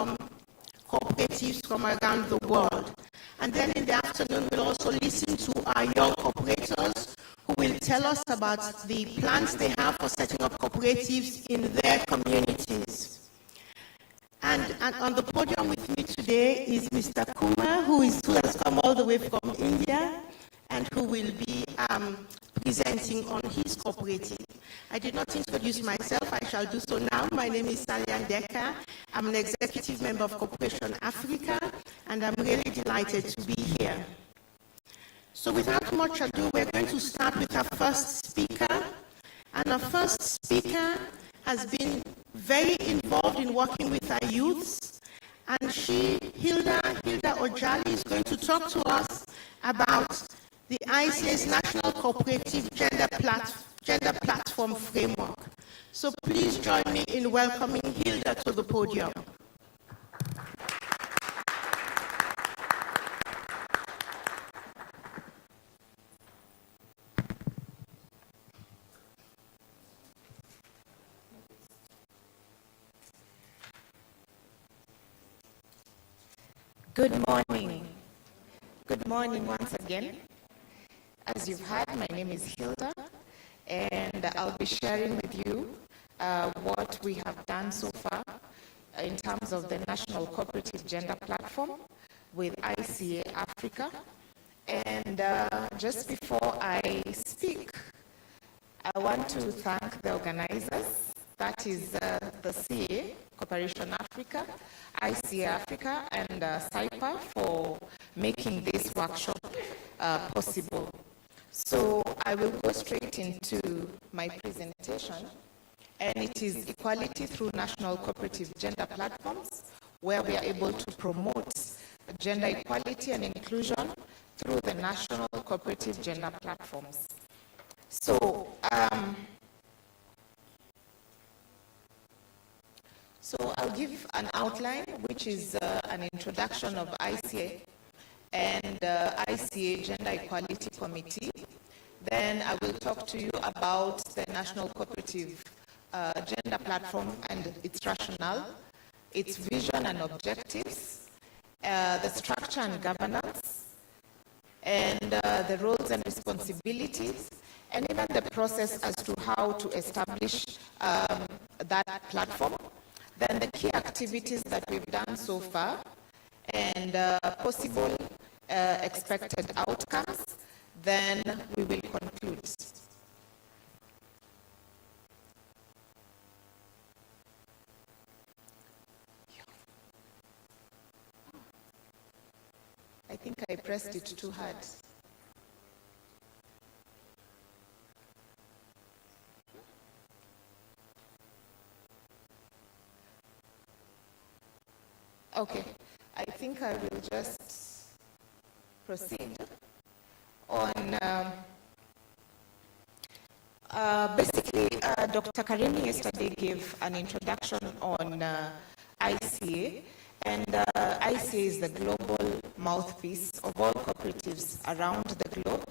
welcome cooperatives from around the world. And then in the afternoon, we'll also listen to our young cooperators who will tell us about the plans they have for setting up cooperatives in their communities. And on the podium with me today is Mr. Kumar, who has come all the way from India and who will be presenting on his cooperative. I did not introduce myself, I shall do so now. My name is Salian Deka. I'm an executive member of Cooperation Africa, and I'm really delighted to be here. So without much ado, we're going to start with our first speaker. And our first speaker has been very involved in working with our youths. And Hilda Ojali, is going to talk to us about the ICA's National Cooperative Gender Platform Framework. So please join me in welcoming Hilda to the podium. Good morning. Good morning once again. As you've heard, my name is Hilda, and I'll be sharing with you what we have done so far in terms of the National Cooperative Gender Platform with ICA Africa. And just before I speak, I want to thank the organizers, that is the CA, Cooperation Africa, ICA Africa, and CIPA for making this workshop possible. So I will go straight into my presentation, and it is equality through national cooperative gender platforms, where we are able to promote gender equality and inclusion through the national cooperative gender platforms. So, I'll give an outline, which is an introduction of ICA and ICA Gender Equality Committee. Then I will talk to you about the National Cooperative Gender Platform and its rationale, its vision and objectives, the structure and governance, and the roles and responsibilities, and even the process as to how to establish that platform. Then the key activities that we've done so far, and possible expected outcomes, then we will conclude. I think I pressed it too hard. Okay, I think I will just proceed on basically Dr. Karimi yesterday gave an introduction on ICA, and ICA is the global mouthpiece of all cooperatives around the globe.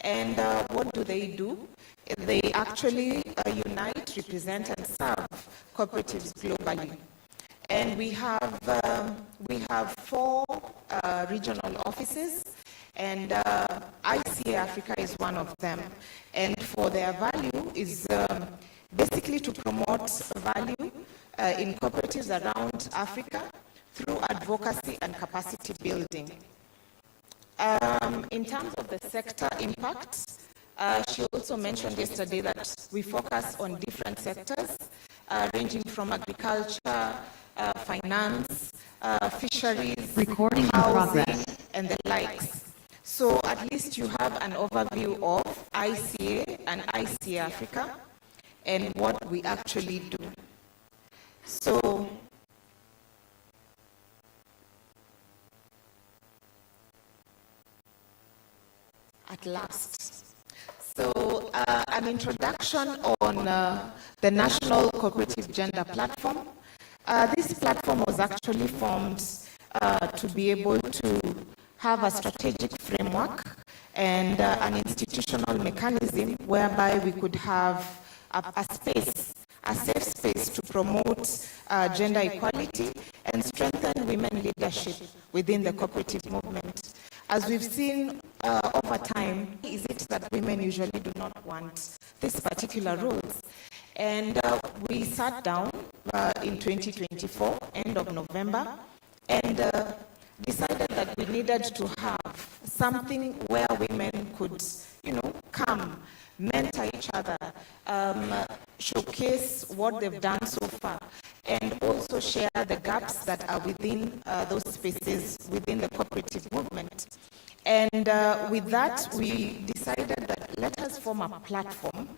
And what do? They actually unite, represent, and serve cooperatives globally. And we have 4 regional offices, and ICA Africa is one of them. And for their value is basically to promote value in cooperatives around Africa through advocacy and capacity building. In terms of the sector impact, she also mentioned yesterday that we focus on different sectors, ranging from agriculture, finance, fisheries, housing, and the likes. So at least you have an overview of ICA and ICA Africa and what we actually do. So, at last. So, an introduction on the National Cooperative Gender Platform. This platform was actually formed to be able to have a strategic framework and an institutional mechanism whereby we could have a safe space to promote gender equality and and strengthen women leadership within the cooperative movement. As we've seen over time, is it that women usually do not want these particular roles? And we sat down in 2024, end of November, and decided that we needed to have something where women could, come, mentor each other, showcase what they've done so far, and also share the gaps that are within those spaces within the cooperative movement. And with that, we decided that let us form a platform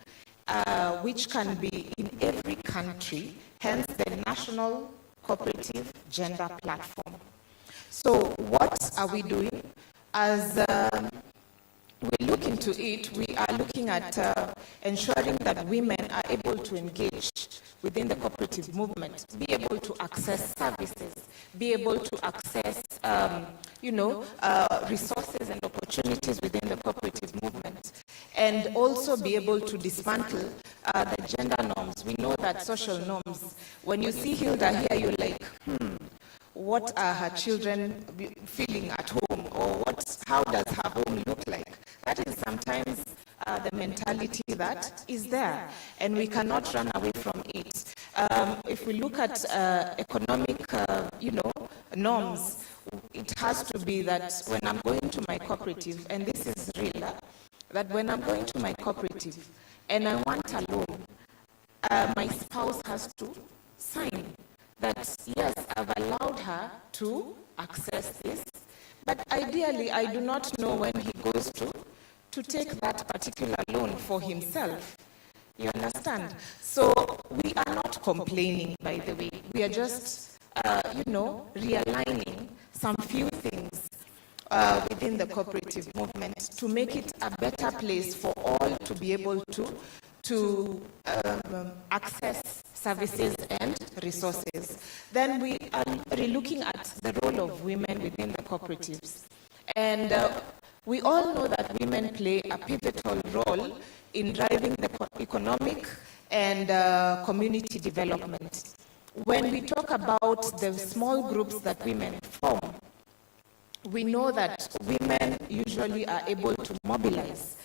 which can be in every country, hence the National Cooperative Gender Platform. So what are we doing? As we look into it, we are looking at ensuring that women are able to engage within the cooperative movement, be able to access services, be able to access, resources and opportunities within the cooperative movement, and also be able to dismantle the gender norms. We know that social norms, when you see Hilda here, you're like, what are her children feeling at home, or how does her home look like? That is sometimes the mentality that is there, and we cannot run away from it. If we look at economic, norms, it has to be that when I'm going to my cooperative, and this is real, that when I'm going to my cooperative and I want a loan, my spouse has to sign that, yes, I've allowed her to access this, but ideally I do not know when he goes to take that particular loan for himself. You understand? So we are not complaining, by the way. We are just, realigning some few things within the cooperative movement to make it a better place for all to be able to access services and resources. Then we are relooking at the role of women within the cooperatives. And we all know that women play a pivotal role in driving the economic and community development. When we talk about the small groups that women form, we know that women usually are able to mobilize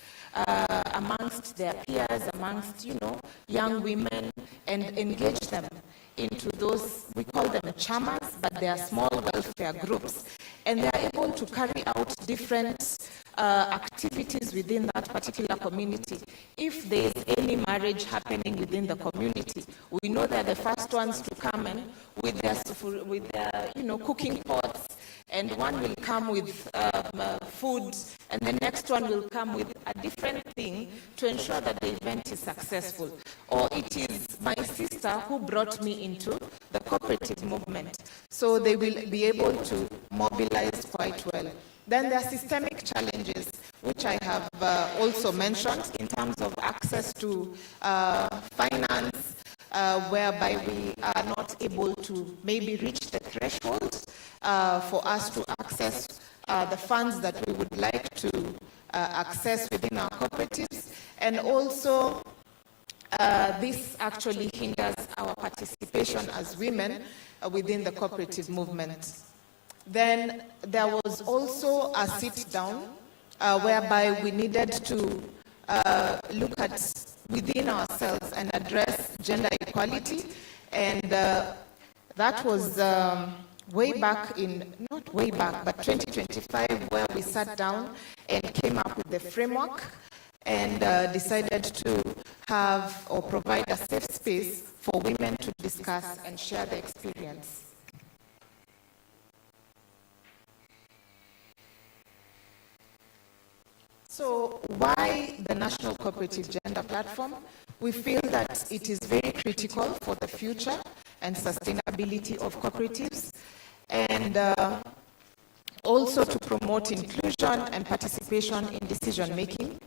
amongst their peers, amongst, young women, and engage them into those, we call them chamas, but they are small welfare groups. And they are able to carry out different activities within that particular community. If there is any marriage happening within the community, we know they're the first ones to come in with their cooking pots, and one will come with food, and the next one will come with a different thing to ensure that the event is successful. Or it is my sister who brought me into the cooperative movement. So they will be able to mobilize quite well. Then there are systemic challenges, which I have also mentioned in terms of access to finance, whereby we are not able to maybe reach the threshold for us to access the funds that we would like to access within our cooperatives. And also, this actually hinders our participation as women within the cooperative movement. Then there was also a sit-down whereby we needed to look at within ourselves and address gender equality. And that was way back in, not way back, but 2025, where we sat down and came up with the framework and decided to have or provide a safe space for women to discuss and share their experience. So why the National Cooperative Gender Platform? We feel that it is very critical for the future and sustainability of cooperatives, and also to promote inclusion and participation in decision-making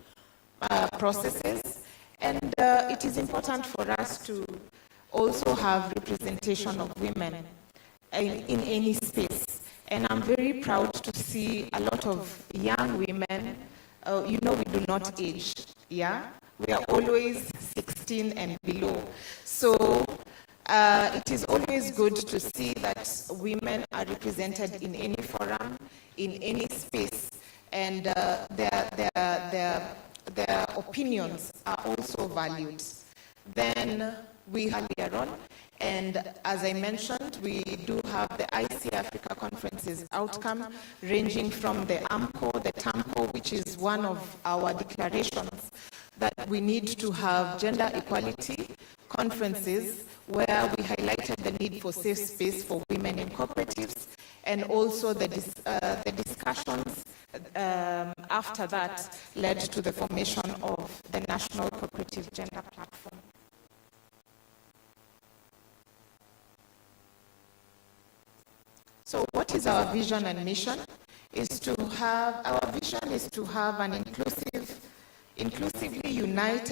processes. And it is important for us to also have representation of women in any space. And I'm very proud to see a lot of young women. We do not age, yeah? We are always 16 and below. So It is always good to see that women are represented in any forum, in any space, and their opinions are also valued. Then we earlier on, and as I mentioned, we do have the IC Africa conferences outcome, ranging from the AMCO, the TAMCO, which is one of our declarations that we need to have gender equality conferences where we highlighted the need for safe space for women in cooperatives, and also the discussions after that led to the formation of the National Cooperative Gender Platform. So what is our vision and mission? Our vision is to have an inclusively unite,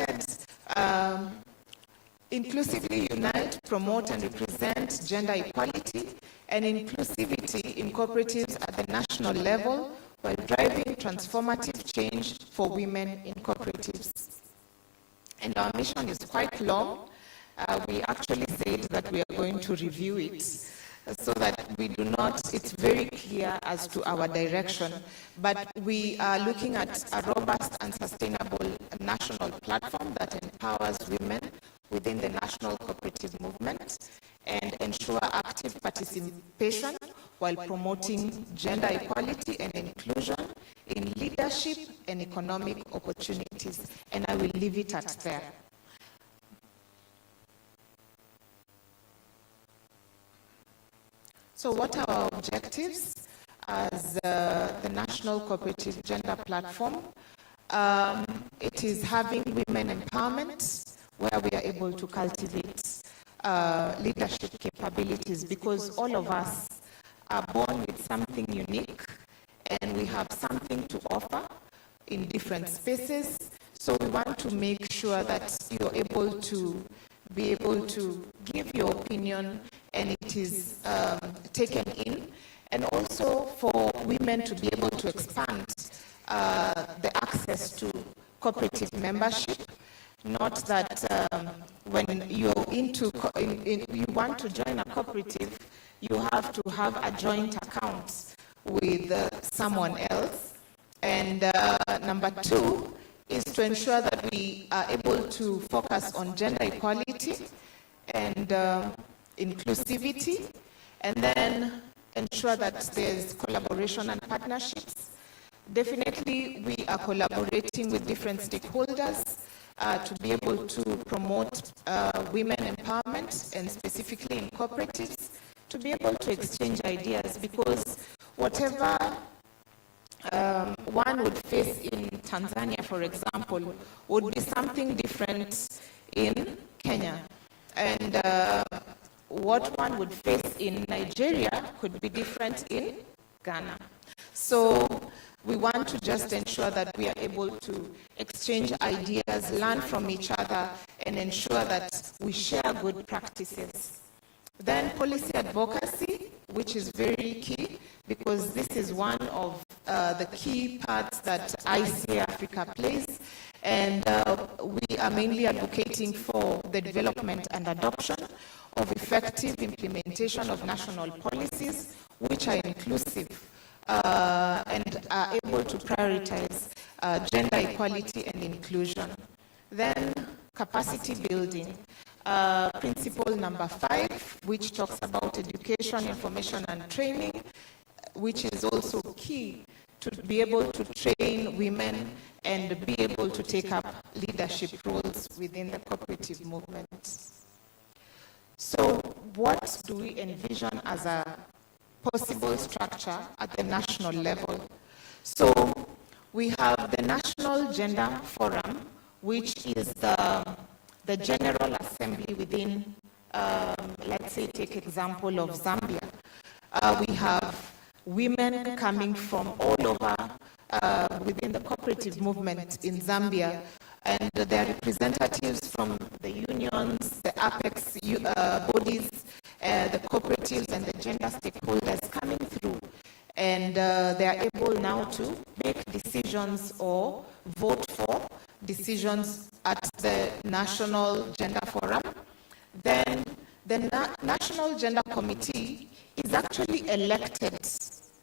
promote and represent gender equality and inclusivity in cooperatives at the national level while driving transformative change for women in cooperatives. And our mission is quite long. We actually said that we are going to review it so that we do not, it's very clear as to our direction, but we are looking at a robust and sustainable national platform that empowers women within the national cooperative movement and ensure active participation while promoting gender equality and inclusion in leadership and economic opportunities. And I will leave it at there. So what are our objectives as the National Cooperative Gender Platform? It is having women empowerment where we are able to cultivate leadership capabilities, because all of us are born with something unique and we have something to offer in different spaces. So we want to make sure that you're able to give your opinion and it is taken in, and also for women to be able to expand the access to cooperative membership. Not that when you're you want to join a cooperative, you have to have a joint account with someone else. And number two is to ensure that we are able to focus on gender equality and inclusivity, and then ensure that there's collaboration and partnerships. Definitely, we are collaborating with different stakeholders to be able to promote women empowerment, and specifically in cooperatives, to be able to exchange ideas, because whatever one would face in Tanzania, for example, would be something different in Kenya. And what one would face in Nigeria could be different in Ghana. So we want to just ensure that we are able to exchange ideas, learn from each other, and ensure that we share good practices. Then policy advocacy, which is very key, because this is one of the key parts that IC Africa plays. And we are mainly advocating for the development and adoption of effective implementation of national policies which are inclusive and are able to prioritize gender equality and inclusion. Then capacity building. Principle number 5, which talks about education, information, and training, which is also key to be able to train women and be able to take up leadership roles within the cooperative movement. So what do we envision as a possible structure at the national level? So we have the National Gender Forum, which is the General Assembly within, let's say, take example of Zambia. We have women coming from all over within the cooperative movement in Zambia, and there are representatives from the unions, the apex bodies, the cooperatives, and the gender stakeholders coming through. And they are able now to make decisions or vote for decisions at the National Gender Forum. Then the National Gender Committee is actually elected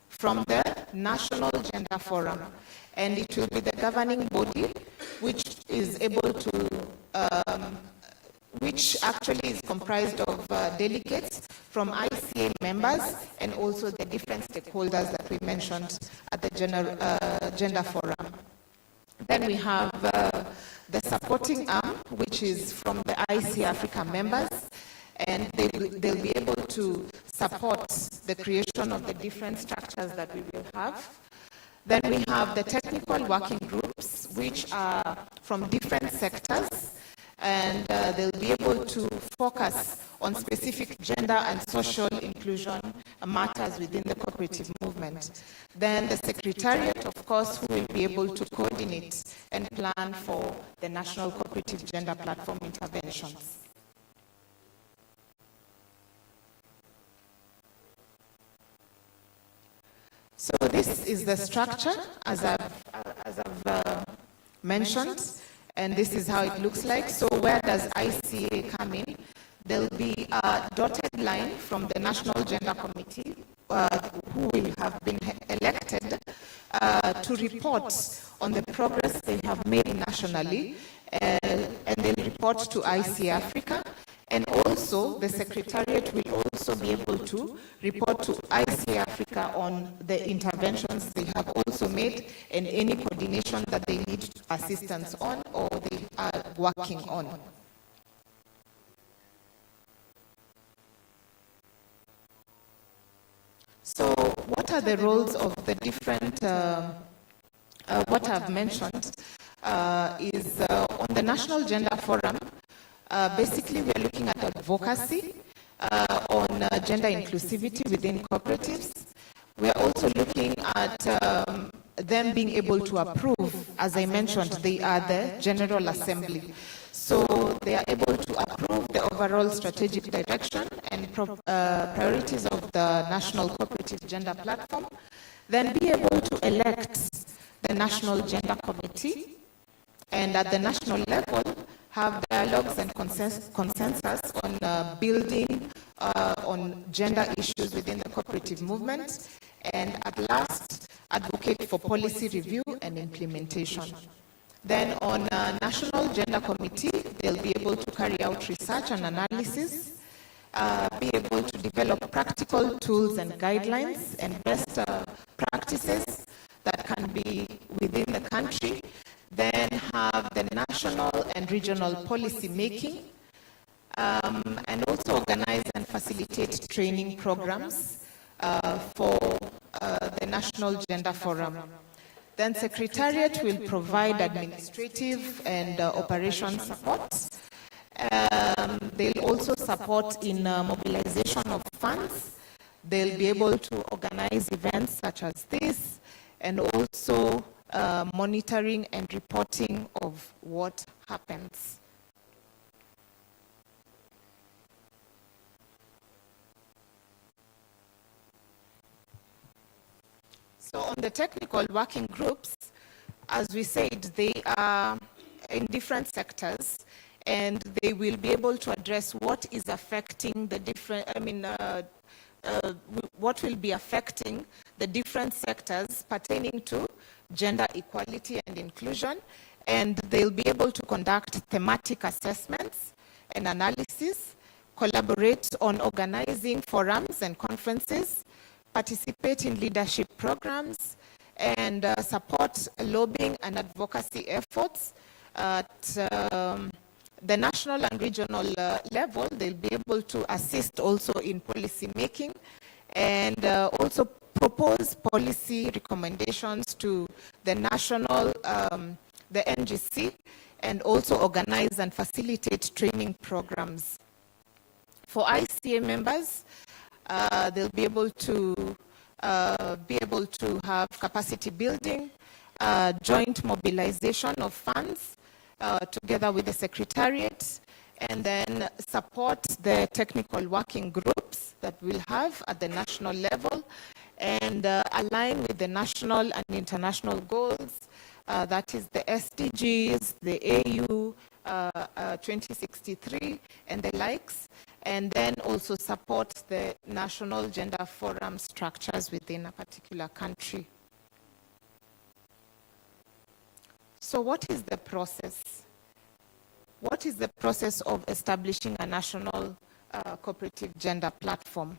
from the National Gender Forum, and it will be the governing body which is able to, which actually is comprised of delegates from ICA members and also the different stakeholders that we mentioned at the Gender Forum. Then we have the supporting arm, which is from the ICA Africa members, and they'll be able to support the creation of the different structures that we will have. Then we have the technical working groups, which are from different sectors, and they'll be able to focus on specific gender and social inclusion matters within the cooperative movement. Then the Secretariat, of course, who will be able to coordinate and plan for the National Cooperative Gender Platform interventions. So this is the structure, as I've mentioned, and this is how it looks like. So where does ICA come in? There'll be a dotted line from the National Gender Committee, who will have been elected to report on the progress they have made nationally, and they'll report to ICA Africa. And also, the Secretariat will also be able to report to ICA Africa on the interventions they have also made and any coordination that they need assistance on or they are working on. So, what are the roles of the different, what I've mentioned is on the National Gender Forum. Basically, we are looking at advocacy on gender inclusivity within cooperatives. We are also looking at them being able to approve. As I mentioned, they are the General Assembly. So they are able to approve the overall strategic direction and priorities of the National Cooperative Gender Platform, then be able to elect the National Gender Committee, and at the national level, have dialogues and consensus on building on gender issues within the cooperative movement, and at last, advocate for policy review and implementation. Then on National Gender Committee, they'll be able to carry out research and analysis, be able to develop practical tools and guidelines and best practices that can be within the country, then have the national and regional policy making, and also organize and facilitate training programs for the National Gender Forum. Then Secretariat will provide administrative and operation support. They'll also support in mobilization of funds. They'll be able to organize events such as this, and also monitoring and reporting of what happens. So on the technical working groups, as we said, they are in different sectors, and they will be able to address what is affecting the different, what will be affecting the different sectors pertaining to gender equality and inclusion, and they'll be able to conduct thematic assessments and analysis, collaborate on organizing forums and conferences, participate in leadership programs, and support lobbying and advocacy efforts at the national and regional level. They'll be able to assist also in policy making, and also propose policy recommendations to the national, the NGC, and also organize and facilitate training programs. For ICA members, they'll be able to have capacity building, joint mobilization of funds together with the Secretariat, and then support the technical working groups that we'll have at the national level, and align with the national and international goals, that is the SDGs, the AU 2063, and the likes, and then also support the national gender forum structures within a particular country. So what is the process? What is the process of establishing a national cooperative gender platform?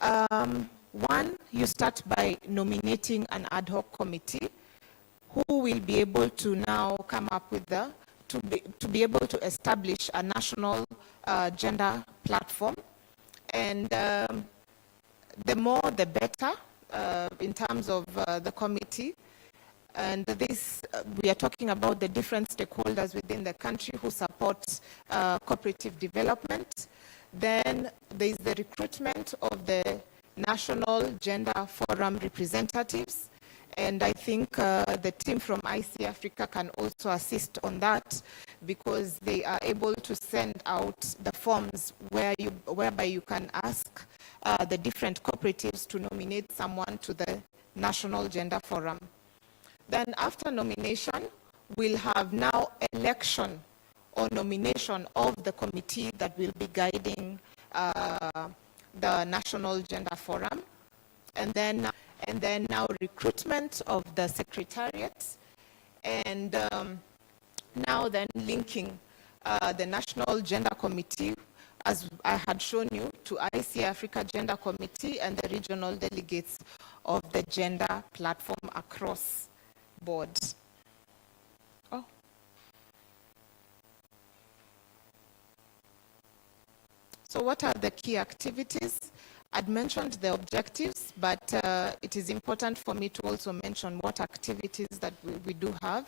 One, you start by nominating an ad hoc committee who will be able to now come up with to be able to establish a national gender platform. And the more the better in terms of the committee. And this, we are talking about the different stakeholders within the country who support cooperative development. Then there is the recruitment of the National Gender Forum representatives. And I think the team from IC Africa can also assist on that, because they are able to send out the forms whereby you can ask the different cooperatives to nominate someone to the National Gender Forum. Then after nomination, we'll have now election or nomination of the committee that will be guiding the National Gender Forum. And then now recruitment of the secretariats, and now then linking the National Gender Committee, as I had shown you, to IC Africa Gender Committee and the regional delegates of the gender platform across board. Oh. So what are the key activities? I'd mentioned the objectives, but it is important for me to also mention what activities that we do have.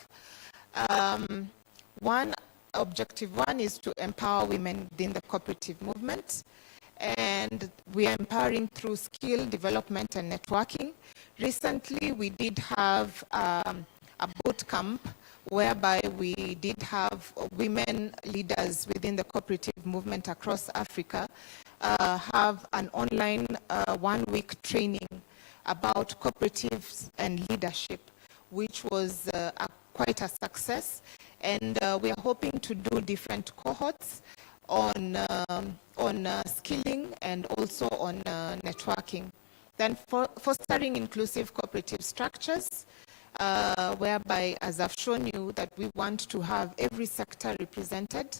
Objective one is to empower women within the cooperative movement, and we are empowering through skill development and networking. Recently, we did have a boot camp whereby we did have women leaders within the cooperative movement across Africa have an online one-week training about cooperatives and leadership, which was quite a success. And we are hoping to do different cohorts on skilling and also on networking. Then fostering inclusive cooperative structures, whereby, as I've shown you, that we want to have every sector represented,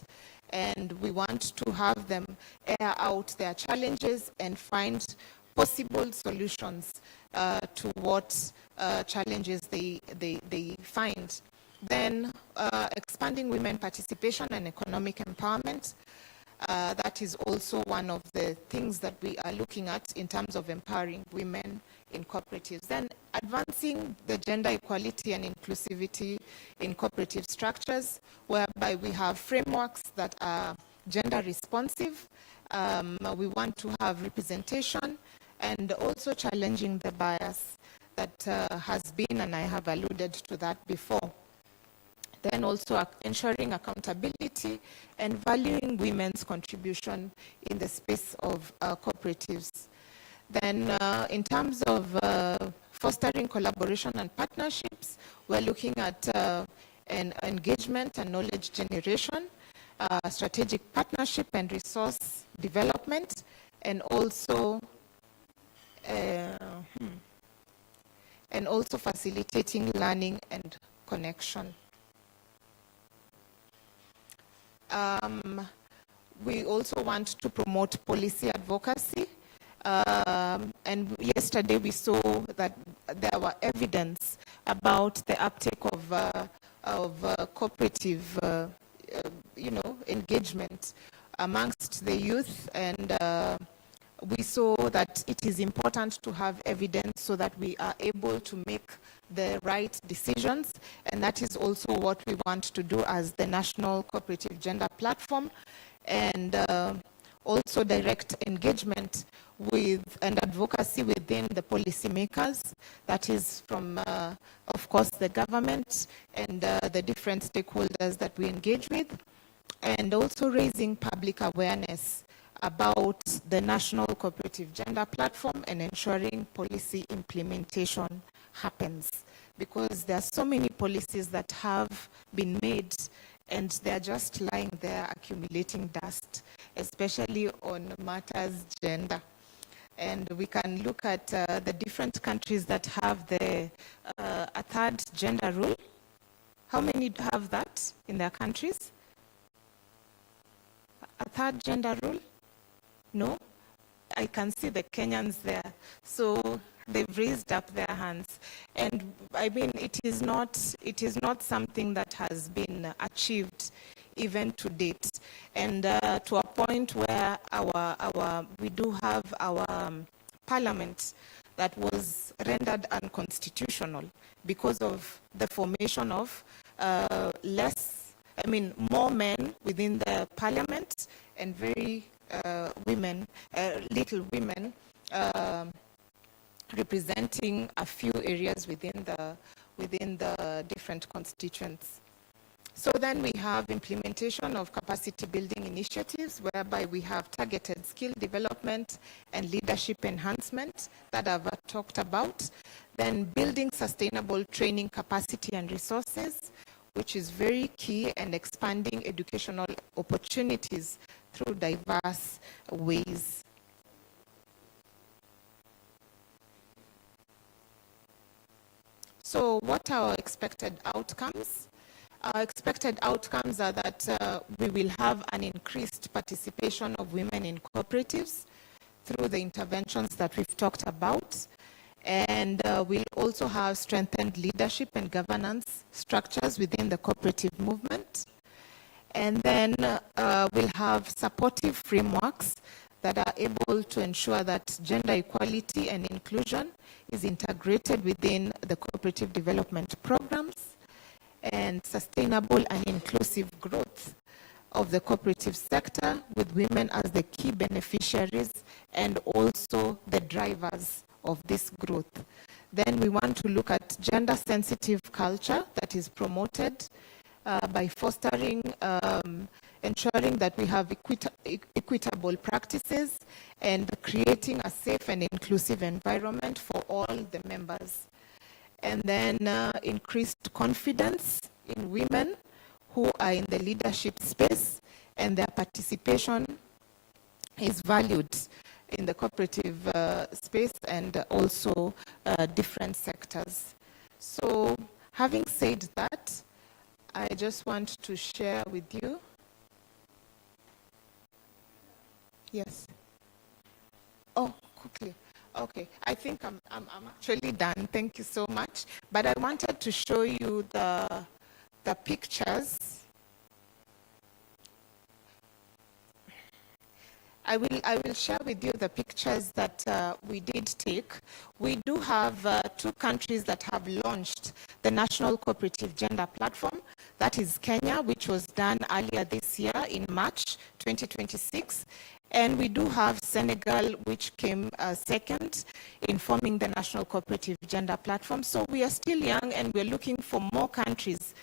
and we want to have them air out their challenges and find possible solutions to what challenges they find. Then expanding women participation and economic empowerment. That is also one of the things that we are looking at in terms of empowering women in cooperatives. Then advancing the gender equality and inclusivity in cooperative structures, whereby we have frameworks that are gender responsive. We want to have representation, and also challenging the bias that has been, and I have alluded to that before. Then also ensuring accountability and valuing women's contribution in the space of cooperatives. Then in terms of fostering collaboration and partnerships, we're looking at an engagement and knowledge generation, strategic partnership and resource development, and also facilitating learning and connection. We also want to promote policy advocacy, and yesterday we saw that there were evidence about the uptake of cooperative engagement amongst the youth, and we saw that it is important to have evidence so that we are able to make the right decisions, and that is also what we want to do as the National Cooperative Gender Platform, and also direct engagement with and advocacy within the policymakers, that is from, of course, the government and the different stakeholders that we engage with, and also raising public awareness about the National Cooperative Gender Platform and ensuring policy implementation happens, because there are so many policies that have been made and they're just lying there accumulating dust, especially on matters gender. And we can look at the different countries that have a third gender rule. How many have that in their countries? A third gender rule? No? I can see the Kenyans there. So they've raised up their hands. And I mean, it is not something that has been achieved even to date. And to a point where we do have our parliament that was rendered unconstitutional because of the formation of more men within the parliament and very little women representing a few areas within the different constituents. So then we have implementation of capacity building initiatives whereby we have targeted skill development and leadership enhancement that I've talked about. Then building sustainable training capacity and resources, which is very key, and expanding educational opportunities through diverse ways. So what are our expected outcomes? Our expected outcomes are that we will have an increased participation of women in cooperatives through the interventions that we've talked about. And we'll also have strengthened leadership and governance structures within the cooperative movement. And then we'll have supportive frameworks that are able to ensure that gender equality and inclusion is integrated within the cooperative development programs, and sustainable and inclusive growth of the cooperative sector with women as the key beneficiaries and also the drivers of this growth. Then we want to look at gender-sensitive culture that is promoted by fostering, ensuring that we have equitable practices and creating a safe and inclusive environment for all the members. And then increased confidence in women who are in the leadership space, and their participation is valued in the cooperative space and also different sectors. So having said that, I just want to share with you. Yes. Oh, quickly. Okay, I think I'm actually done. Thank you so much. But I wanted to show you the pictures. I will share with you the pictures that we did take. We do have 2 countries that have launched the National Cooperative Gender Platform. That is Kenya, which was done earlier this year in March 2026. And we do have Senegal, which came second in forming the National Cooperative Gender Platform. So we are still young, and we're looking for more countries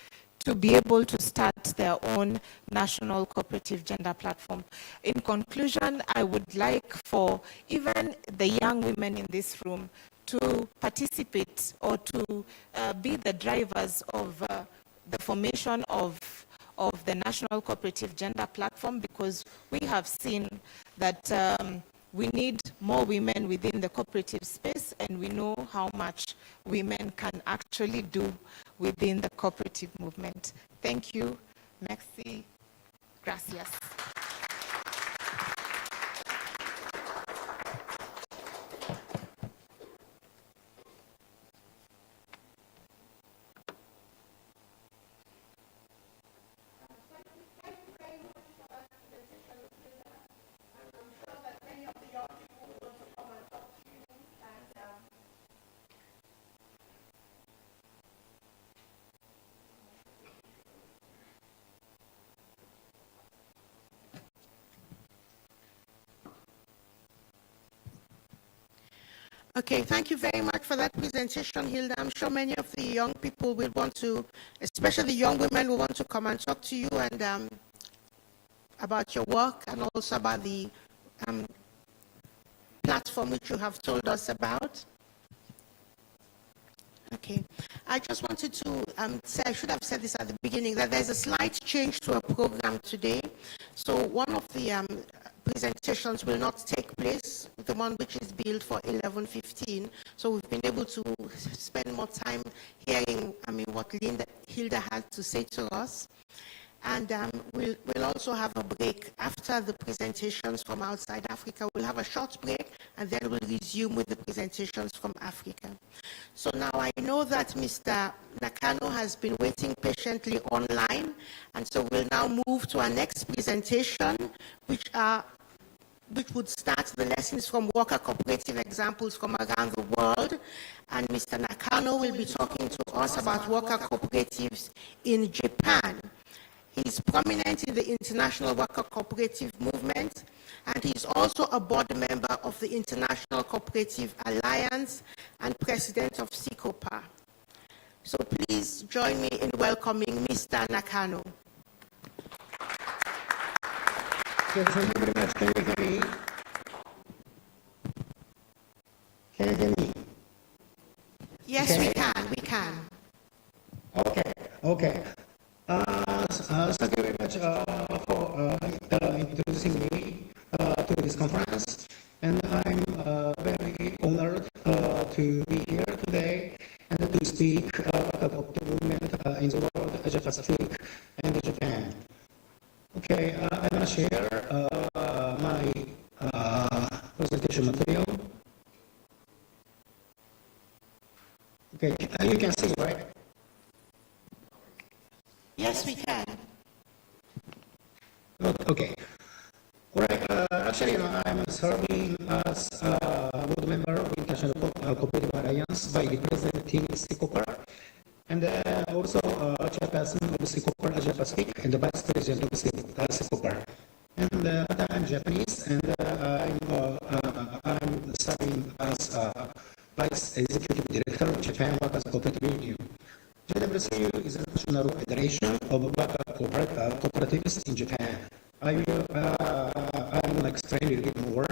to be able to start their own National Cooperative Gender Platform. In conclusion, I would like for even the young women in this room to participate or to be the drivers of the formation of the National Cooperative Gender Platform, because we have seen that we need more women within the cooperative space, and we know how much women can actually do within the cooperative movement. Thank you. Merci. Gracias. Okay, thank you very much for that presentation, Hilda. I'm sure many of the young people will want to, especially the young women, will want to come and talk to you and about your work, and also about the platform which you have told us about. Okay, I just wanted to say, I should have said this at the beginning, that there's a slight change to our program today. So one of the presentations will not take place, the one which is billed for 11:15. So we've been able to spend more time hearing, what Hilda had to say to us. And we'll also have a break after the presentations from outside Africa. We'll have a short break, and then we'll resume with the presentations from Africa. So now I know that Mr. Nakano has been waiting patiently online, and so we'll now move to our next presentation, which would start the lessons from worker cooperative examples from around the world. And Mr. Nakano will be talking to us about worker cooperatives in Japan. He's prominent in the International Worker Cooperative Movement, and he's also a board member of the International Cooperative Alliance and president of SICOPA. So please join me in welcoming Mr. Nakano. Yes, thank you very much. Can you hear me? Can you hear me? Yes, Okay. we can. Okay. Thank you very much for introducing me to this conference, and I'm very honored to be here today and to speak about the movement in the world, Asia Pacific and Japan. Okay, I'm going to share my presentation material. Okay, you can see, right? Yes, we can. Okay. All right. Actually, I'm serving as a board member of International Cooperative Alliance by representing SICOPA, and also chairperson of SICOPA Asia Pacific and the vice president of SICOPA. And I'm Japanese, and I'm serving as vice executive director of Japan Workers Cooperative Union. JWCU is a national federation of worker cooperatives in Japan. I'm going to explain a little bit more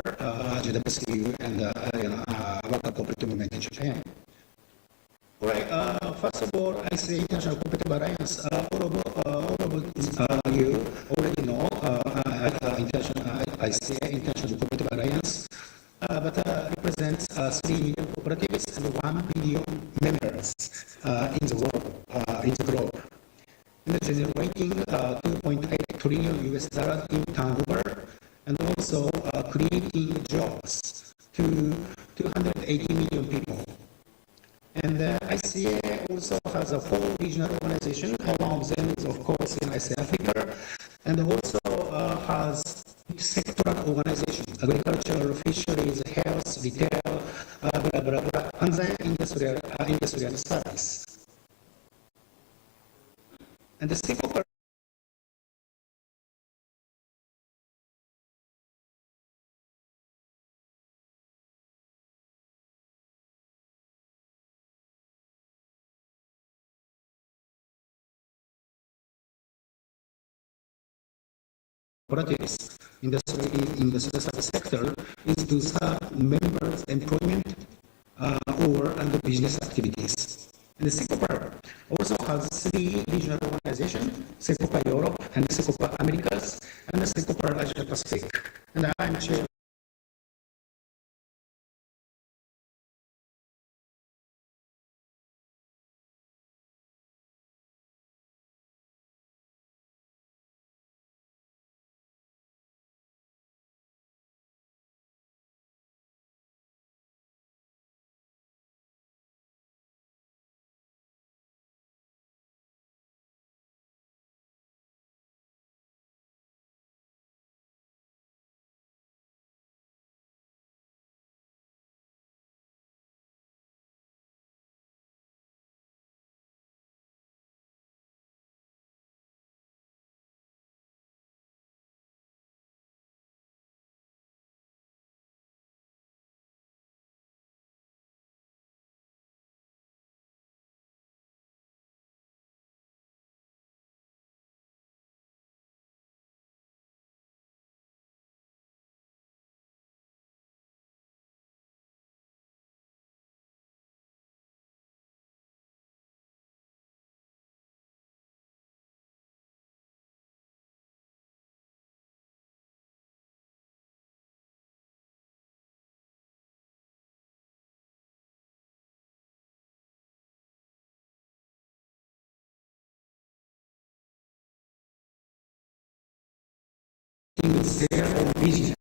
JWCU and worker cooperative movement in Japan. All right. First of all, I say International Cooperative Alliance. All of you already know I say International Cooperative Alliance, but represents 3 million cooperatives and 1 billion members in the world, in the globe, and generating 2.8 trillion US dollars in turnover, and also creating jobs to 280 million people. And ICA also has a 4 regional organizations. One of them is, of course, in ICA Africa, and also has sectoral organizations: agriculture, fisheries, health, retail, blah blah blah, and then industrial service. And the SICOPA cooperatives in the service sector is to serve members' employment and the business activities. And the SICOPA also has 3 regional organizations: SICOPA Europe and SICOPA Americas and the SICOPA Asia Pacific. And I'm chair working with SARE or BGM.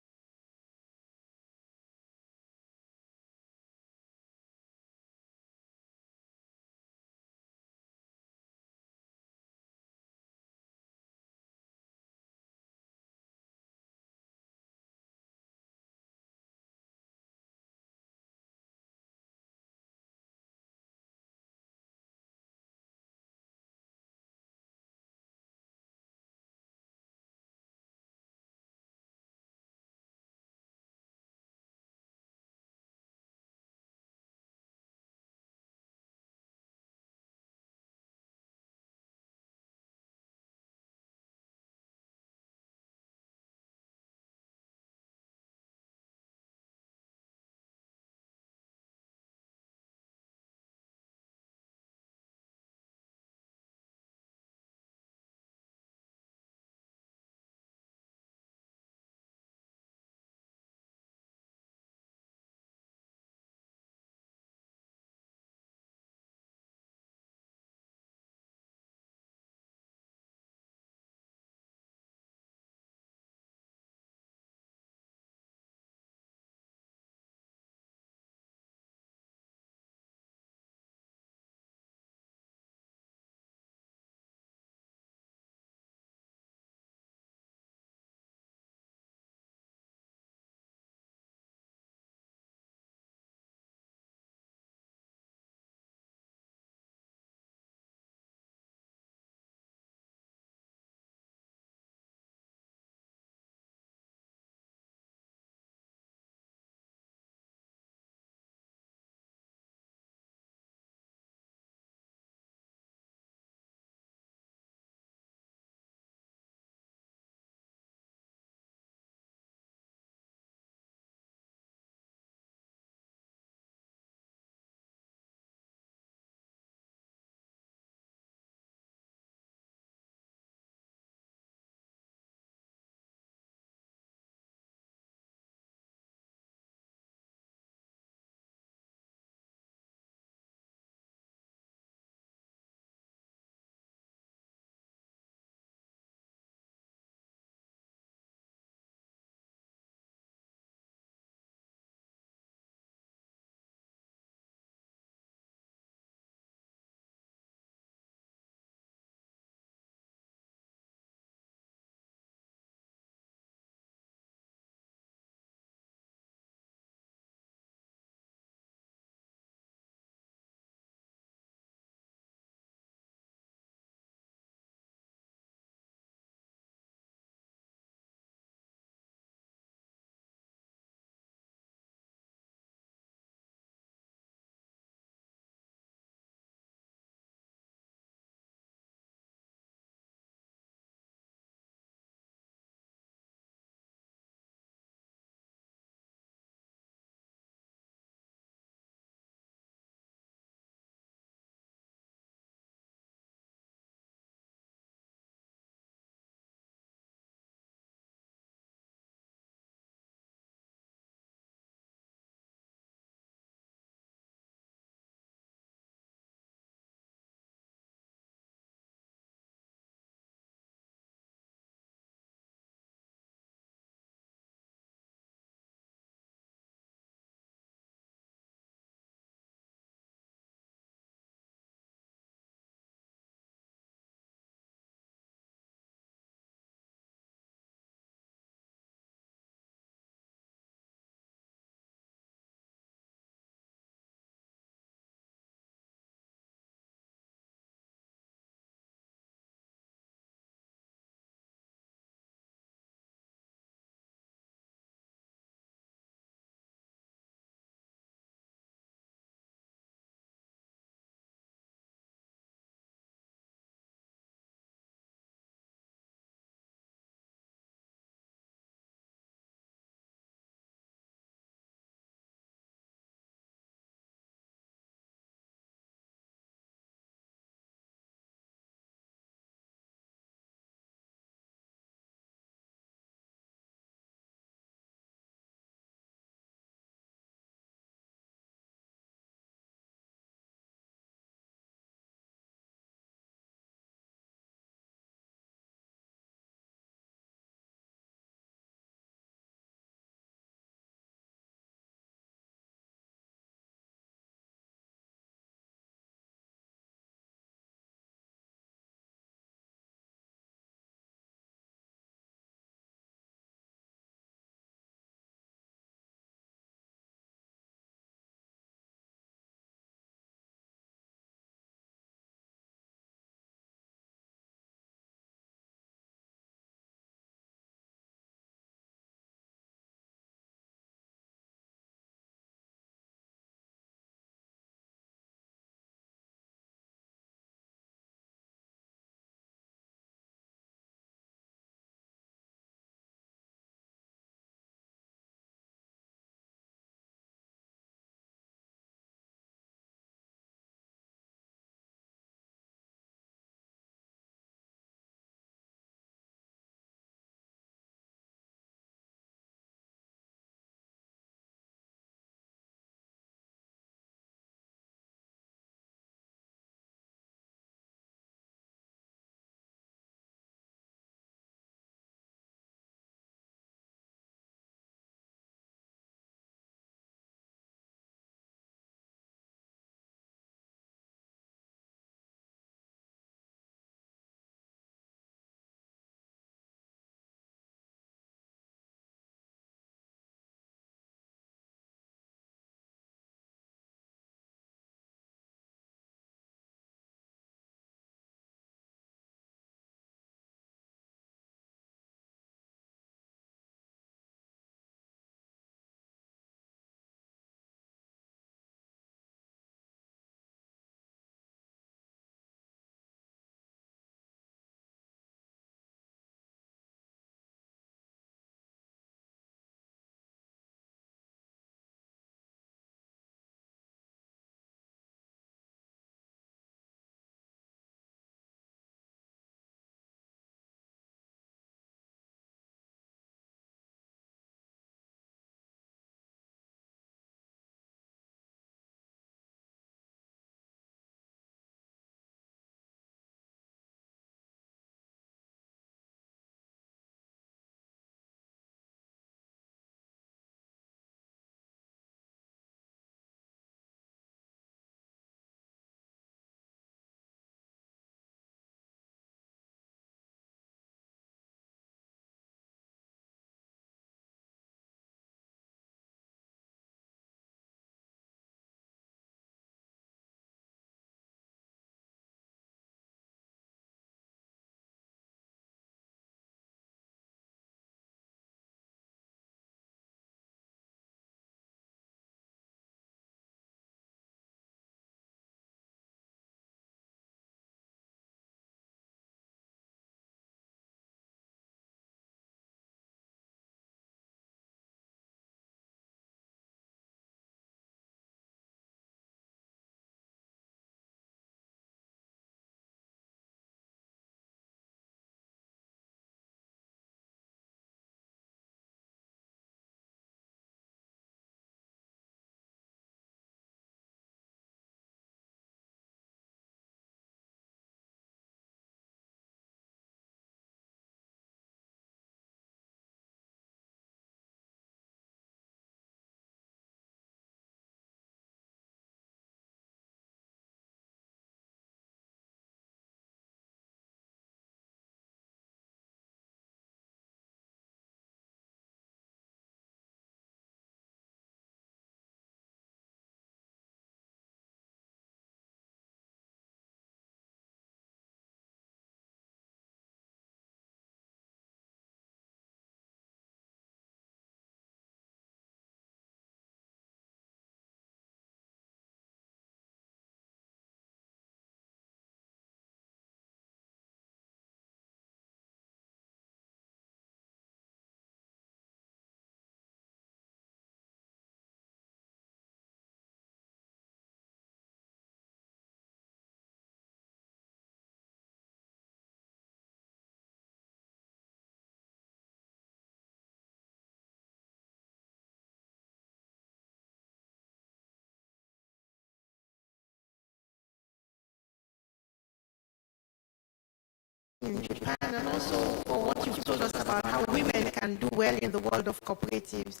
in Japan, and also for what you've told us about how women can do well in the world of cooperatives.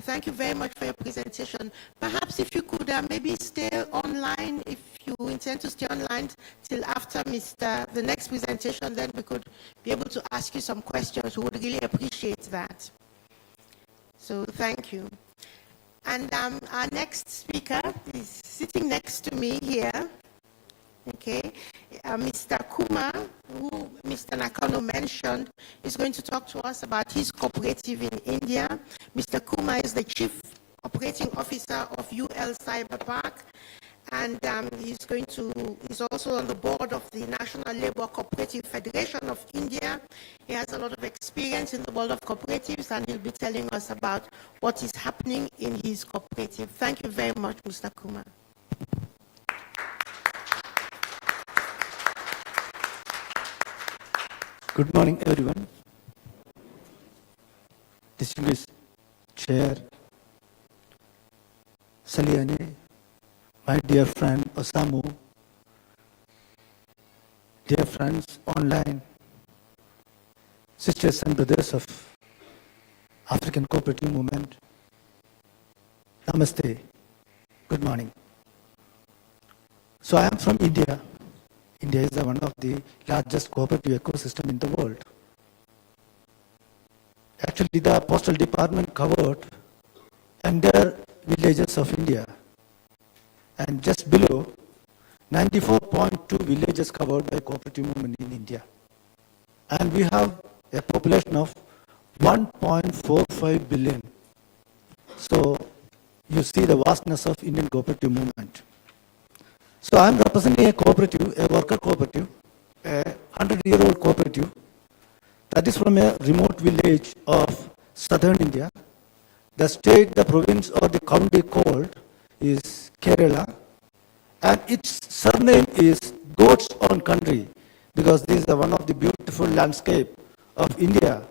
Thank you very much for your presentation. Perhaps if you could maybe stay online, if you intend to stay online till after the next presentation, then we could be able to ask you some questions. We would really appreciate that. So thank you. And our next speaker is sitting next to me here. Okay, Mr. Kuma, who Mr. Nakano mentioned, is going to talk to us about his cooperative in India. Mr. Kuma is the Chief Operating Officer of UL Cyber Park, and he's also on the board of the National Labour Cooperative Federation of India. He has a lot of experience in the world of cooperatives, and he'll be telling us about what is happening in his cooperative. Thank you very much, Mr. Kuma. Good morning, everyone. Distinguished Chair Saliane, my dear friend Osamu, dear friends online, sisters and brothers of African Cooperative Movement, Namaste, good morning. So I am from India. India is one of the largest cooperative ecosystem in the world. Actually, the postal department covered entire villages of India, and just below 94.2 villages covered by cooperative movement in India. And we have a population of 1.45 billion. So you see the vastness of Indian cooperative movement. So I am representing a cooperative, a worker cooperative, a 100-year-old cooperative that is from a remote village of southern India. The state, the province or the county called is Kerala, and its surname is Goat's Own Country because this is one of the beautiful landscape of India.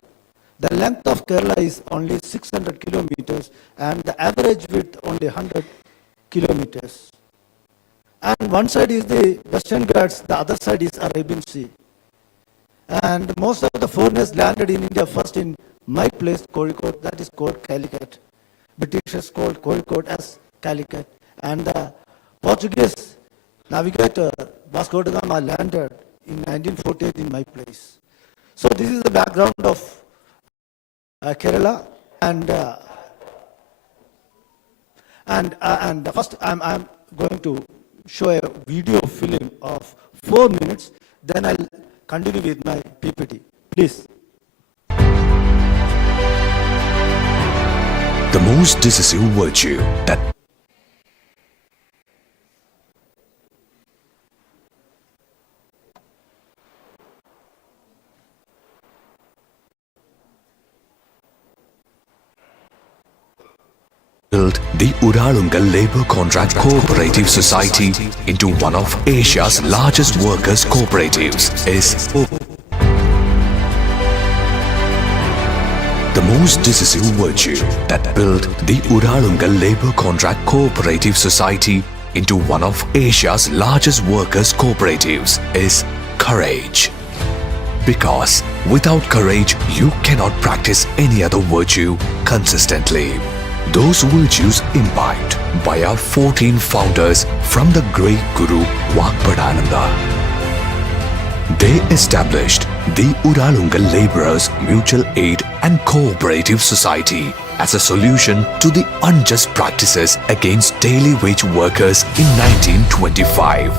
The length of Kerala is only 600 kilometers and the average width only 100 kilometers. And one side is the Western Ghats, the other side is Arabian Sea. And most of the foreigners landed in India first in my place, Kozhikode, that is called Calicut. Britishers called Kozhikode as Calicut. And the Portuguese navigator Vasco da Gama landed in 1948 in my place. So this is the background of Kerala. And first I'm going to show a video film of 4 minutes, then I'll continue with my PPT. Please. The most decisive virtue that built the Uralungal Labour Contract Cooperative Society into one of Asia's largest workers' cooperatives is the most decisive virtue that built the Uralungal Labour Contract Cooperative Society into one of Asia's largest workers' cooperatives is courage. Because without courage, you cannot practice any other virtue consistently. Those virtues imbibed by our 14 founders from the great Guru Vakpadananda. They established the Uralungal Laborers Mutual Aid and Cooperative Society as a solution to the unjust practices against daily wage workers in 1925.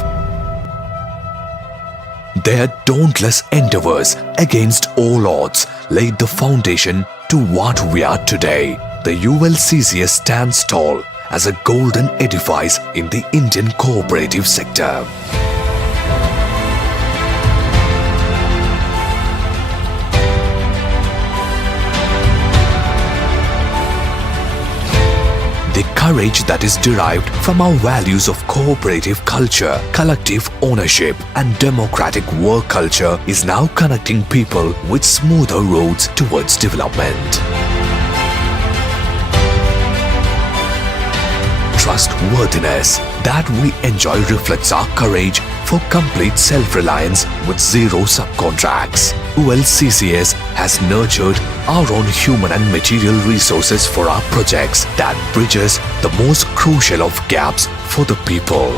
Their dauntless endeavors against all odds laid the foundation to what we are today. The ULCCS stands tall as a golden edifice in the Indian cooperative sector. The courage that is derived from our values of cooperative culture, collective ownership, and democratic work culture is now connecting people with smoother roads towards development. Trustworthiness, that we enjoy reflects our courage for complete self-reliance with zero subcontracts. ULCCS has nurtured our own human and material resources for our projects that bridges the most crucial of gaps for the people.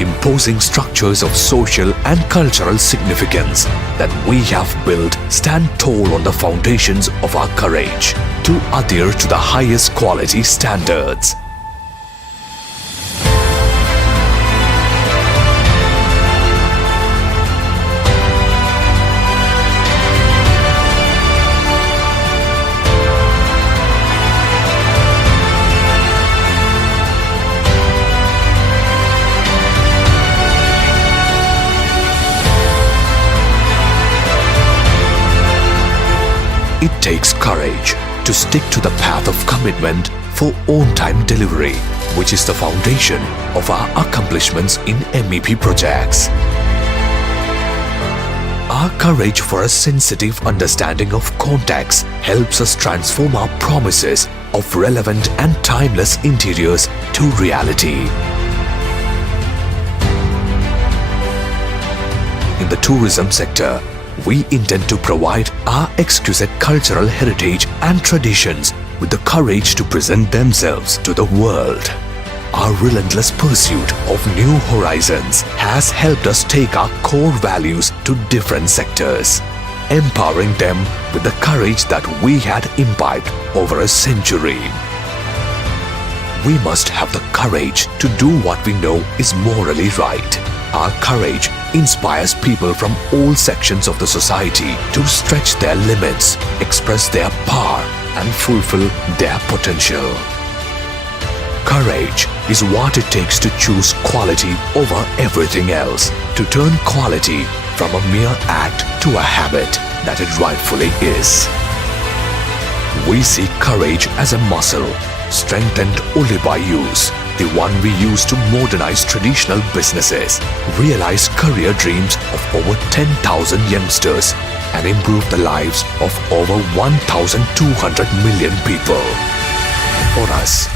Imposing structures of social and cultural significance that we have built stand tall on the foundations of our courage to adhere to the highest quality standards. It takes courage to stick to the path of commitment for on-time delivery, which is the foundation of our accomplishments in MEP projects. Our courage for a sensitive understanding of context helps us transform our promises of relevant and timeless interiors to reality. In the tourism sector, we intend to provide our exquisite cultural heritage and traditions with the courage to present themselves to the world. Our relentless pursuit of new horizons has helped us take our core values to different sectors, empowering them with the courage that we had imbibed over a century. We must have the courage to do what we know is morally right. Our courage inspires people from all sections of the society to stretch their limits, express their power, and fulfill their potential. Courage is what it takes to choose quality over everything else, to turn quality from a mere act to a habit that it rightfully is. We see courage as a muscle, strengthened only by use, the one we use to modernize traditional businesses, realize career dreams of over 10,000 youngsters, and improve the lives of over 1,200 million people. For us,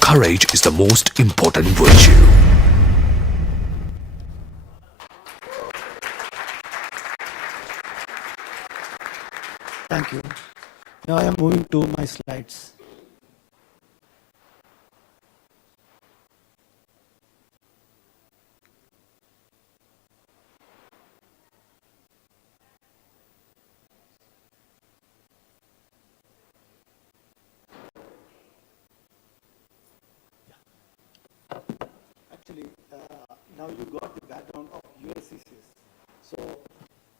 courage is the most important virtue. Thank you. Now I am moving to my slides. Actually, now you got the background of ULCCS. So,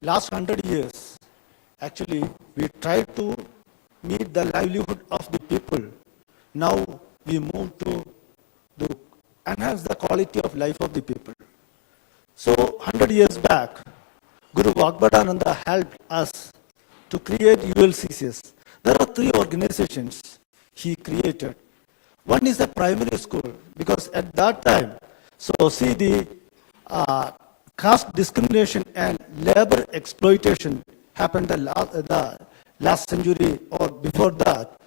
last 100 years, actually, we tried to meet the livelihood of the people. Now, we move to enhance the quality of life of the people. So, 100 years back, Guru Vagbhadananda helped us to create ULCCS. There are 3 organizations he created. One is a primary school, because at that time, so see the caste discrimination and labor exploitation happened the last century or before that,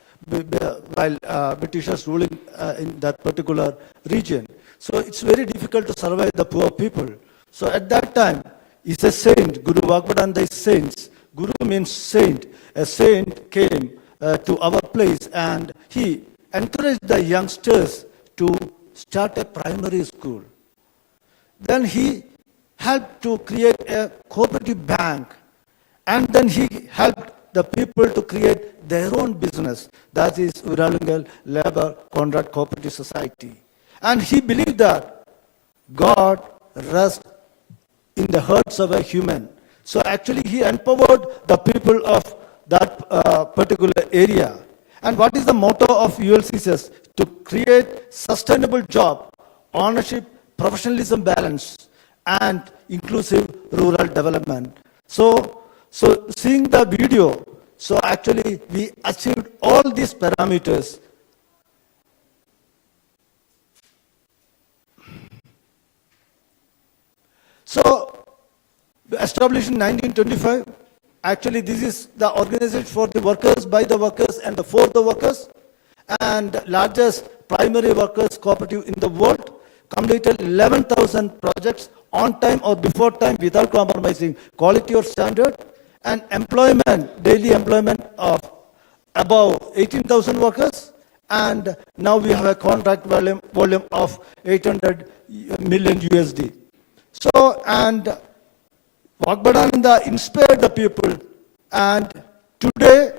while Britishers ruling in that particular region. So it's very difficult to survive the poor people. So at that time, he's a saint. Guru Vagbhadananda is saint. Guru means saint. A saint came to our place and he encouraged the youngsters to start a primary school. Then he helped to create a cooperative bank, and then he helped the people to create their own business. That is Uralungal Labor Contract Cooperative Society. And he believed that God rests in the hearts of a human. So actually he empowered the people of that particular area. And what is the motto of ULCCS? To create sustainable job, ownership, professionalism balance, and inclusive rural development. So seeing the video, so actually we achieved all these parameters. So established in 1925, actually this is the organization for the workers, by the workers, and for the workers. and largest primary workers cooperative in the world, completed 11,000 projects on time or before time without compromising quality or standard, and employment, daily employment of above 18,000 workers, and now we have a contract volume of 800 million USD. So, and Vakbadananda inspired the people, and today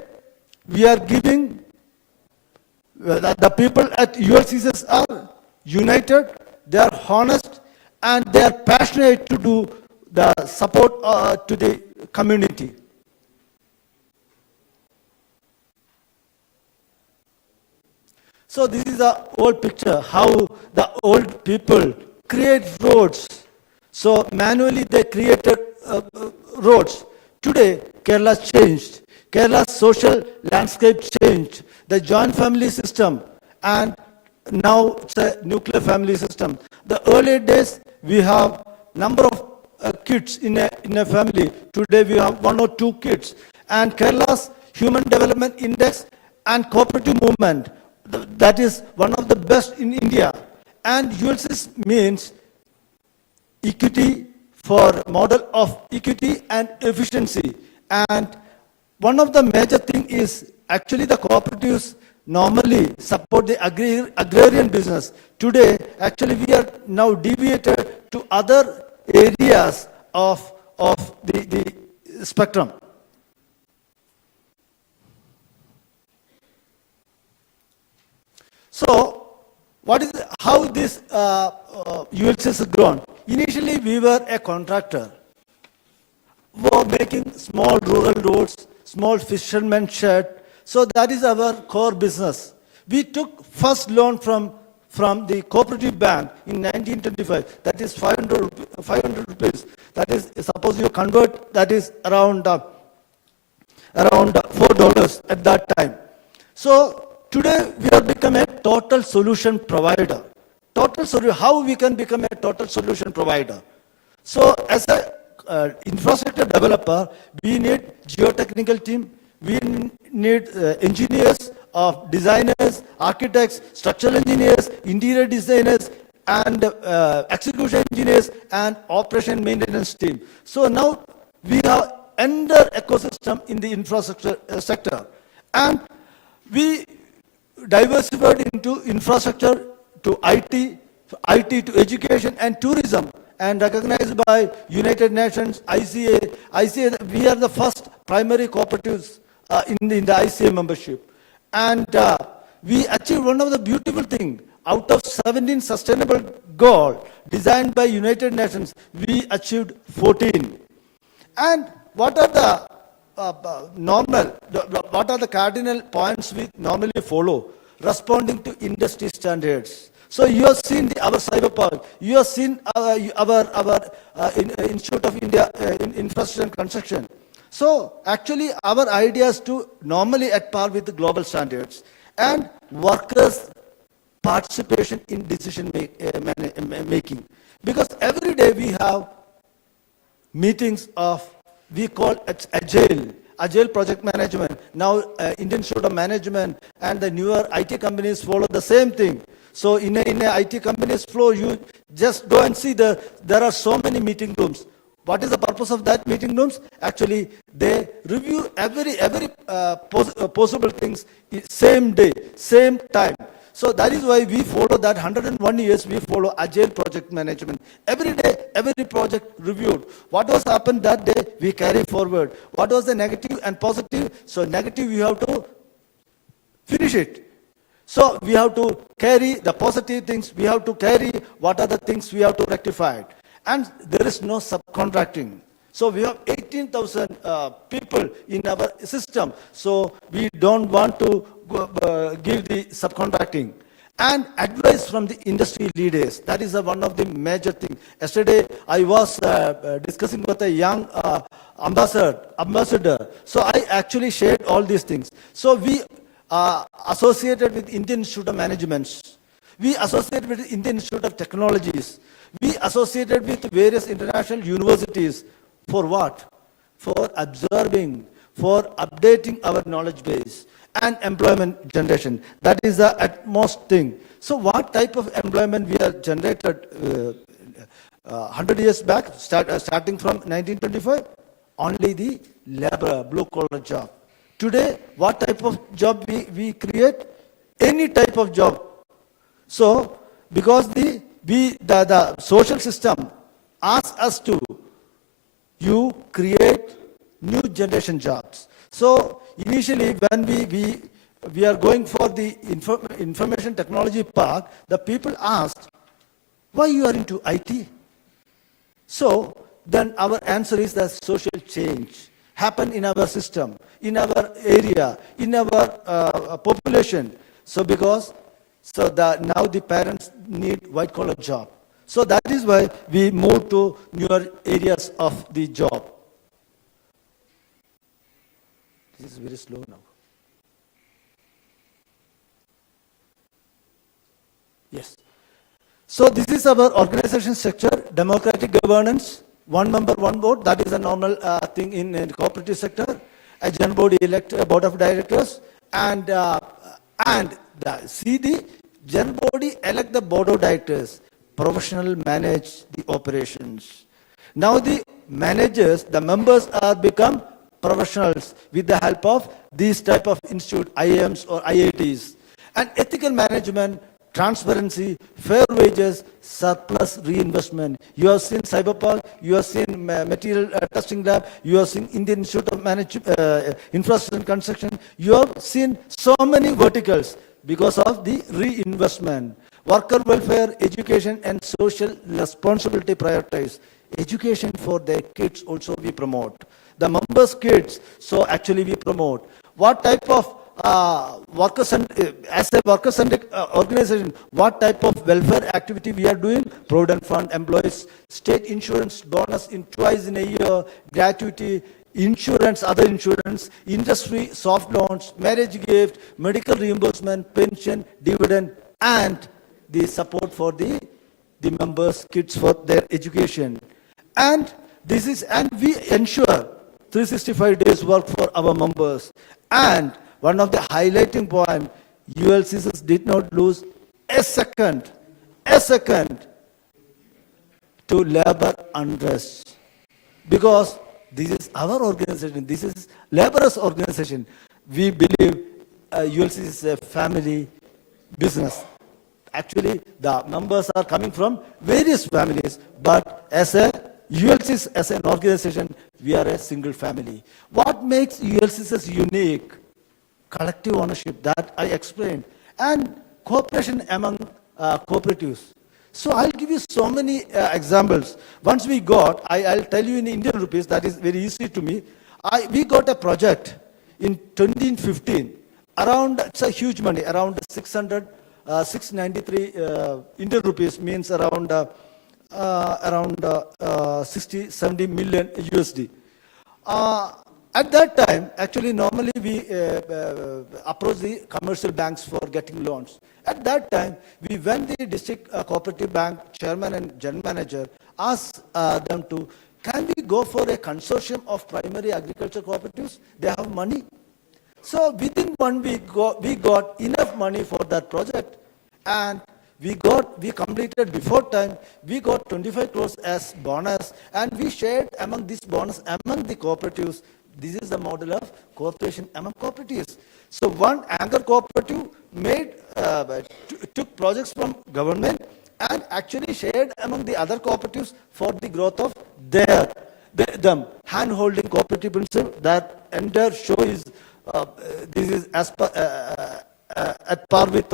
we are giving, the people at ULCCS are united, they are honest, and they are passionate to do the support to the community. So this is the old picture, how the old people create roads. So manually they created roads. Today, Kerala changed. Kerala's social landscape changed. The joint family system, and now it's a nuclear family system. The early days, we have number of kids in a family. Today, we have 1 or 2 kids. And Kerala's Human Development Index and cooperative movement, that is one of the best in India. And ULCCS means equity for model of equity and efficiency. And one of the major thing is actually the cooperatives normally support the agrarian business. Today, actually we are now deviated to other areas of the spectrum. So, how this ULCCS has grown? Initially, we were a contractor. We were making small rural roads, small fishermen shed. So that is our core business. We took first loan from the cooperative bank in 1925. That is 500 rupees. That is, suppose you convert, that is around $4 at that time. So today we have become a total solution provider. How we can become a total solution provider? So as a infrastructure developer, we need geotechnical team, we need engineers, designers, architects, structural engineers, interior designers, and execution engineers, and operation maintenance team. So now we have entire ecosystem in the infrastructure sector, and we diversified into infrastructure to IT to education and tourism, and recognized by United Nations, ICA, we are the first primary cooperatives in the ICA membership. And we achieved one of the beautiful things. Out of 17 sustainable goals designed by United Nations, we achieved 14. And what are the what are the cardinal points we normally follow? Responding to industry standards. So you have seen our cyber park, you have seen our Institute of India in Infrastructure and Construction. So actually our idea is to normally at par with the global standards, and workers' participation in decision making. Because every day we have meetings of, we call it agile project management. Now Indian Institute of Management and the newer IT companies follow the same thing. So in a IT company's flow, you just go and see there are so many meeting rooms. What is the purpose of that meeting rooms? Actually, they review every possible things same day, same time. So that is why we follow that 101 years, we follow agile project management. Every day, every project reviewed. What was happened that day, we carry forward. What was the negative and positive? So negative, we have to finish it. So we have to carry the positive things, we have to carry what are the things we have to rectify. And there is no subcontracting. So we have 18,000 people in our system. So we don't want to give the subcontracting. And advice from the industry leaders. That is one of the major things. Yesterday, I was discussing with a young ambassador. So I actually shared all these things. So we associated with Indian Institute of Management. We associated with Indian Institute of Technologies. We associated with various international universities. For what? For observing, for updating our knowledge base. and employment generation. That is the utmost thing. So what type of employment we have generated 100 years back, starting from 1925? Only the labor, blue-collar job. Today, what type of job we create? Any type of job. So, because the social system asks us to, you create new generation jobs. So, initially when we are going for the information technology park, the people asked, why you are into IT? So, then our answer is that social change happen in our system, in our area, in our population. So now the parents need white collar job. So that is why we move to newer areas of the job. This is very slow now. Yes. So this is our organization structure, democratic governance, one member, one vote. That is a normal thing in the cooperative sector. A general body elect a board of directors, and the general body elect the board of directors. Professional manage the operations. Now the managers, the members are become professionals with the help of these type of institute, IIMs or IITs. And ethical management, transparency, fair wages, surplus reinvestment. You have seen Cyberpark, you have seen Material Testing Lab, you have seen Indian Institute of Infrastructure and Construction. You have seen so many verticals because of the reinvestment. Worker welfare, education and social responsibility prioritize. Education for their kids also we promote. The members' kids, so actually we promote. What type of as a worker-centric organization, what type of welfare activity we are doing? Provident fund, employees, state insurance bonus in twice in a year, gratuity, insurance, other insurance, industry, soft loans, marriage gift, medical reimbursement, pension, dividend, and the support for the members' kids for their education. And we ensure 365 days work for our members. And one of the highlighting point, ULCCs did not lose a second to labor unrest. Because this is our organization, this is laborers' organization. We believe ULCC is a family business. Actually, the members are coming from various families, but as a ULCs, as an organization, we are a single family. What makes ULCs unique? Collective ownership that I explained, and cooperation among cooperatives. So I'll give you so many examples. Once we got, I'll tell you in Indian rupees, that is very easy to me. We got a project in 2015, around, it's a huge money, around 693 Indian rupees, means around 60, 70 million USD. At that time, actually, normally we approach the commercial banks for getting loans. At that time, we went the district cooperative bank chairman and general manager, asked them to, can we go for a consortium of primary agriculture cooperatives? They have money. So within 1 week, we got enough money for that project, and we completed before time. We got 25 crores as bonus, and we shared among this bonus among the cooperatives. This is the model of cooperation among cooperatives. So one anchor cooperative took projects from government and actually shared among the other cooperatives for the growth of them. Hand-holding cooperative principle, that entire show is, this is as at par with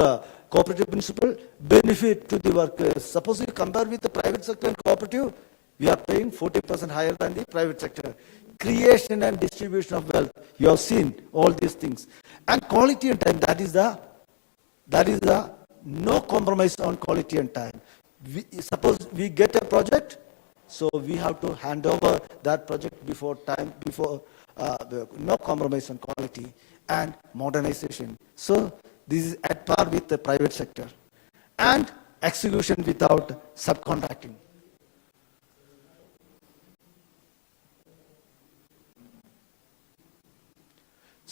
cooperative principle, benefit to the workers. Suppose you compare with the private sector and cooperative, we are paying 40% higher than the private sector. Creation and distribution of wealth, you have seen all these things. And quality and time, that is the no compromise on quality and time. Suppose we get a project, so we have to hand over that project before time, no compromise on quality and modernization. So this is at par with the private sector. And execution without subcontracting.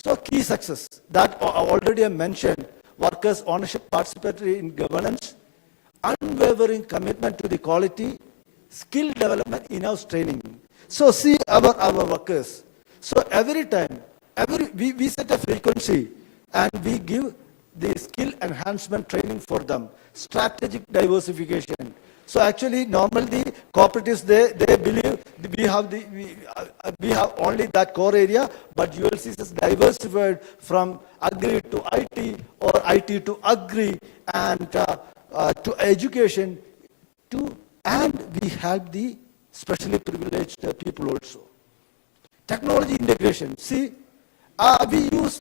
So key success that already I mentioned, workers' ownership, participatory in governance, unwavering commitment to the quality, skill development, in-house training. So see our workers. So every time, we set a frequency and we give the skill enhancement training for them, strategic diversification. So actually, normally cooperatives, they believe we have only that core area, but ULCs is diversified from agri to IT or IT to agri and to education and we help the specially privileged people also. Technology integration. See, we use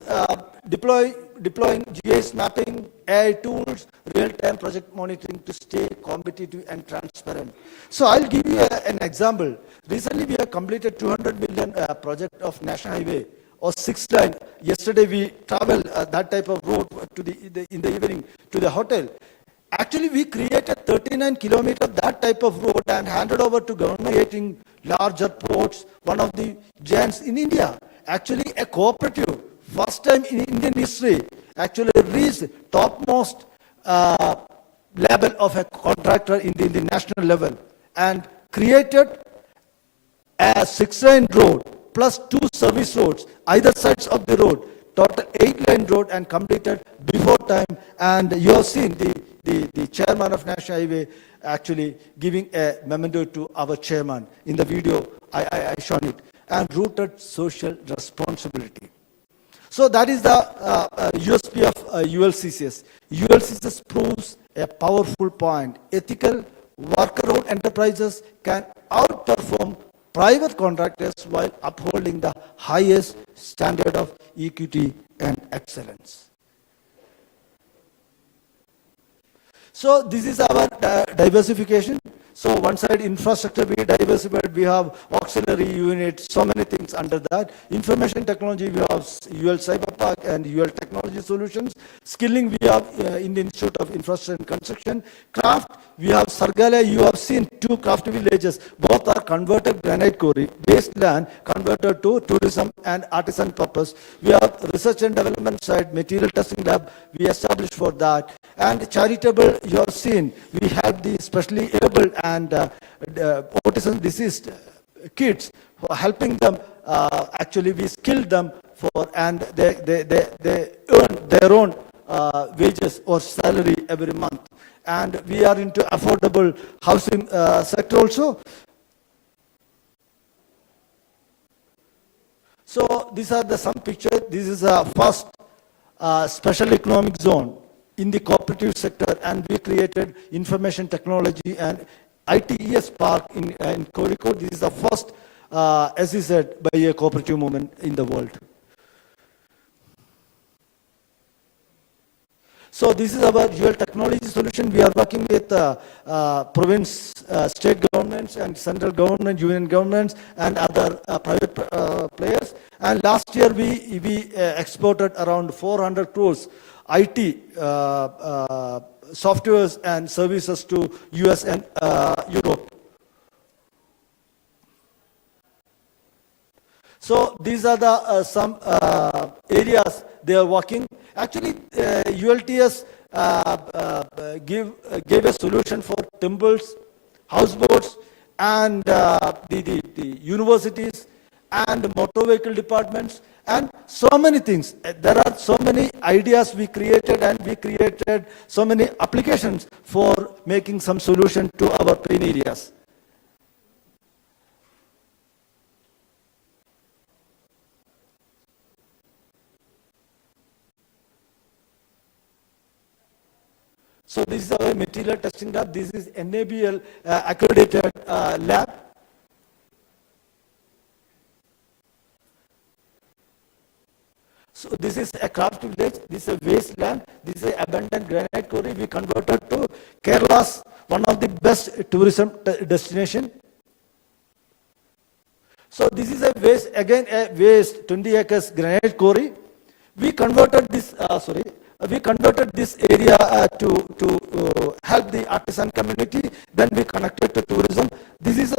deploying GIS mapping, AI tools, real-time project monitoring to stay competitive and transparent. So I'll give you an example. Recently, we have completed 200 million project of National Highway or 6 line. Yesterday, we traveled that type of road to in the evening to the hotel. Actually, we created 39 kilometers that type of road and handed over to government creating larger ports, one of the giants in India. Actually, a cooperative, first time in Indian history, actually reached topmost level of a contractor in the national level and created a 6-lane road plus 2 service roads, either sides of the road, total 8-lane road and completed before time. And you have seen the chairman of National Highway actually giving a memento to our chairman. In the video, I shown it. And rooted social responsibility. So that is the USP of ULCCS. ULCCS proves a powerful point. Ethical, worker-owned enterprises can outperform private contractors while upholding the highest standard of equity and excellence. So this is our diversification. So one side infrastructure we diversified, we have auxiliary units, so many things under that. Information technology, we have UL Cyber Park and UL Technology Solutions. Skilling, we have Indian Institute of Infrastructure and Construction. Craft, we have Sargala, you have seen 2 craft villages. Both are converted granite quarry, waste land converted to tourism and artisan purpose. We have research and development side, material testing lab, we established for that. And charitable, you have seen, we have the specially able and autism diseased kids, for helping them, actually we skill them for, and they earn their own wages or salary every month. And we are into affordable housing sector also. So these are some pictures. This is a first special economic zone in the cooperative sector, and we created information technology and ITES park in Kozhikode. This is the first, as I said, by a cooperative movement in the world. So this is our dual technology solution. We are working with province, state governments and central government, union governments and other private players. And last year we exported around 400 crores IT softwares and services to US and Europe. So these are the some areas they are working. Actually, ULTS gave a solution for temples, houseboats, and the universities and motor vehicle departments, and so many things. There are so many ideas we created, and we created so many applications for making some solution to our pain areas. So this is our material testing lab. This is NABL accredited lab. So this is a craft village. This is a wasteland. This is an abandoned granite quarry. We converted to Kerala's one of the best tourism destination. So this is a waste, again a waste 20 acres granite quarry. We converted this. We converted this area to help the artisan community. Then we connected to tourism. This is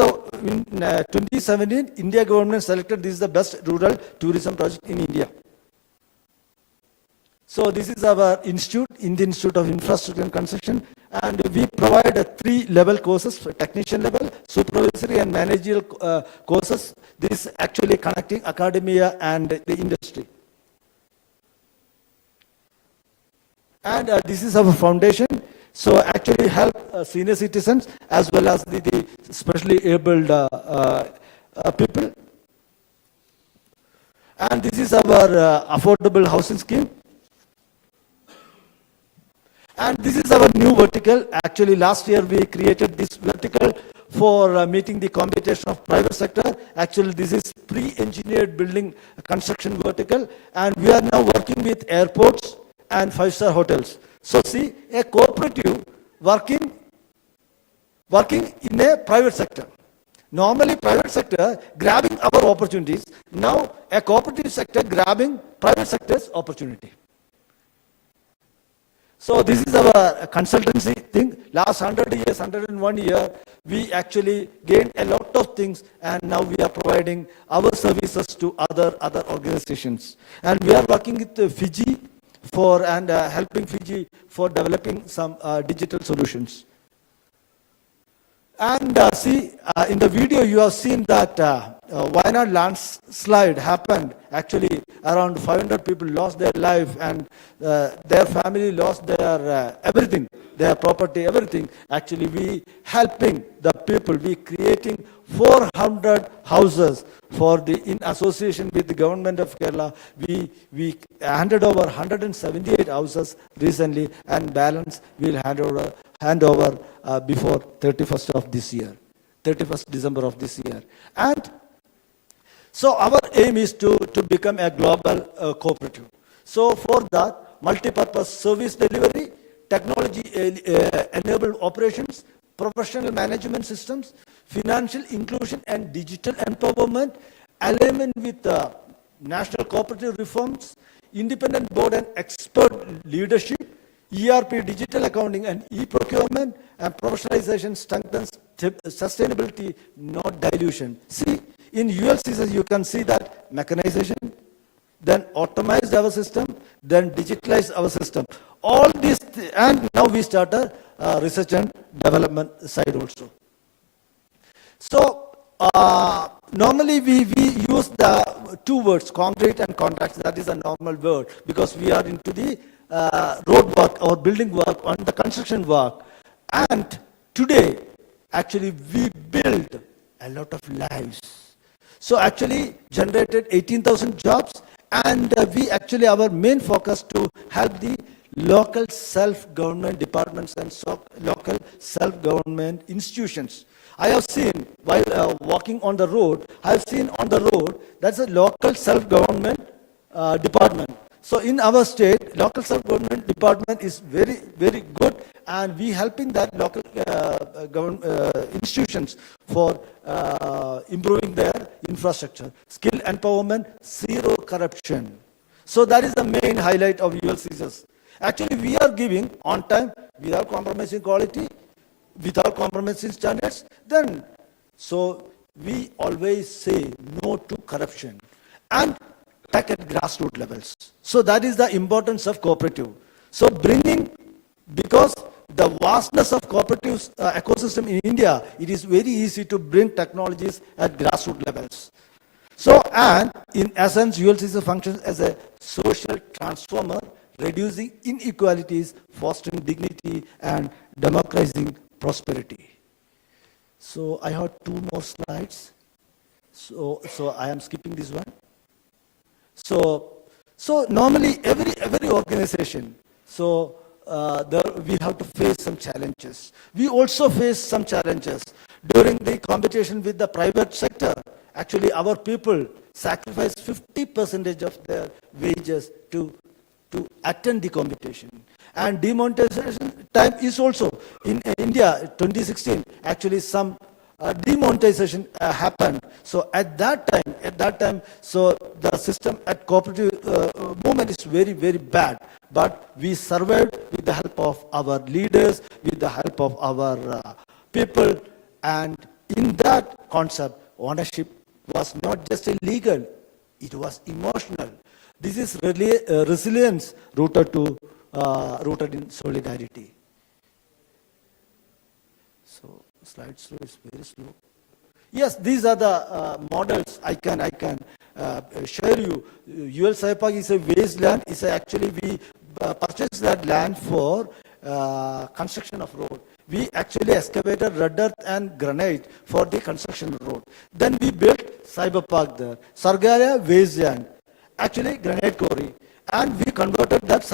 in 2017, India government selected this is the best rural tourism project in India. So this is our institute, Indian Institute of Infrastructure and Construction, and we provide 3-level courses for technician level, supervisory and managerial courses. This is actually connecting academia and the industry. And this is our foundation. So actually help senior citizens as well as the specially abled people. And this is our affordable housing scheme. And this is our new vertical. Actually, last year we created this vertical for meeting the competition of private sector. Actually, this is pre-engineered building construction vertical. And we are now working with airports and 5-star hotels. So see, a cooperative working in a private sector. Normally, private sector grabbing our opportunities. Now, a cooperative sector grabbing private sector's opportunity. So this is our consultancy thing. Last 100 years, 101 year, we actually gained a lot of things, and now we are providing our services to other organizations. And we are working with Fiji for helping Fiji for developing some digital solutions. And see, in the video you have seen that Wayanad landslide happened. Actually, around 500 people lost their life, and their family lost their everything, their property, everything. Actually, we helping the people. We creating 400 houses for in association with the government of Kerala. We handed over 178 houses recently, and balance will hand over before 31st of this year, 31st December of this year. And so our aim is to become a global cooperative. So for that, multi-purpose service delivery, technology-enabled operations, professional management systems, financial inclusion and digital empowerment, alignment with national cooperative reforms, independent board and expert leadership, ERP, digital accounting and e-procurement, and professionalization strengthens sustainability, not dilution. See, in ULCCs you can see that mechanization, then automized our system, then digitalized our system. All these, and now we start a research and development side also. So, normally we use the 2 words, concrete and contracts. That is a normal word because we are into the road work or building work, on the construction work. And today, actually, we build a lot of lives. So actually generated 18,000 jobs, and we actually, our main focus to help the local self-government departments and local self-government institutions. I have seen, while walking on the road, I have seen on the road, that's a local self-government department. So in our state, local self-government department is very, very good, and we helping that local institutions for improving their infrastructure. Skill empowerment, zero corruption. So that is the main highlight of ULCCs. Actually, we are giving on time, without compromising quality, without compromising standards. Then, so we always say no to corruption and attack at grassroots levels. So that is the importance of cooperative. So bringing, because the vastness of cooperative ecosystem in India, it is very easy to bring technologies at grassroots levels. So, and in essence, ULCC functions as a social transformer, reducing inequalities, fostering dignity, and democratizing prosperity. So I have 2 more slides. So I am skipping this one. So normally every organization, so we have to face some challenges. We also face some challenges during the competition with the private sector. Actually, our people sacrifice 50% of their wages to attend the competition. And demonetization time is also, in India, 2016, actually some demonetization happened. So at that time, so the system at cooperative movement is very, very bad. But we survived with the help of our leaders, with the help of our people. And in that concept, ownership was not just illegal, it was emotional. This is really resilience rooted in solidarity. So slide slow is very slow. Yes, these are the models I can share you. UL Saipak is a wasteland. Actually we purchased that land for construction of road. We actually excavated red earth and granite for the construction of road. Then we built Cyber Park there. Sargaria wasteland, actually granite quarry, and we converted that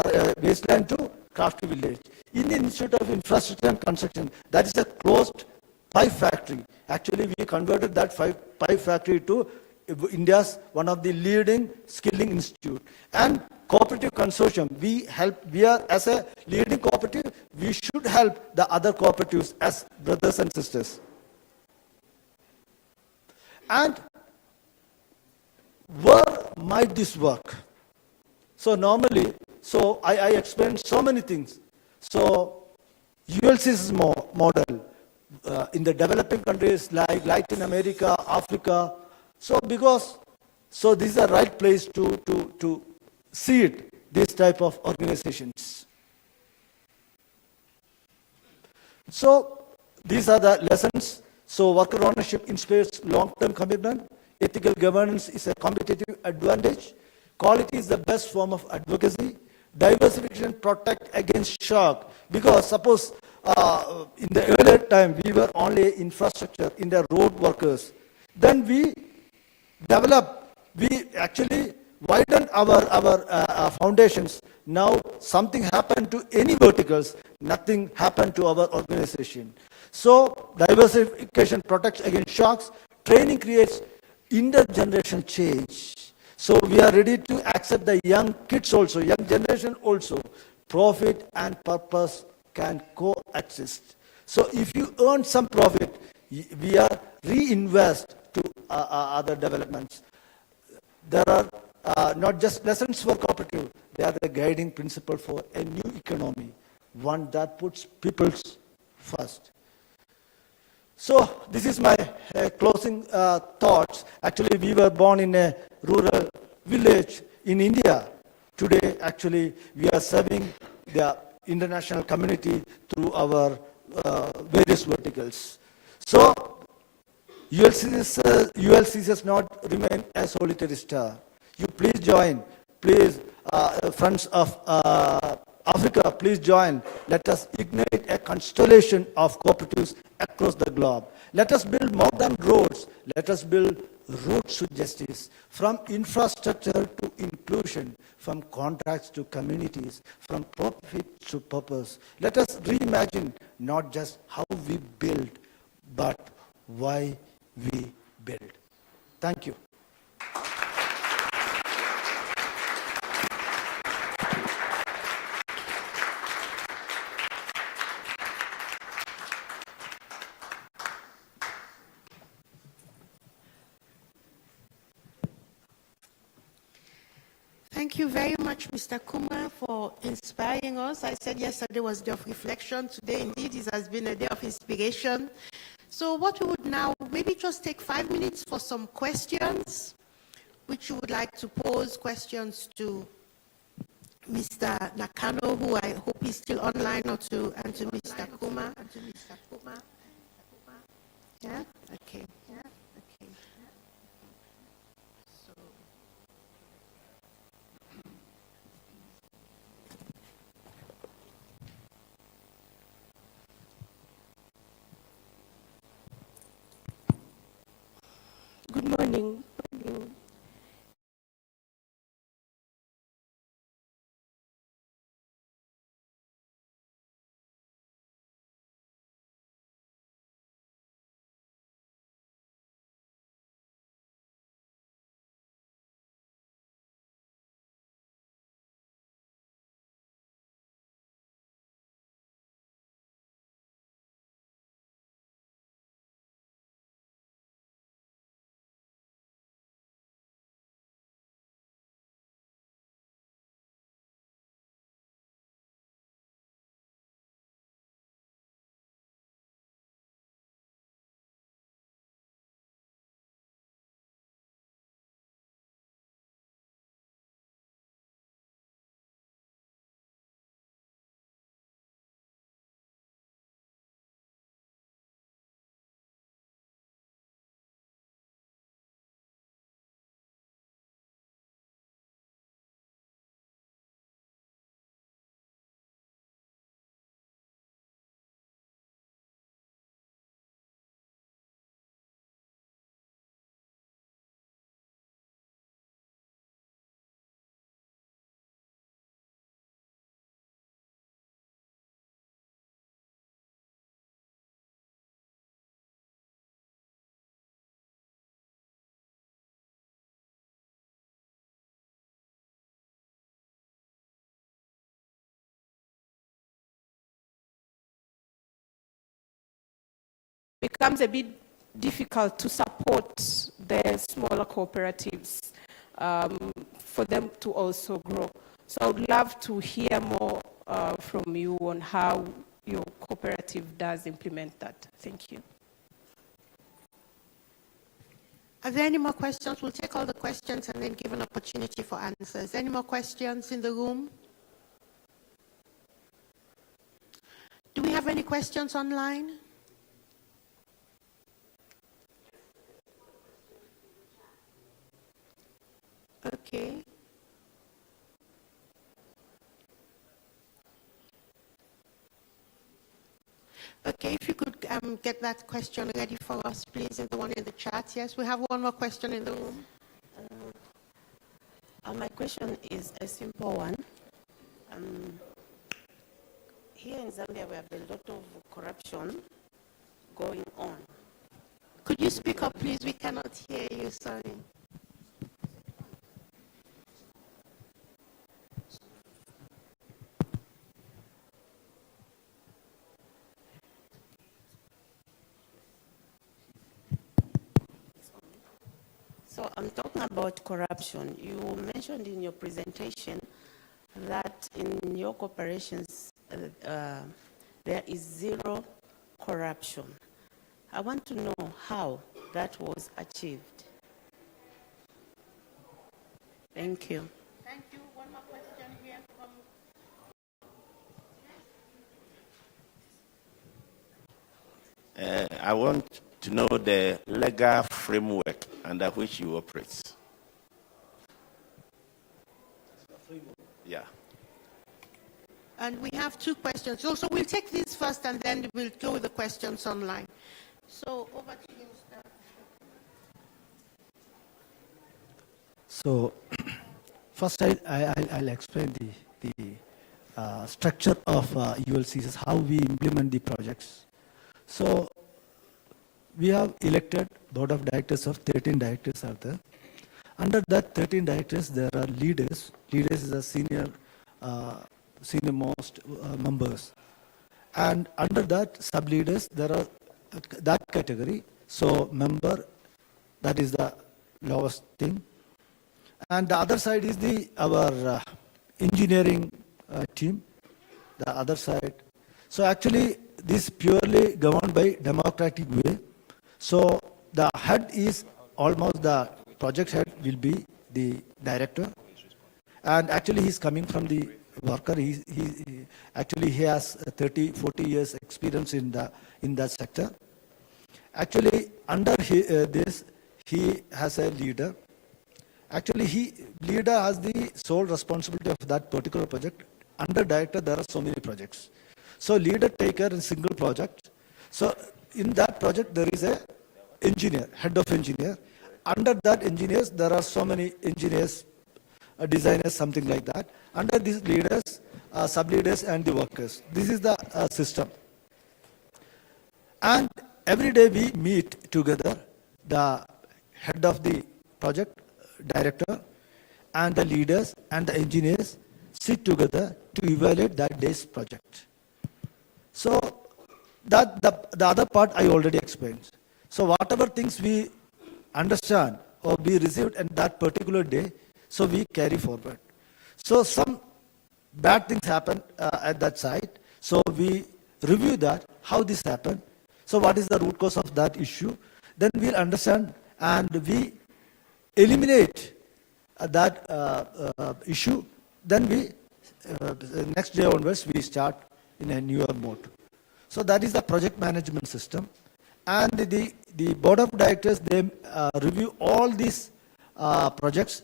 wasteland to craft village. Indian Institute of Infrastructure and Construction, that is a closed pipe factory. Actually, we converted that pipe factory to India's one of the leading skilling institute. And cooperative consortium, we are as a leading cooperative, we should help the other cooperatives as brothers and sisters. And where might this work? So normally, I explained so many things. So ULC's model in the developing countries like Latin America, Africa. So this is the right place to seed this type of organizations. So these are the lessons. So worker ownership inspires long-term commitment. Ethical governance is a competitive advantage. Quality is the best form of advocacy. Diversification protect against shock. Because suppose in the earlier time we were only infrastructure in the road workers. Then we actually widen our foundations. Now something happened to any verticals, nothing happened to our organization. So diversification protects against shocks. Training creates intergenerational change. So we are ready to accept the young kids also, young generation also. Profit and purpose can coexist. So if you earn some profit, we are reinvest to other developments. There are not just lessons for cooperative, they are the guiding principle for a new economy, one that puts people first. So this is my closing thoughts. Actually, we were born in a rural village in India. Today, actually, we are serving the international community through our various verticals. So ULCC has not remain a solitary star. You please join, please, friends of Africa, please join. Let us ignite a constellation of cooperatives across the globe. Let us build modern roads. Let us build roads to justice. From infrastructure to inclusion, from contracts to communities, from profit to purpose. Let us reimagine not just how we build, but why we build. Thank you. Thank you very much, Mr. Kumar, for inspiring us. I said yesterday was a day of reflection. Today, indeed, it has been a day of inspiration. So what we would now, maybe just take 5 minutes for some questions, which you would like to pose questions to Mr. Nakano, who I hope is still online, and to Mr. Kumar. Yeah? Okay. Good morning. becomes a bit difficult to support the smaller cooperatives for them to also grow. So I would love to hear more from you on how your cooperative does implement that. Thank you. Are there any more questions? We'll take all the questions and then give an opportunity for answers. Any more questions in the room? Do we have any questions online? Okay. Okay, if you could get that question ready for us, please, and the one in the chat. Yes, we have one more question in the room. My question is a simple one. Here in Zambia, we have a lot of corruption going on. Could you speak up, please? We cannot hear you, sorry. So I'm talking about corruption. You mentioned in your presentation that in your corporations, there is zero corruption. I want to know how that was achieved. Thank you. Thank you. One more question here from... I want to know the legal framework under which you operate. Yeah. And we have two questions. So we'll take these first and then we'll go with the questions online. So over to you, Mr. So first I'll explain the structure of ULCs, how we implement the projects. So we have elected board of directors of 13 directors are there. Under that 13 directors, there are leaders. Leaders is a senior most members. And under that, sub-leaders, there are that category. So member, that is the lowest thing. And the other side is our engineering team, the other side. So actually, this purely governed by democratic way. So the head is almost the project head will be the director. And actually, he's coming from the worker. He has 30, 40 years experience in that sector. Actually, under this, he has a leader. Actually, leader has the sole responsibility of that particular project. Under director, there are so many projects. So leader take care in single project. So in that project, there is a engineer, head of engineer. Under that engineers, there are so many engineers, designers, something like that. Under these leaders, sub-leaders and the workers. This is the system. And every day we meet together, the head of the project, director, and the leaders and the engineers sit together to evaluate that day's project. So that the other part I already explained. So whatever things we understand or we received in that particular day, so we carry forward. So some bad things happen at that site. So we review that, how this happened. So what is the root cause of that issue? Then we'll understand and we eliminate that issue. Then we, next day onwards, we start in a newer mode. So that is the project management system. And the board of directors, they review all these projects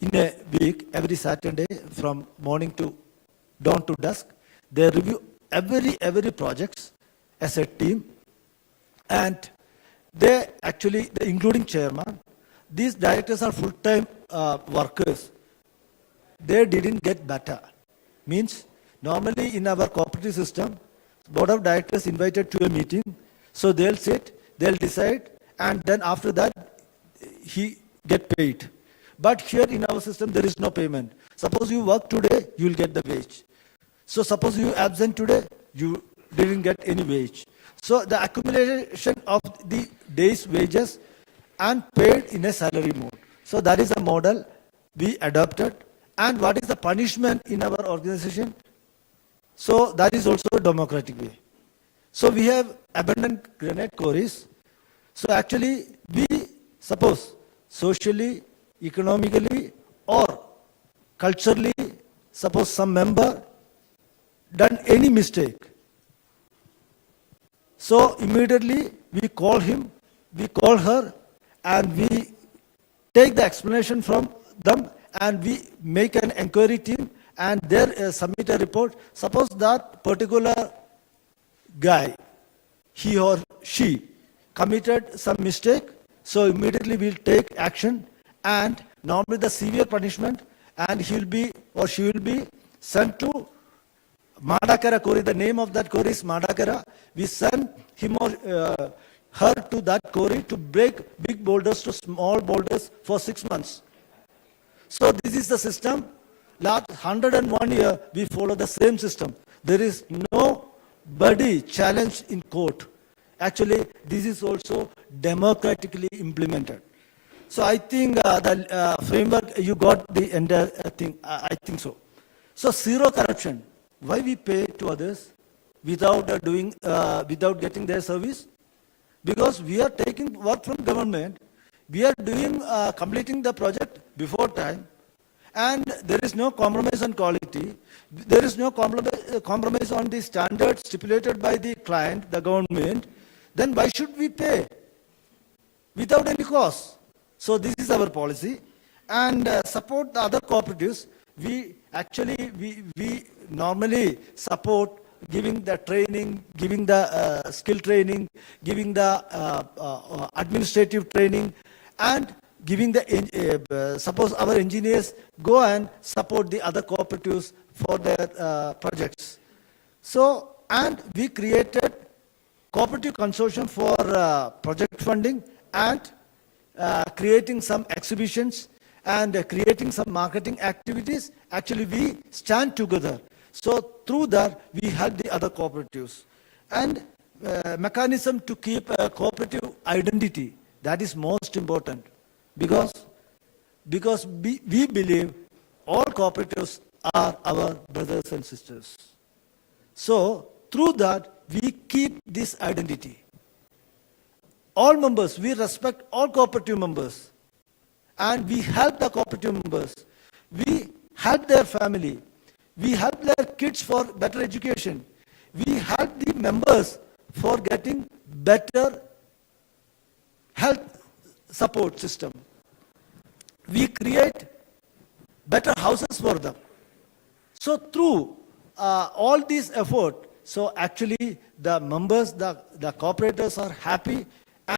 in a week, every Saturday, from morning to dawn to dusk. They review every projects as a team. And they actually, including chairman, these directors are full-time workers. They didn't get better. Means, normally in our cooperative system, board of directors invited to a meeting, so they'll sit, they'll decide, and then after that, he get paid. But here in our system, there is no payment. Suppose you work today, you will get the wage. So suppose you absent today, you didn't get any wage. So the accumulation of the day's wages and paid in a salary mode. So that is a model we adopted. And what is the punishment in our organization? So that is also a democratic way. So we have abundant granite quarries. So actually we suppose socially, economically or culturally, suppose some member done any mistake. So immediately we call him, we call her, and we take the explanation from them, and we make an inquiry team, and they submit a report. Suppose that particular guy, he or she, committed some mistake, so immediately we'll take action, and normally the severe punishment, and he will be or she will be sent to Madakara Quarry. The name of that quarry is Madakara. We send him or her to that quarry to break big boulders to small boulders for 6 months. So this is the system. Last 101 years, we follow the same system. There is nobody challenged in court. Actually, this is also democratically implemented. So I think the framework, you got the entire thing, I think so. So zero corruption. Why we pay to others without without getting their service? Because we are taking work from government, we are doing completing the project before time, and there is no compromise on quality. There is no compromise on the standards stipulated by the client, the government. Then why should we pay without any cost? So this is our policy, and support the other cooperatives. We actually we normally support giving the training, giving the skill training, giving the administrative training, and giving the, suppose our engineers go and support the other cooperatives for their projects. So, and we created cooperative consortium for project funding and creating some exhibitions and creating some marketing activities. Actually, we stand together. So through that, we help the other cooperatives. And mechanism to keep a cooperative identity, that is most important. Because we believe all cooperatives are our brothers and sisters. So through that, we keep this identity. All members, we respect all cooperative members. And we help the cooperative members. We help their family. We help their kids for better education. We help the members for getting better health support system. We create better houses for them. So through all these effort, so actually the members, the cooperators are happy,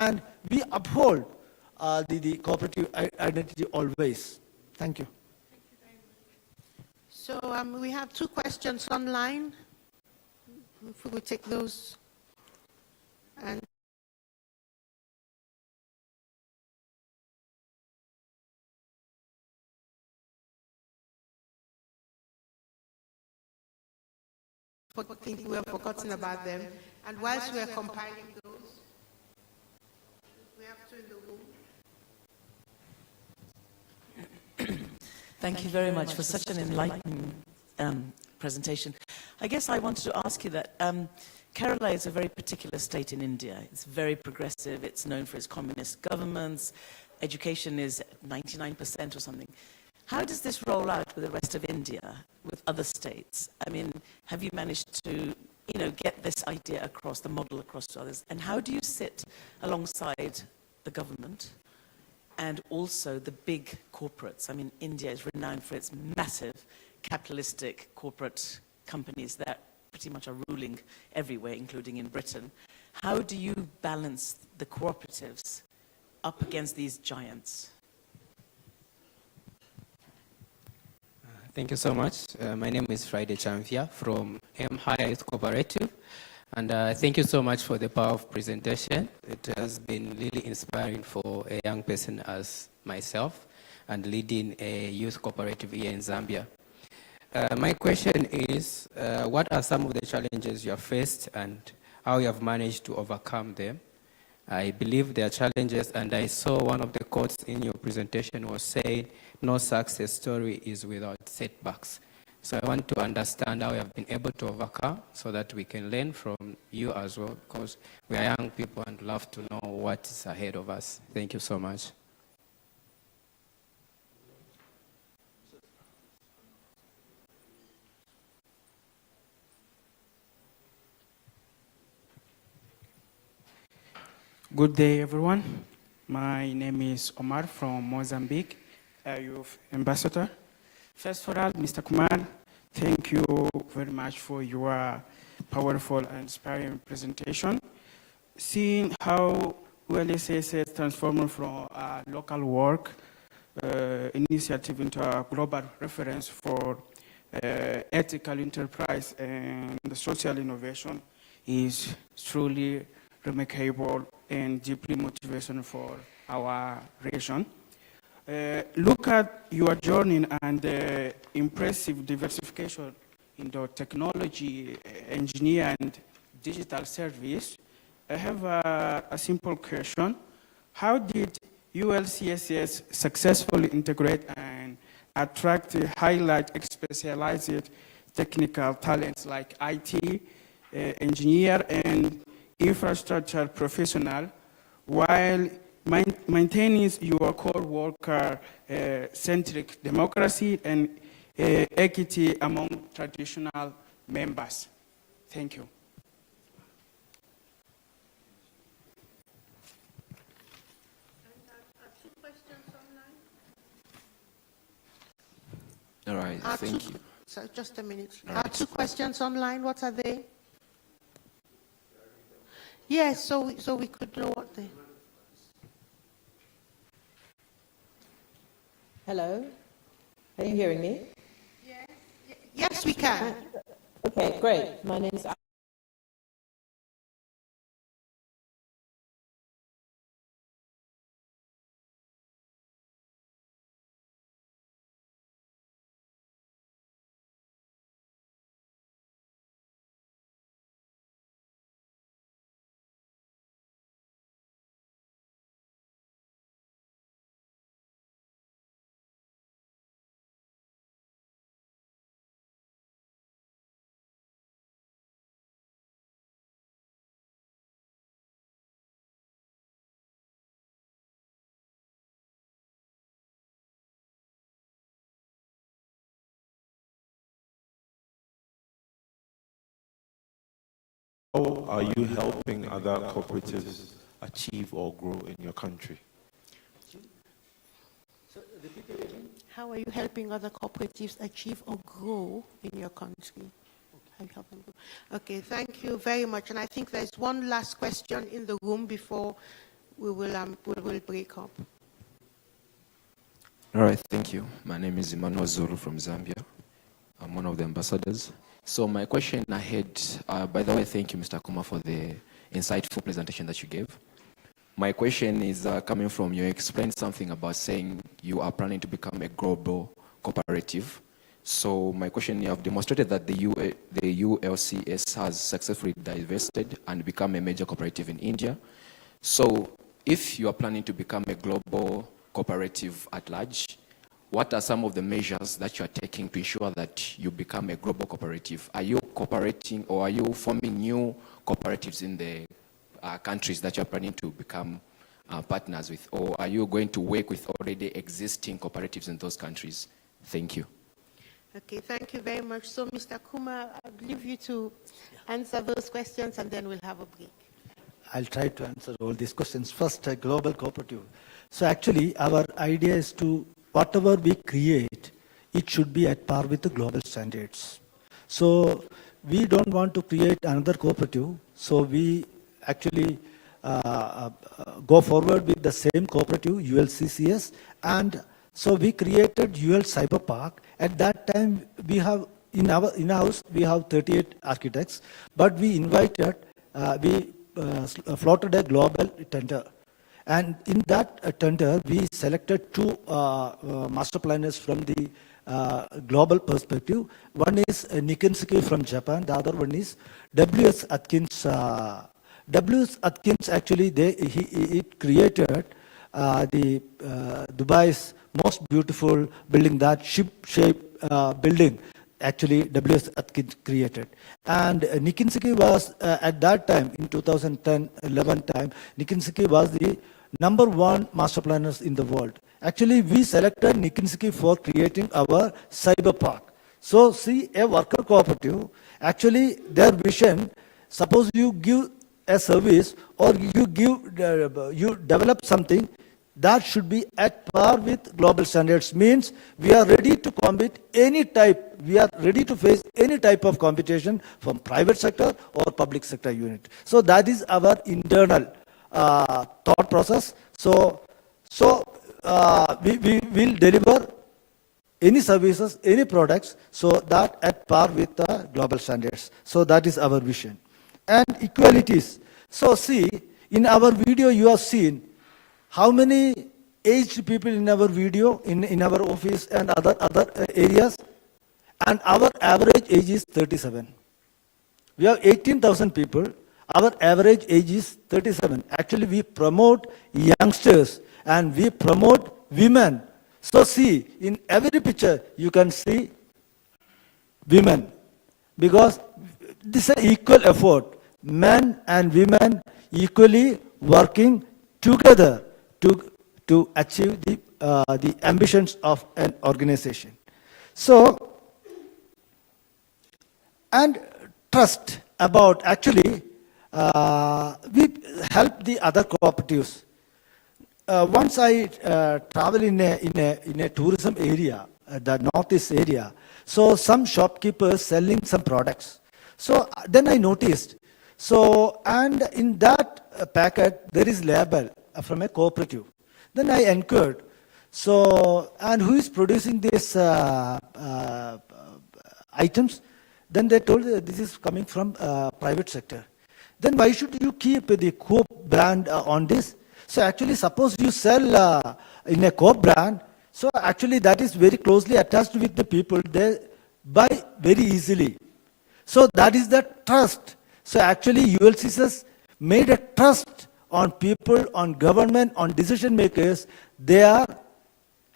and we uphold the cooperative identity always. Thank you. So we have 2 questions online. If we would take those. And thinking we have forgotten about them. And whilst we are compiling those, we have 2 in the room. Thank you very much for such an enlightening presentation. I guess I wanted to ask you that Kerala is a very particular state in India. It's very progressive. It's known for its communist governments. Education is 99% or something. How does this roll out with the rest of India, with other states? I mean, have you managed to, get this idea across, the model across to others? And how do you sit alongside the government and also the big corporates? I mean, India is renowned for its massive capitalistic corporate companies that pretty much are ruling everywhere, including in Britain. How do you balance the cooperatives up against these giants? Thank you so much. My name is Friday Chamvia from Higher Youth Cooperative. And thank you so much for the powerful presentation. It has been really inspiring for a young person as myself and leading a youth cooperative here in Zambia. My question is, what are some of the challenges you have faced and how you have managed to overcome them. I believe there are challenges, and I saw one of the quotes in your presentation was saying, no success story is without setbacks. So I want to understand how you have been able to overcome so that we can learn from you as well, because we are young people and love to know what is ahead of us. Thank you so much. Good day, everyone. My name is Omar from Mozambique, a youth ambassador. First of all, Mr. Kumar, thank you very much for your powerful and inspiring presentation. Seeing how ULSS has transformed from a local work initiative into a global reference for ethical enterprise and social innovation is truly remarkable and deeply motivational for our region. Look at your journey and the impressive diversification in the technology, engineer, and digital service. I have a simple question. How did ULCSS successfully integrate and attract highlight specialized technical talents like IT, engineer, and infrastructure professional while maintaining your core worker-centric democracy and equity among traditional members? Thank you. All right, thank you. So just a minute. Are two questions online? What are they? Yes, so we could know what they. Hello, are you hearing me? Yes, we can. Okay, great. My name is How are you helping other cooperatives achieve or grow in your country? How are you helping other cooperatives achieve or grow in your country? Okay, thank you very much. And I think there's one last question in the room before we will break up. All right, thank you. My name is Emmanuel Zulu from Zambia. I'm one of the ambassadors. So my question ahead, by the way, thank you, Mr. Kuma, for the insightful presentation that you gave. My question is coming from you explained something about saying you are planning to become a global cooperative. So my question, you have demonstrated that the ULCS has successfully divested and become a major cooperative in India. So if you are planning to become a global cooperative at large, what are some of the measures that you are taking to ensure that you become a global cooperative? Are you cooperating or are you forming new cooperatives in the countries that you are planning to become partners with? Or are you going to work with already existing cooperatives in those countries? Thank you. Okay, thank you very much. So, Mr. Kuma, I'll leave you to answer those questions and then we'll have a break. I'll try to answer all these questions. First, a global cooperative. So actually, our idea is to, whatever we create, it should be at par with the global standards. So we don't want to create another cooperative, so we actually go forward with the same cooperative, ULCCS, and so we created UL Cyber Park. At that time, we have, in-house, we have 38 architects, but we invited, we floated a global tender. And in that tender, we selected two master planners from the global perspective. One is Nikinsuke from Japan, the other one is W.S. Atkins. W.S. Atkins actually, it created the Dubai's most beautiful building, that ship-shaped building, actually W.S. Atkins created. And Nikinsuke was, at that time, in 2010-11 time, Nikinsuke was the #1 master planners in the world. Actually, we selected Nikinsuke for creating our cyber park. So see, a worker cooperative, actually their vision, suppose you give a service or you develop something, that should be at par with global standards. Means we are ready to compete any type, we are ready to face any type of competition from private sector or public sector unit. So that is our internal thought process. So we will deliver any services, any products, so that at par with the global standards. So that is our vision. And equalities. So see, in our video you have seen how many aged people in our video, in our office and other areas, and our average age is 37. We have 18,000 people. Our average age is 37. Actually, we promote youngsters and we promote women. So see, in every picture you can see women, because this is an equal effort. Men and women equally working together to achieve the ambitions of an organization. So, and trust about, actually, we help the other cooperatives. Once I travel in a tourism area, the northeast area, so some shopkeepers selling some products. So then I noticed, so, and in that packet there is label from a cooperative. Then I inquired, so, and who is producing these items? Then they told this is coming from private sector. Then why should you keep the Coop brand on this? So actually, suppose you sell in a Coop brand, so actually that is very closely attached with the people. They buy very easily. So that is the trust. So actually ULCCS made a trust on people, on government, on decision makers. They are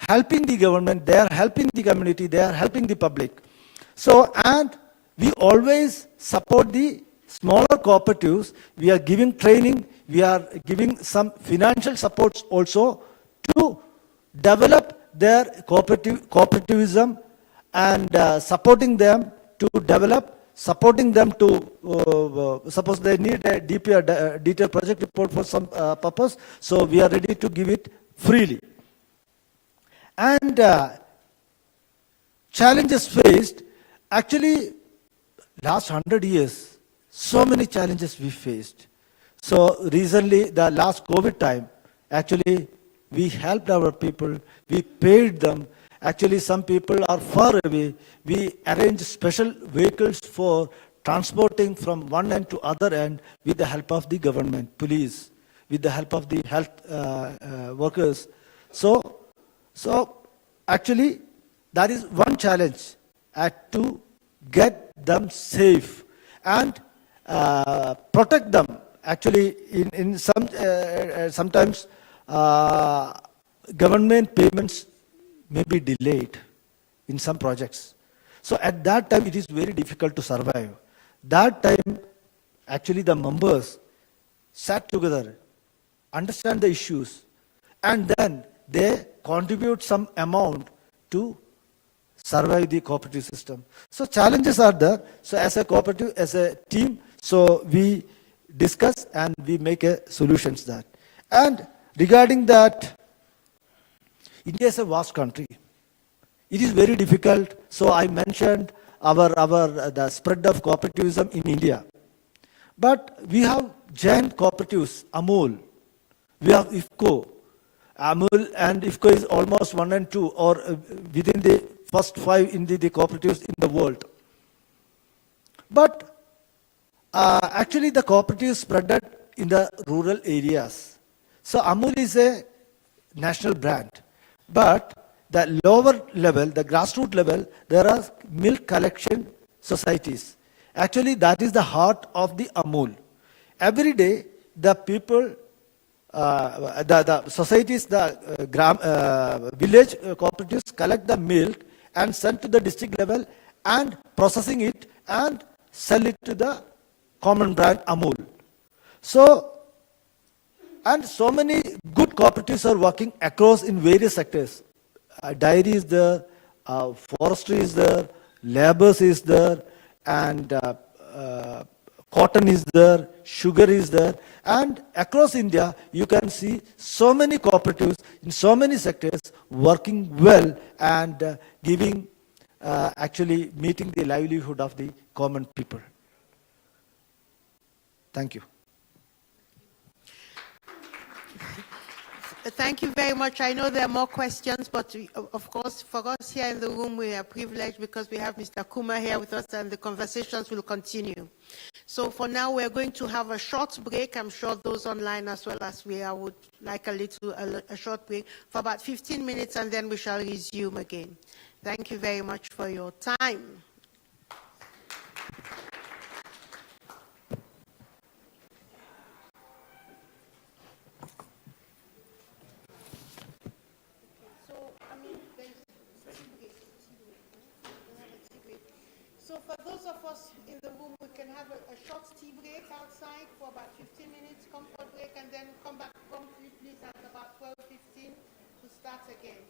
helping the government, they are helping the community, they are helping the public. So, and we always support the smaller cooperatives. We are giving training, we are giving some financial supports also to develop their cooperativism and supporting them to develop, supporting them to, suppose they need a detailed project report for some purpose, so we are ready to give it freely. And challenges faced, actually last 100 years, so many challenges we faced. So recently, the last COVID time, actually we helped our people, we paid them. Actually, some people are far away. We arrange special vehicles for transporting from one end to other end with the help of the government, police, with the help of the health workers. So actually, that is one challenge, to get them safe and protect them. Actually, in some sometimes government payments may be delayed in some projects. So at that time, it is very difficult to survive. That time, actually the members sat together, understand the issues, and then they contribute some amount to survive the cooperative system. So challenges are there. So as a cooperative, as a team, so we discuss and we make solutions that. And regarding that, India is a vast country. It is very difficult. So I mentioned the spread of cooperativism in India. But we have giant cooperatives, Amul. We have IFCO. Amul and IFCO is almost 1 and 2, or within the first 5 in the cooperatives in the world. But actually the cooperatives spread in the rural areas. So Amul is a national brand. But the lower level, the grassroots level, there are milk collection societies. Actually, that is the heart of the Amul. Every day, the people, the societies, the village cooperatives collect the milk and send to the district level and processing it and sell it to the common brand Amul. So, and so many good cooperatives are working across in various sectors. Dairy is there, forestry is there, labours is there, and cotton is there, sugar is there, and across India you can see so many cooperatives in so many sectors working well and giving, actually meeting the livelihood of the common people. Thank you. Thank you very much. I know there are more questions, but of course, for us here in the room, we are privileged because we have Mr. Kuma here with us, and the conversations will continue. So for now, we're going to have a short break. I'm sure those online as well as we are would like a short break for about 15 minutes, and then we shall resume again. Thank you very much for your time. So for those of us in the room, we can have a short tea break outside for about 15 minutes, comfort break, and then come back promptly, please, at about 12:15 to start again.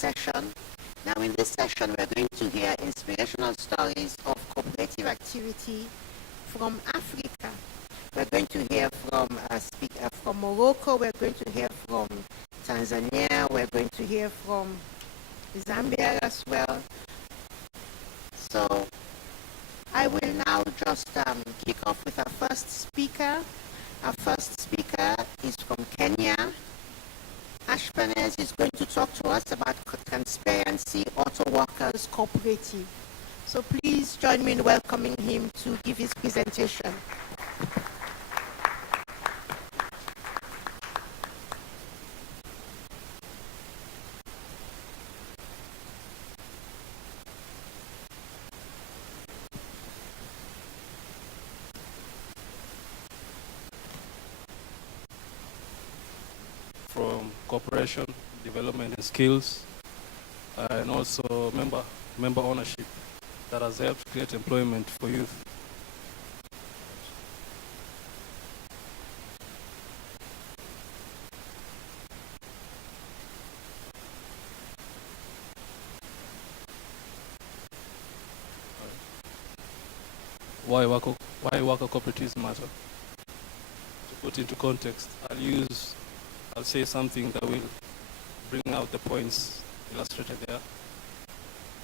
session. Now in this session, we're going to hear inspirational stories of cooperative activity from Africa. We're going to hear from a speaker from Morocco, we're going to hear from Tanzania, we're going to hear from Zambia as well. So I will now just kick off with our first speaker. Our first speaker is from Kenya. Ashpenez is going to talk to us about Transparency Auto Workers Cooperative. So please join me in welcoming him to give his presentation. From cooperation, development and skills, and also member ownership that has helped create employment for youth. Why worker cooperatives matter? To put into context, I'll say something that will bring out the points illustrated there.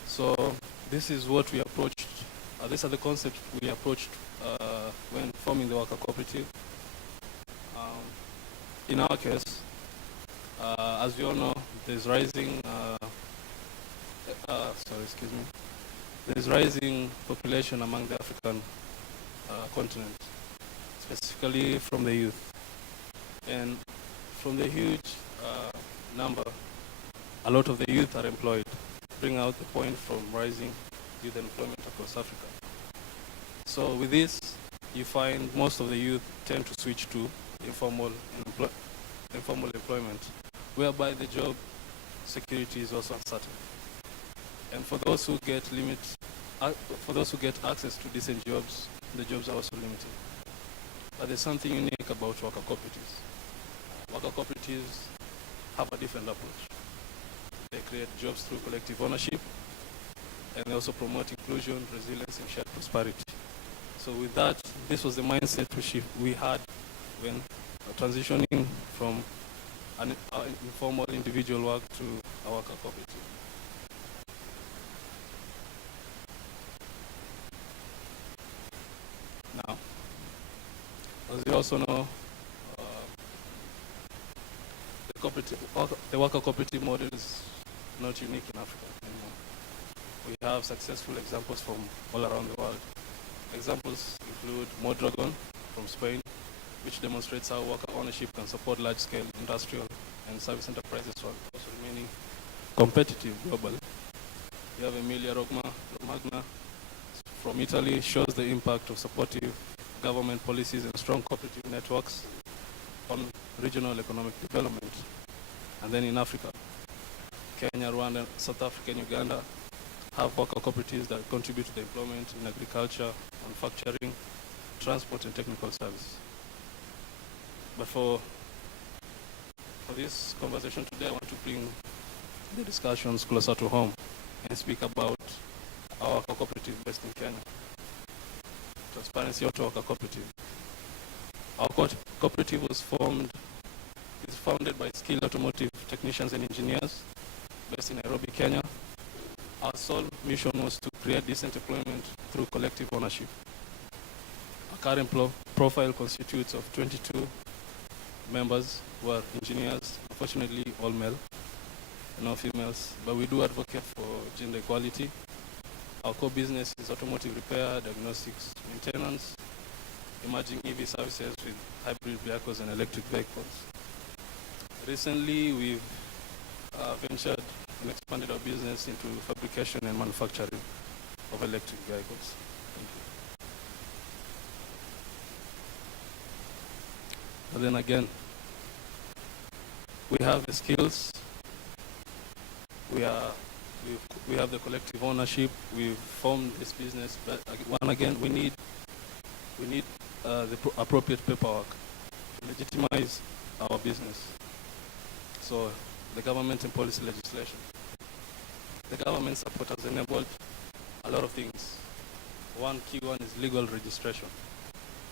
So this is what we approached, these are the concepts we approached when forming the worker cooperative. In our case, as you all know, there's rising, there's rising population among the African continent, specifically from the youth. And from the huge number, a lot of the youth are employed, bring out the point from rising youth employment across Africa. So with this, you find most of the youth tend to switch to informal employment, whereby the job security is also uncertain. And for those who get access to decent jobs, the jobs are also limited. But there's something unique about worker cooperatives. Worker cooperatives have a different approach. They create jobs through collective ownership, and they also promote inclusion, resilience, and shared prosperity. So with that, this was the mindset we had when transitioning from an informal individual work to a worker cooperative. Now, as you also know, the worker cooperative model is not unique in Africa anymore. We have successful examples from all around the world. Examples include Mondragon from Spain, which demonstrates how worker ownership can support large-scale industrial and service enterprises while also remaining competitive globally. We have Emilia Romagna from Italy, shows the impact of supportive government policies and strong cooperative networks on regional economic development. And then in Africa, Kenya, Rwanda, South Africa, and Uganda have worker cooperatives that contribute to the employment in agriculture, manufacturing, transport, and technical services. But for this conversation today, I want to bring the discussions closer to home and speak about our worker cooperative based in Kenya, Transparency Auto Worker Cooperative. Our cooperative is founded by skilled automotive technicians and engineers based in Nairobi, Kenya. Our sole mission was to create decent employment through collective ownership. Our current profile constitutes of 22 members who are engineers, unfortunately all male, no females, but we do advocate for gender equality. Our core business is automotive repair, diagnostics, maintenance, emerging EV services with hybrid vehicles and electric vehicles. Recently, we've ventured and expanded our business into fabrication and manufacturing of electric vehicles. Thank you. But then again, we have the skills, we have the collective ownership, we've formed this business, but again, we need the appropriate paperwork to legitimize our business. So the government and policy legislation. the government support has enabled a lot of things. One key one is legal registration.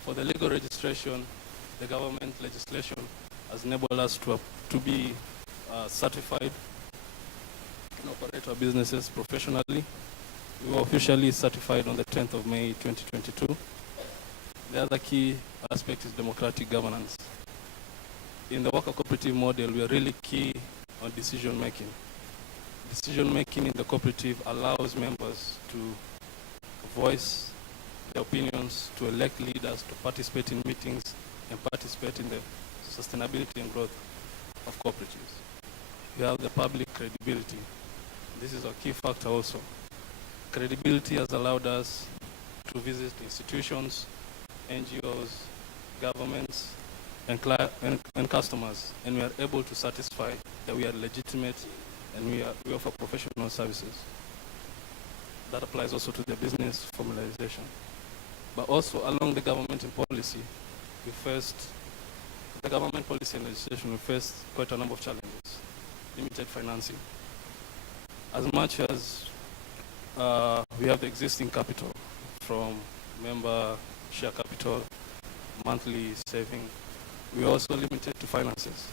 For the legal registration, the government legislation has enabled us to be certified and operate our businesses professionally. We were officially certified on the 10th of May 2022. The other key aspect is democratic governance. In the worker cooperative model, we are really key on decision making. Decision making in the cooperative allows members to voice their opinions, to elect leaders, to participate in meetings, and participate in the sustainability and growth of cooperatives. We have the public credibility. This is a key factor also. Credibility has allowed us to visit institutions, NGOs, governments, and customers, and we are able to satisfy that we are legitimate and we offer professional services. That applies also to the business formalization. But also along the government and policy, the government policy and legislation, we faced quite a number of challenges. Limited financing. As much as we have the existing capital from member share capital, monthly saving, we are also limited to finances.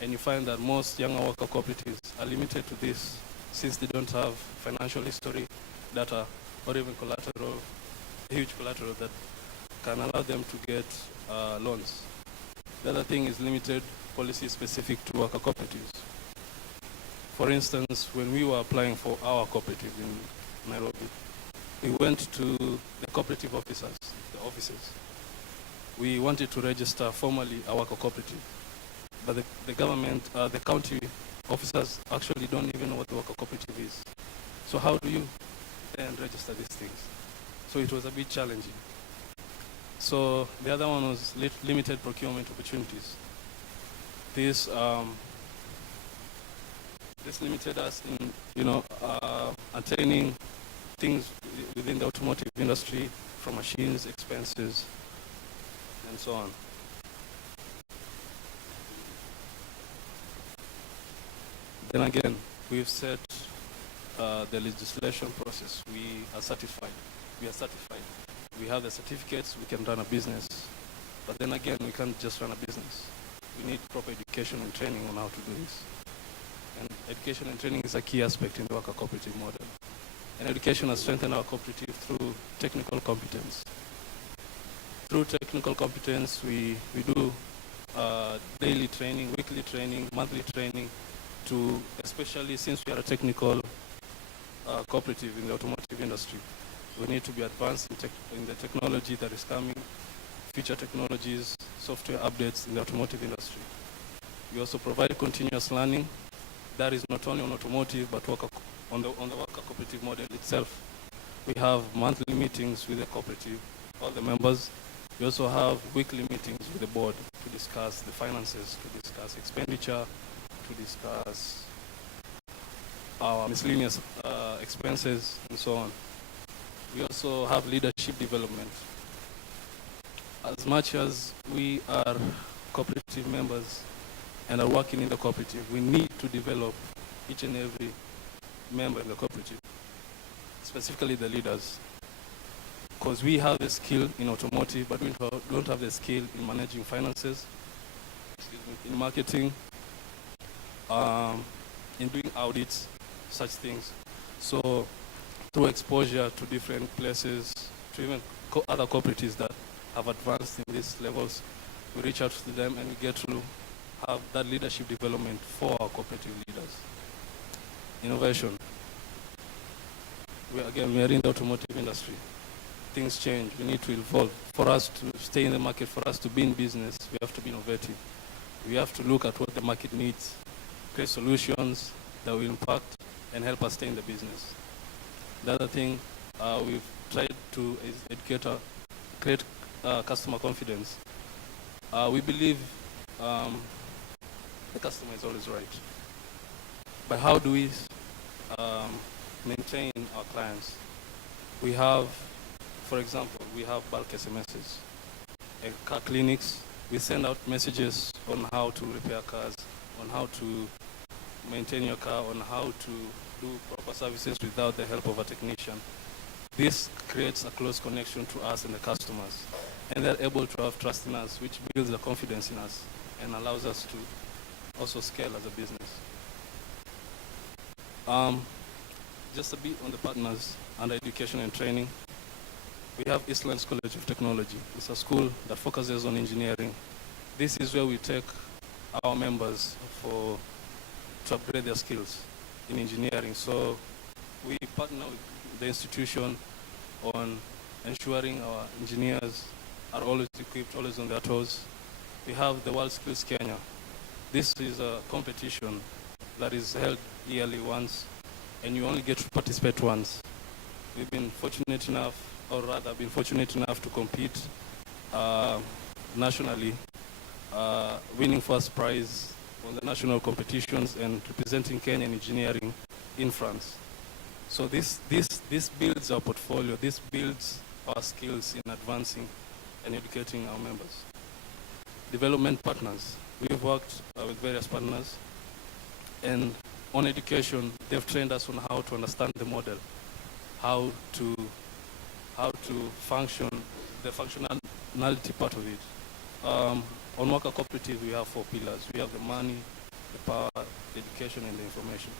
And you find that most younger worker cooperatives are limited to this since they don't have financial history, data, or even collateral, huge collateral that can allow them to get loans. The other thing is limited policy specific to worker cooperatives. For instance, when we were applying for our cooperative in Nairobi, we went to the cooperative officers, the offices. We wanted to register formally our cooperative, but the government, the county officers actually don't even know what the worker cooperative is. So how do you then register these things? So it was a bit challenging. So the other one was limited procurement opportunities. This limited us in, attaining things within the automotive industry, from machines, expenses, and so on. Then again, we've set the legislation process. We are certified. We have the certificates, we can run a business. But then again, we can't just run a business. We need proper education and training on how to do this. And education and training is a key aspect in the worker cooperative model. And education has strengthened our cooperative through technical competence. Through technical competence, we do daily training, weekly training, monthly training, especially since we are a technical cooperative in the automotive industry. We need to be advanced in the technology that is coming, future technologies, software updates in the automotive industry. We also provide continuous learning. That is not only on automotive, but on the worker cooperative model itself. We have monthly meetings with the cooperative, all the members. We also have weekly meetings with the board to discuss the finances, to discuss expenditure, to discuss our miscellaneous expenses, and so on. We also have leadership development. As much as we are cooperative members and are working in the cooperative, we need to develop each and every member in the cooperative, specifically the leaders. Because we have the skill in automotive, but we don't have the skill in managing finances, in marketing, in doing audits, such things. So through exposure to different places, to even other cooperatives that have advanced in these levels, we reach out to them and we get to have that leadership development for our cooperative leaders. Innovation. We are in the automotive industry. Things change. We need to evolve. For us to stay in the market, for us to be in business, we have to be innovative. We have to look at what the market needs, create solutions that will impact and help us stay in the business. The other thing we've tried to is create customer confidence. We believe the customer is always right. But how do we maintain our clients? We have, for example, we have bulk SMSs. At car clinics, we send out messages on how to repair cars, on how to maintain your car, on how to do proper services without the help of a technician. This creates a close connection to us and the customers, and they're able to have trust in us, which builds the confidence in us and allows us to also scale as a business. Just a bit on the partners under education and training. We have Eastlands College of Technology. It's a school that focuses on engineering. This is where we take our members to upgrade their skills in engineering. So we partner with the institution on ensuring our engineers are always equipped, always on their toes. We have the World Skills Kenya. This is a competition that is held yearly once, and you only get to participate once. We've been fortunate enough, or rather been fortunate enough to compete nationally, winning first prize on the national competitions and representing Kenyan engineering in France. So this builds our portfolio, this builds our skills in advancing and educating our members. Development partners. We've worked with various partners, and on education, they've trained us on how to understand the model, how to function, the functionality part of it. On Worker Cooperative, we have 4 pillars. We have the money, the power, the education, and the information.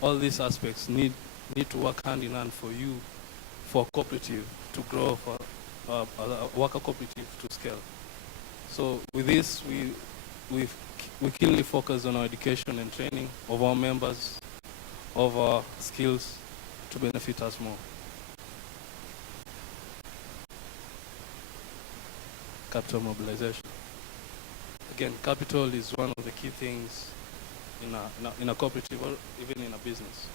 All these aspects need to work hand in hand for you, for a cooperative to grow, for a worker cooperative to scale. So with this, we keenly focus on our education and training of our members, of our skills to benefit us more. Capital mobilization. Again, capital is one of the key things in a cooperative or even in a business.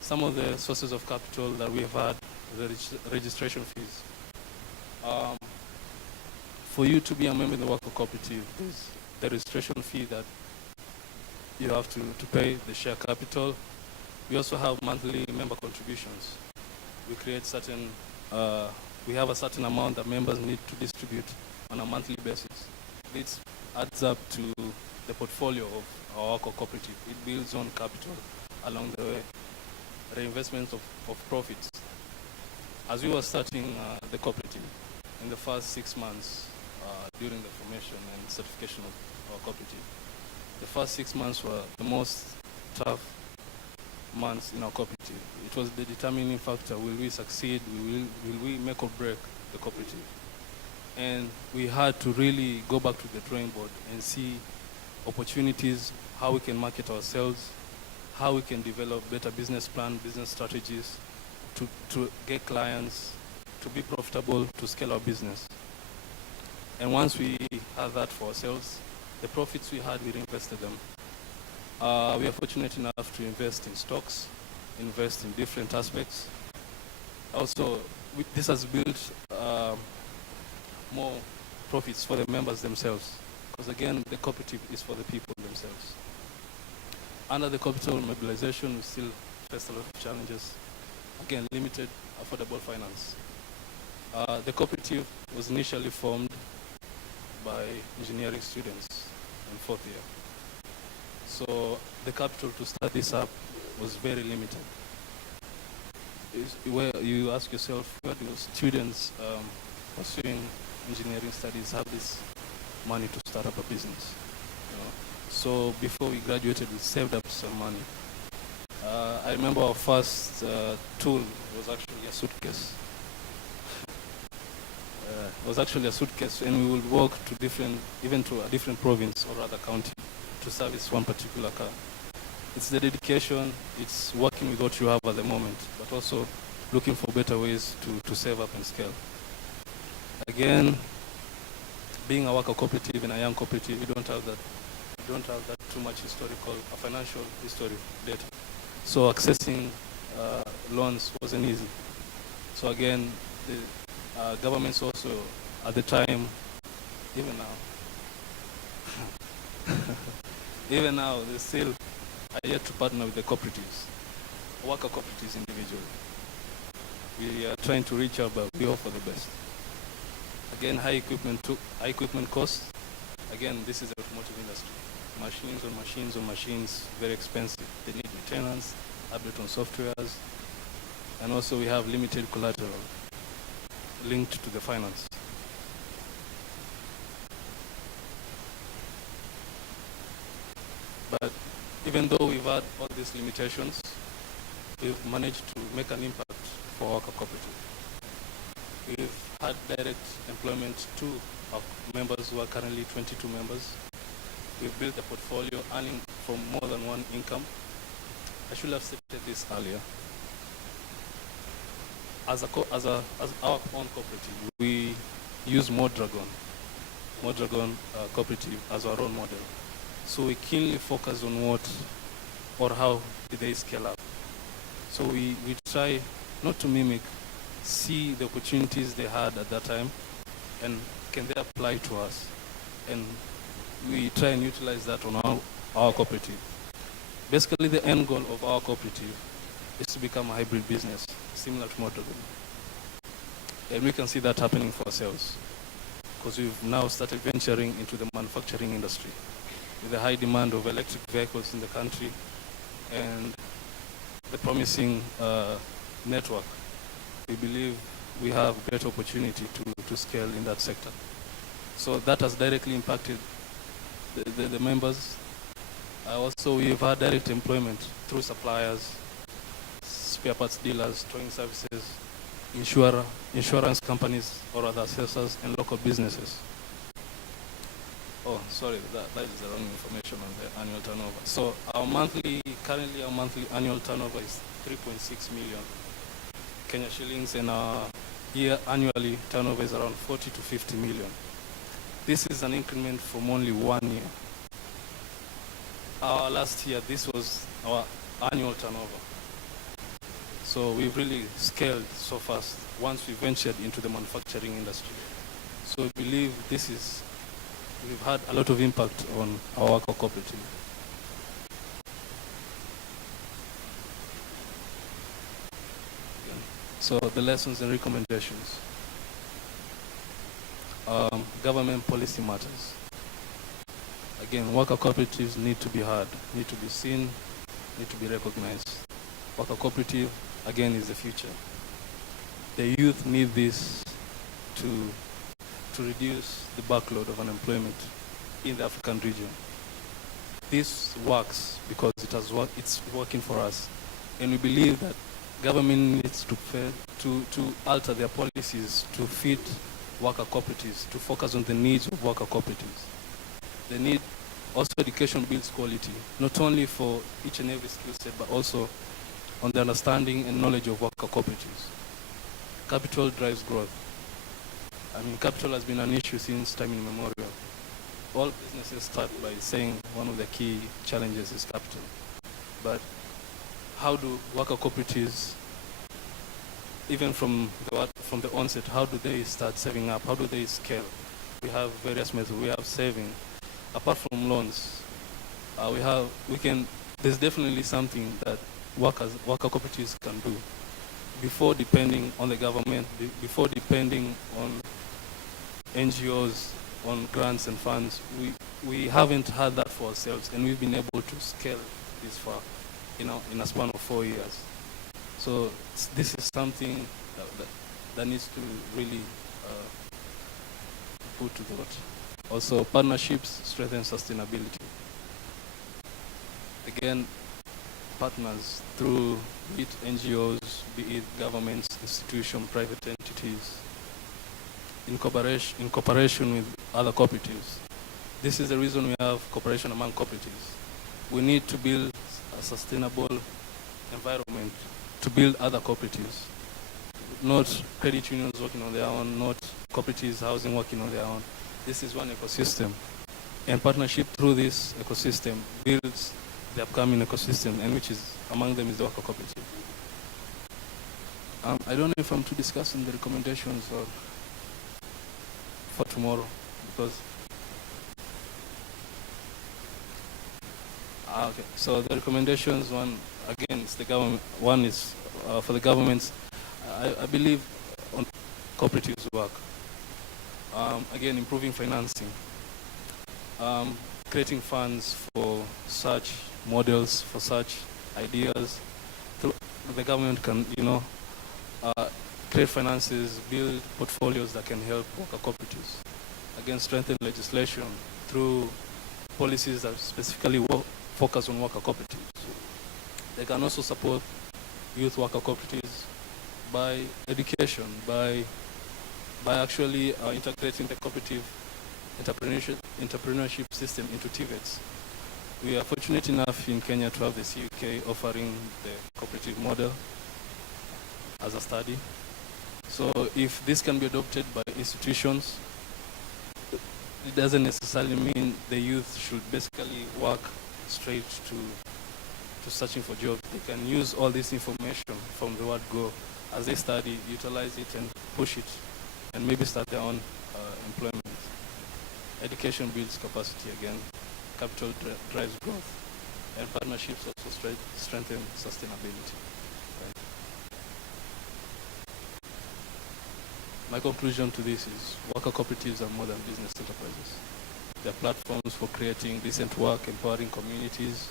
Some of the sources of capital that we've had, the registration fees. For you to be a member in the worker cooperative, is the registration fee that you have to pay, the share capital. We also have monthly member contributions. We create we have a certain amount that members need to distribute on a monthly basis. This adds up to the portfolio of our worker cooperative. It builds on capital along the way. Reinvestments of profits. As we were starting the cooperative, in the first 6 months during the formation and certification of our cooperative, the first 6 months were the most tough months in our cooperative. It was the determining factor. Will we succeed? Will we make or break the cooperative? And we had to really go back to the drawing board and see opportunities, how we can market ourselves, how we can develop better business plan, business strategies to get clients, to be profitable, to scale our business. And once we had that for ourselves, the profits we had, we reinvested them. We are fortunate enough to invest in stocks, invest in different aspects. Also, this has built more profits for the members themselves, because again, the cooperative is for the people themselves. Under the capital mobilization, we still face a lot of challenges. Again, limited affordable finance. The cooperative was initially formed by engineering students in 4th year. So the capital to start this up was very limited. Where you ask yourself, where do students pursuing engineering studies have this money to start up a business? So before we graduated, we saved up some money. I remember our first tool was actually a suitcase. It was actually a suitcase, and we would walk to even to a different province or other county to service one particular car. It's the dedication, it's working with what you have at the moment, but also looking for better ways to save up and scale. Again, being a worker cooperative and a young cooperative, we don't have that too much historical, financial history data. So accessing loans wasn't easy. So again, the governments also at the time, even now, they still are yet to partner with the cooperatives, worker cooperatives individually. We are trying to reach out, but we offer the best. Again, high equipment costs. Again, this is the automotive industry. Machines on machines on machines, very expensive. They need maintenance, Ableton softwares, and also we have limited collateral linked to the finance. But even though we've had all these limitations, we've managed to make an impact for our cooperative. We've had direct employment to our members who are currently 22 members. We've built a portfolio earning from more than one income. I should have stated this earlier. As our own cooperative, we use Mondragon Cooperative as our role model. So we keenly focus on what or how did they scale up. So we try not to mimic, see the opportunities they had at that time, and can they apply to us? And we try and utilize that on our cooperative. Basically, the end goal of our cooperative is to become a hybrid business, similar to Mondragon. And we can see that happening for ourselves, because we've now started venturing into the manufacturing industry with the high demand of electric vehicles in the country and the promising network. We believe we have great opportunity to scale in that sector. So that has directly impacted the members. Also, we've had direct employment through suppliers, spare parts dealers, towing services, insurance companies or other assessors, and local businesses. Oh, sorry, that is the wrong information on the annual turnover. So currently our monthly annual turnover is 3.6 million Kenya shillings, and our annually turnover is around 40 to 50 million. This is an increment from only 1 year. Last year, this was our annual turnover. So we've really scaled so fast once we ventured into the manufacturing industry. So we believe we've had a lot of impact on our worker cooperative. So the lessons and recommendations. Government policy matters. Again, worker cooperatives need to be heard, need to be seen, need to be recognized. Worker cooperative, again, is the future. The youth need this to reduce the backload of unemployment in the African region. This works because it's working for us. And we believe that government needs to alter their policies to fit worker cooperatives, to focus on the needs of worker cooperatives. They need also education builds quality, not only for each and every skill set, but also on the understanding and knowledge of worker cooperatives. Capital drives growth. I mean, capital has been an issue since time immemorial. All businesses start by saying one of the key challenges is capital. But how do worker cooperatives, even from the onset, how do they start saving up? How do they scale? We have various methods. We have saving. Apart from loans, there's definitely something that worker cooperatives can do before depending on the government, before depending on NGOs, on grants and funds. We haven't had that for ourselves, and we've been able to scale this far in a span of 4 years. So this is something that needs to really put to vote. Also, partnerships strengthen sustainability. Again, partners through be it NGOs, be it governments, institutions, private entities, in cooperation with other cooperatives. This is the reason we have cooperation among cooperatives. We need to build a sustainable environment to build other cooperatives, not credit unions working on their own, not cooperatives housing working on their own. This is one ecosystem, and partnership through this ecosystem builds the upcoming ecosystem, and which is among them is the worker cooperative. I don't know if I'm to discuss the recommendations or for tomorrow, because okay. So the recommendations, one again is the government. One is for the governments. I believe on cooperatives work. Again, improving financing, creating funds for such models, for such ideas, the government can, create finances, build portfolios that can help worker cooperatives. Again, strengthen legislation through policies that specifically focus on worker cooperatives. They can also support youth worker cooperatives by education, by actually integrating the cooperative entrepreneurship system into TVETs. We are fortunate enough in Kenya to have the CUK offering the cooperative model as a study. So if this can be adopted by institutions, it doesn't necessarily mean the youth should basically work straight to searching for jobs. They can use all this information from the word go as they study, utilize it and push it, and maybe start their own employment. Education builds capacity again, capital drives growth, and partnerships also strengthen sustainability. Right. My conclusion to this is worker cooperatives are more than business enterprises. They're platforms for creating decent work, empowering communities,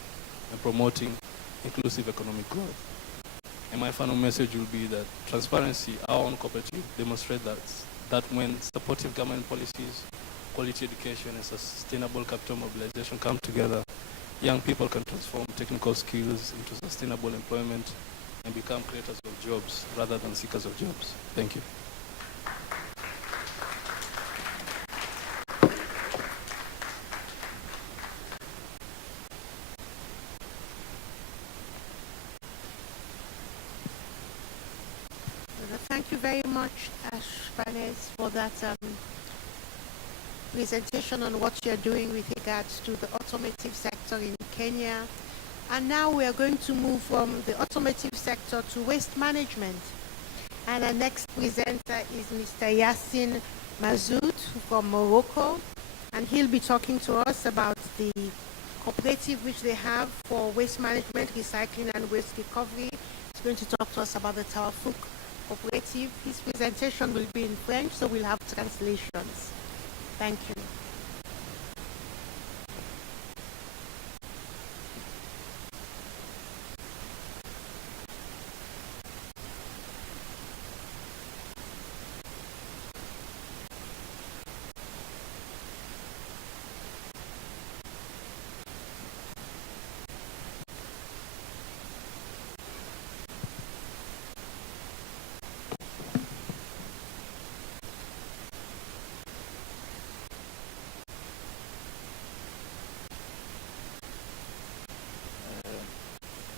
and promoting inclusive economic growth. And my final message will be that transparency, our own cooperative, demonstrate that when supportive government policies, quality education, and sustainable capital mobilization come together, young people can transform technical skills into sustainable employment and become creators of jobs rather than seekers of jobs. Thank you. Thank you very much, Ashpanes, for that presentation on what you're doing with regards to the automotive sector in Kenya. And now we are going to move from the automotive sector to waste management. And our next presenter is Mr. Yassin Mazoud from Morocco. And he'll be talking to us about the cooperative which they have for waste management, recycling, and waste recovery. He's going to talk to us about the Tawafouk cooperative. His presentation will be in French, so we'll have translations. Thank you.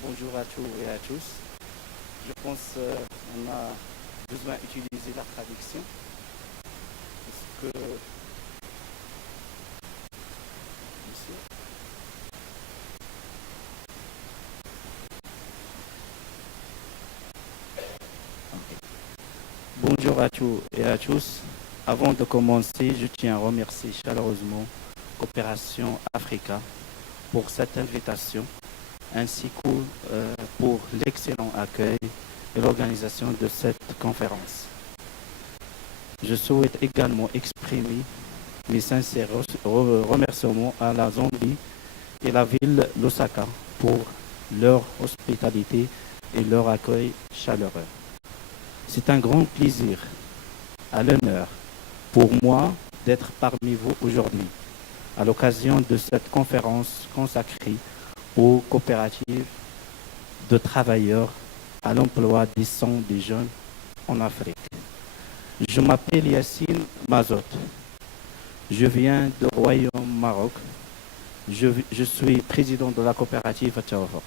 Bonjour à tous et à tous. Je pense qu'on a besoin d'utiliser la traduction parce que Bonjour à tous et à tous. Avant de commencer, je tiens à remercier chaleureusement Coopération Africa pour cette invitation, ainsi que pour l'excellent accueil et l'organisation de cette conférence. Je souhaite également exprimer mes sincères remerciements à la Zambie et la ville d'Osaka pour leur hospitalité et leur accueil chaleureux. C'est un grand plaisir, à l'honneur, pour moi d'être parmi vous aujourd'hui, à l'occasion de cette conférence consacrée aux coopératives de travailleurs à l'emploi décent des jeunes en Afrique. Je m'appelle Yassin Mazout. Je viens du Royaume Maroc. Je suis président de la coopérative Tawafouk.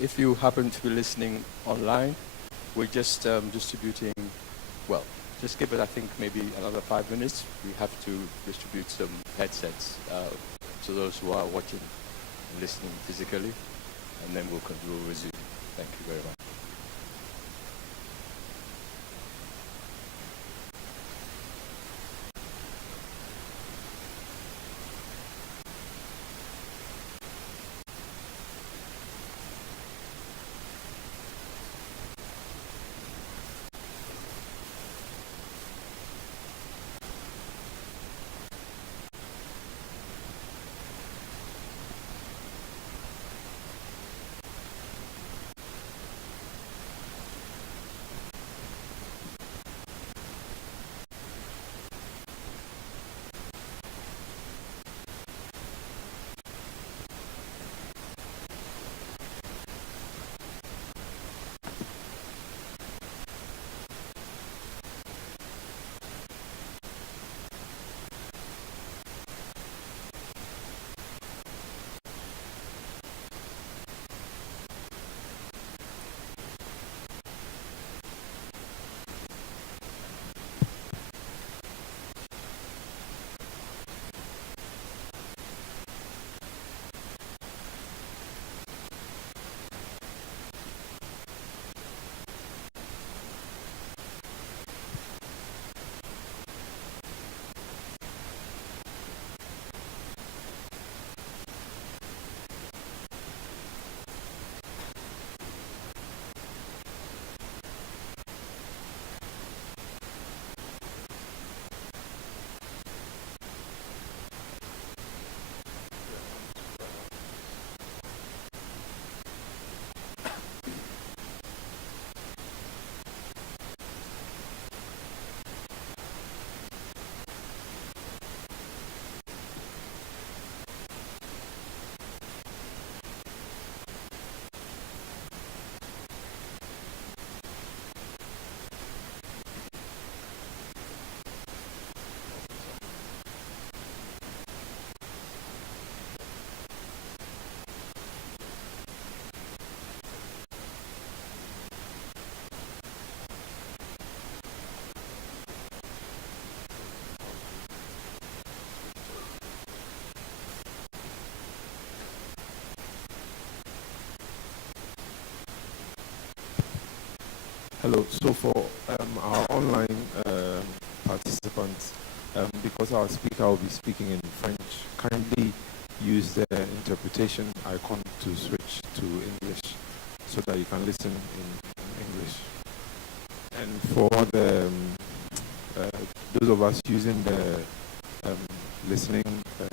if you happen to be listening online, we're just distributing, well, just give it, I think, maybe another 5 minutes. We have to distribute some headsets to those who are watching and listening physically, and then we'll resume. Thank you very much. Hello. So for our online participants, because our speaker will be speaking in French, kindly use the interpretation icon to switch to English so that you can listen in English. And for the those of us using the listening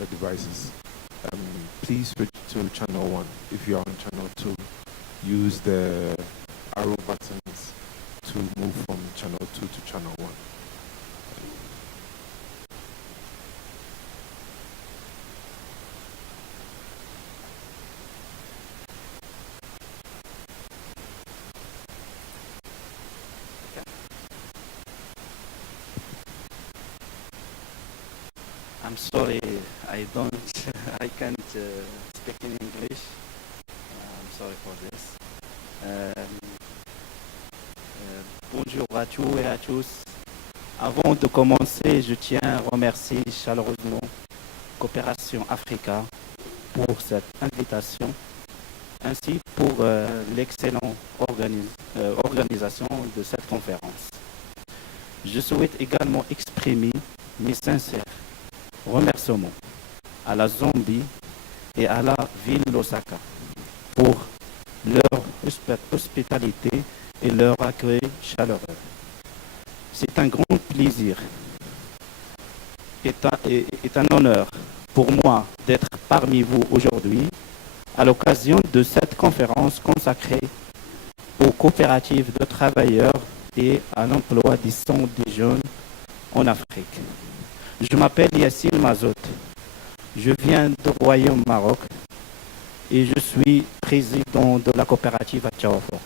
devices, please switch to channel 1. If you are on channel 2, use the arrow buttons to move from channel 2 to channel 1. I'm sorry, I can't speak in English. I'm sorry for this. Bonjour à tous et à tous. Avant de commencer, je tiens à remercier chaleureusement Coopération Africa pour cette invitation, ainsi pour l'excellente organisation de cette conférence. Je souhaite également exprimer mes sincères remerciements à la Zambie et à la ville d'Osaka pour leur hospitalité et leur accueil chaleureux. C'est un grand plaisir et un honneur pour moi d'être parmi vous aujourd'hui à l'occasion de cette conférence consacrée aux coopératives de travailleurs et à l'emploi des jeunes en Afrique. Je m'appelle Yassine Mazout. Je viens du Royaume Maroc et je suis président de la coopérative à Tchaofor.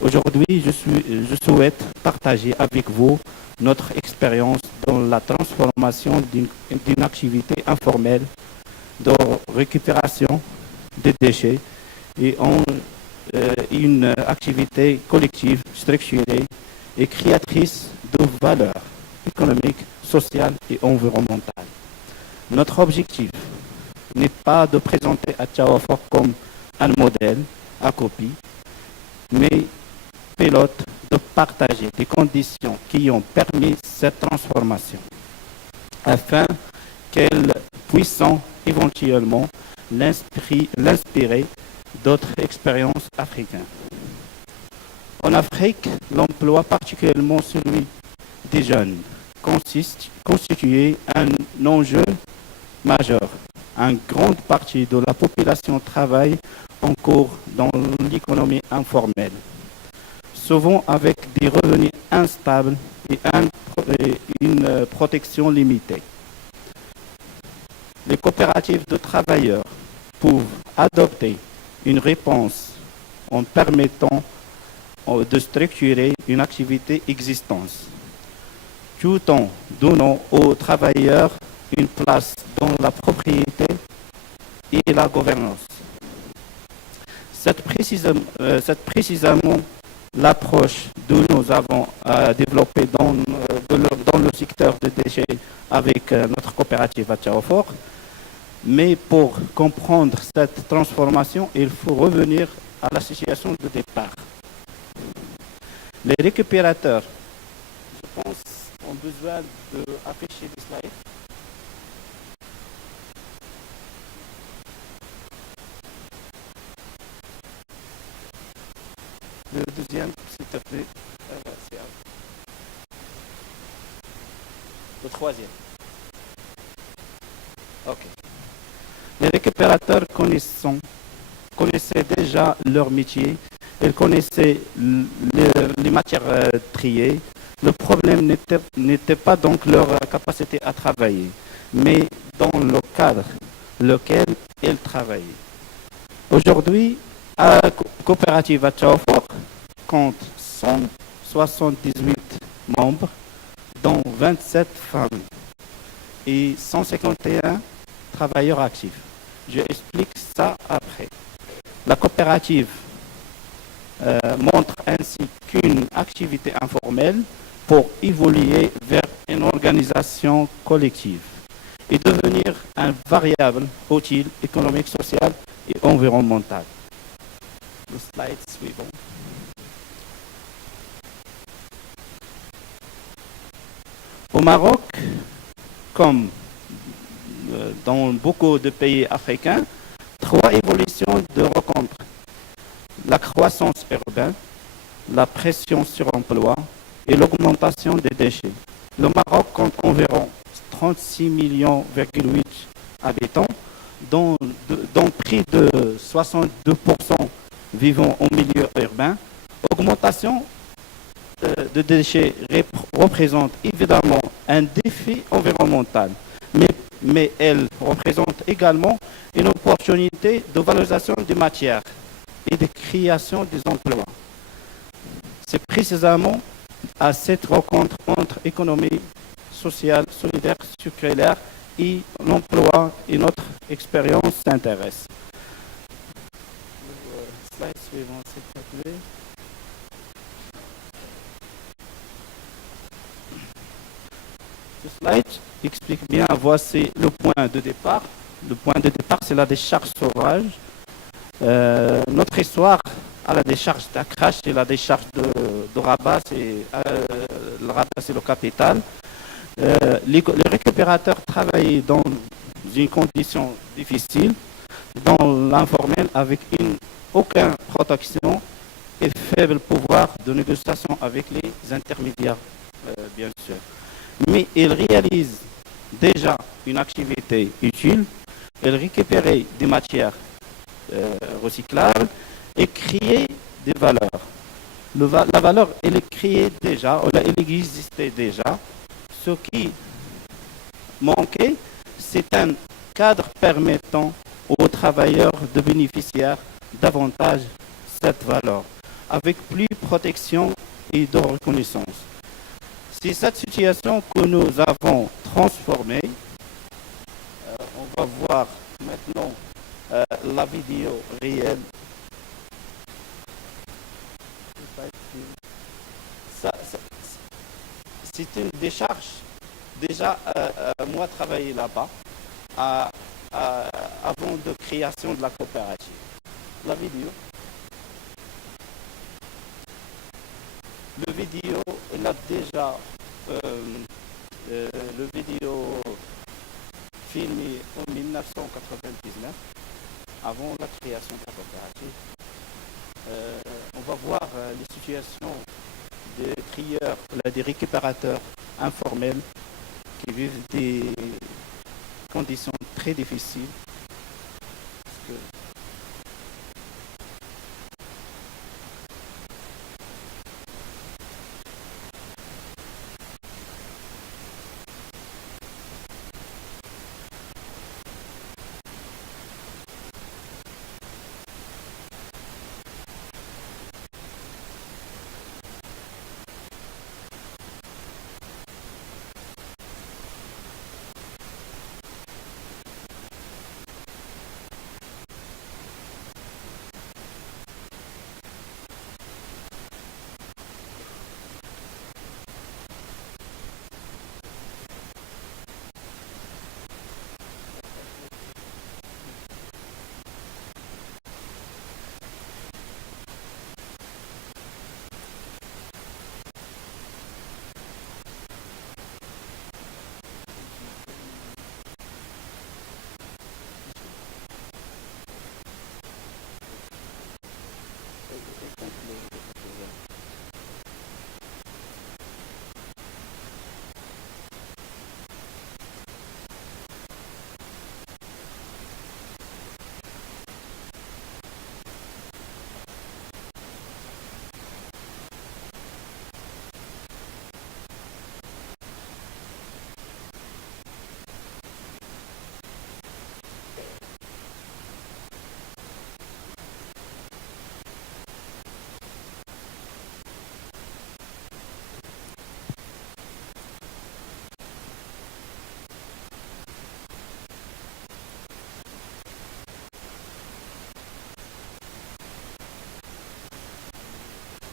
Aujourd'hui, je souhaite partager avec vous notre expérience dans la transformation d'une activité informelle de récupération des déchets et en une activité collective, structurée et créatrice de valeurs économiques, sociales et environnementales. Notre objectif n'est pas de présenter Achaofor comme un modèle à copie, mais pilote de partager des conditions qui ont permis cette transformation, afin qu'elle puisse éventuellement l'inspirer d'autres expériences africaines. En Afrique, l'emploi, particulièrement celui des jeunes, constitue un enjeu majeur. Une grande partie de la population travaille encore dans l'économie informelle, souvent avec des revenus instables et une protection limitée. Les coopératives de travailleurs peuvent adopter une réponse en permettant de structurer une activité existante, tout en donnant aux travailleurs une place dans la propriété et la gouvernance. C'est précisément l'approche que nous avons développée dans le secteur des déchets avec notre coopérative Achaofor. Mais pour comprendre cette transformation, il faut revenir à la situation de départ. Les récupérateurs, je pense, ont besoin d'afficher des slides. Le deuxième, s'il te plaît. Le troisième. OK. Les récupérateurs connaissaient déjà leur métier, ils connaissaient les matières triées. Le problème n'était pas donc leur capacité à travailler, mais dans le cadre lequel ils travaillaient. Aujourd'hui, la coopérative Achaofor compte 178 membres, dont 27 femmes et 151 travailleurs actifs. Je explique ça après. La coopérative montre ainsi qu'une activité informelle pour évoluer vers une organisation collective et devenir un variable utile économique, social et environnemental. Le slide suivant. Au Maroc, comme dans beaucoup de pays africains, 3 évolutions de rencontre. La croissance urbaine, la pression sur l'emploi et l'augmentation des déchets. Le Maroc compte environ 36,8 millions d'habitants, dont près de 62% vivant en milieu urbain. Augmentation de déchets représente évidemment un défi environnemental, mais elle représente également une opportunité de valorisation des matières et de création des emplois. C'est précisément à cette rencontre entre économie sociale, solidaire, circulaire et l'emploi et notre expérience s'intéresse. Slide suivant, s'il te plaît. Ce slide explique bien, voici le point de départ. Le point de départ, c'est la décharge sauvage. Notre histoire à la décharge d'Akrache et la décharge de Rabat, le Rabat, c'est le capital. Les récupérateurs travaillaient dans une condition difficile, dans l'informel, avec aucune protection et faible pouvoir de négociation avec les intermédiaires, bien sûr. Mais ils réalisent déjà une activité utile, ils récupéraient des matières recyclables et créaient des valeurs. La valeur, elle est créée déjà, elle existait déjà. Ce qui manquait, c'est un cadre permettant aux travailleurs de bénéficier davantage de cette valeur, avec plus de protection et de reconnaissance. C'est cette situation que nous avons transformée. On va voir maintenant la vidéo réelle. c'est une décharge. Déjà, moi, travaillé là-bas avant de création de la coopérative. La vidéo. Le vidéo, il a déjà le vidéo filmé en 1999, avant la création de la coopérative. On va voir les situations des trieurs, des récupérateurs informels qui vivent des conditions très difficiles. Parce que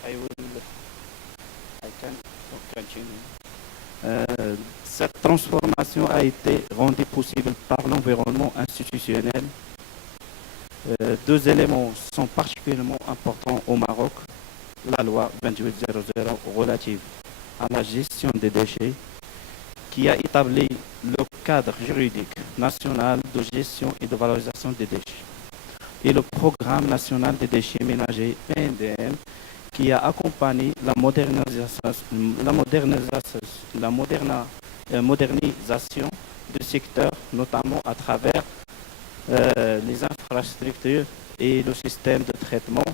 I can continue. Cette transformation a été rendue possible par l'environnement institutionnel. Deux éléments sont particulièrement importants au Maroc. La loi 2800 relative à la gestion des déchets, qui a établi le cadre juridique national de gestion et de valorisation des déchets, et le programme national des déchets ménagers PNDM, qui a accompagné la modernisation du secteur, notamment à travers les infrastructures et le système de traitement,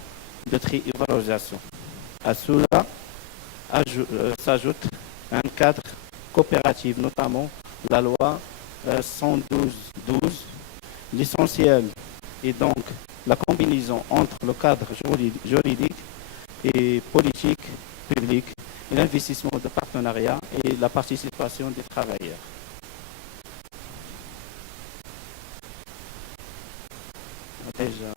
de tri et valorisation. À cela s'ajoute un cadre coopératif, notamment la loi 112-12. L'essentiel est donc la combinaison entre le cadre juridique et politique publique, et l'investissement de partenariat et la participation des travailleurs. Déjà,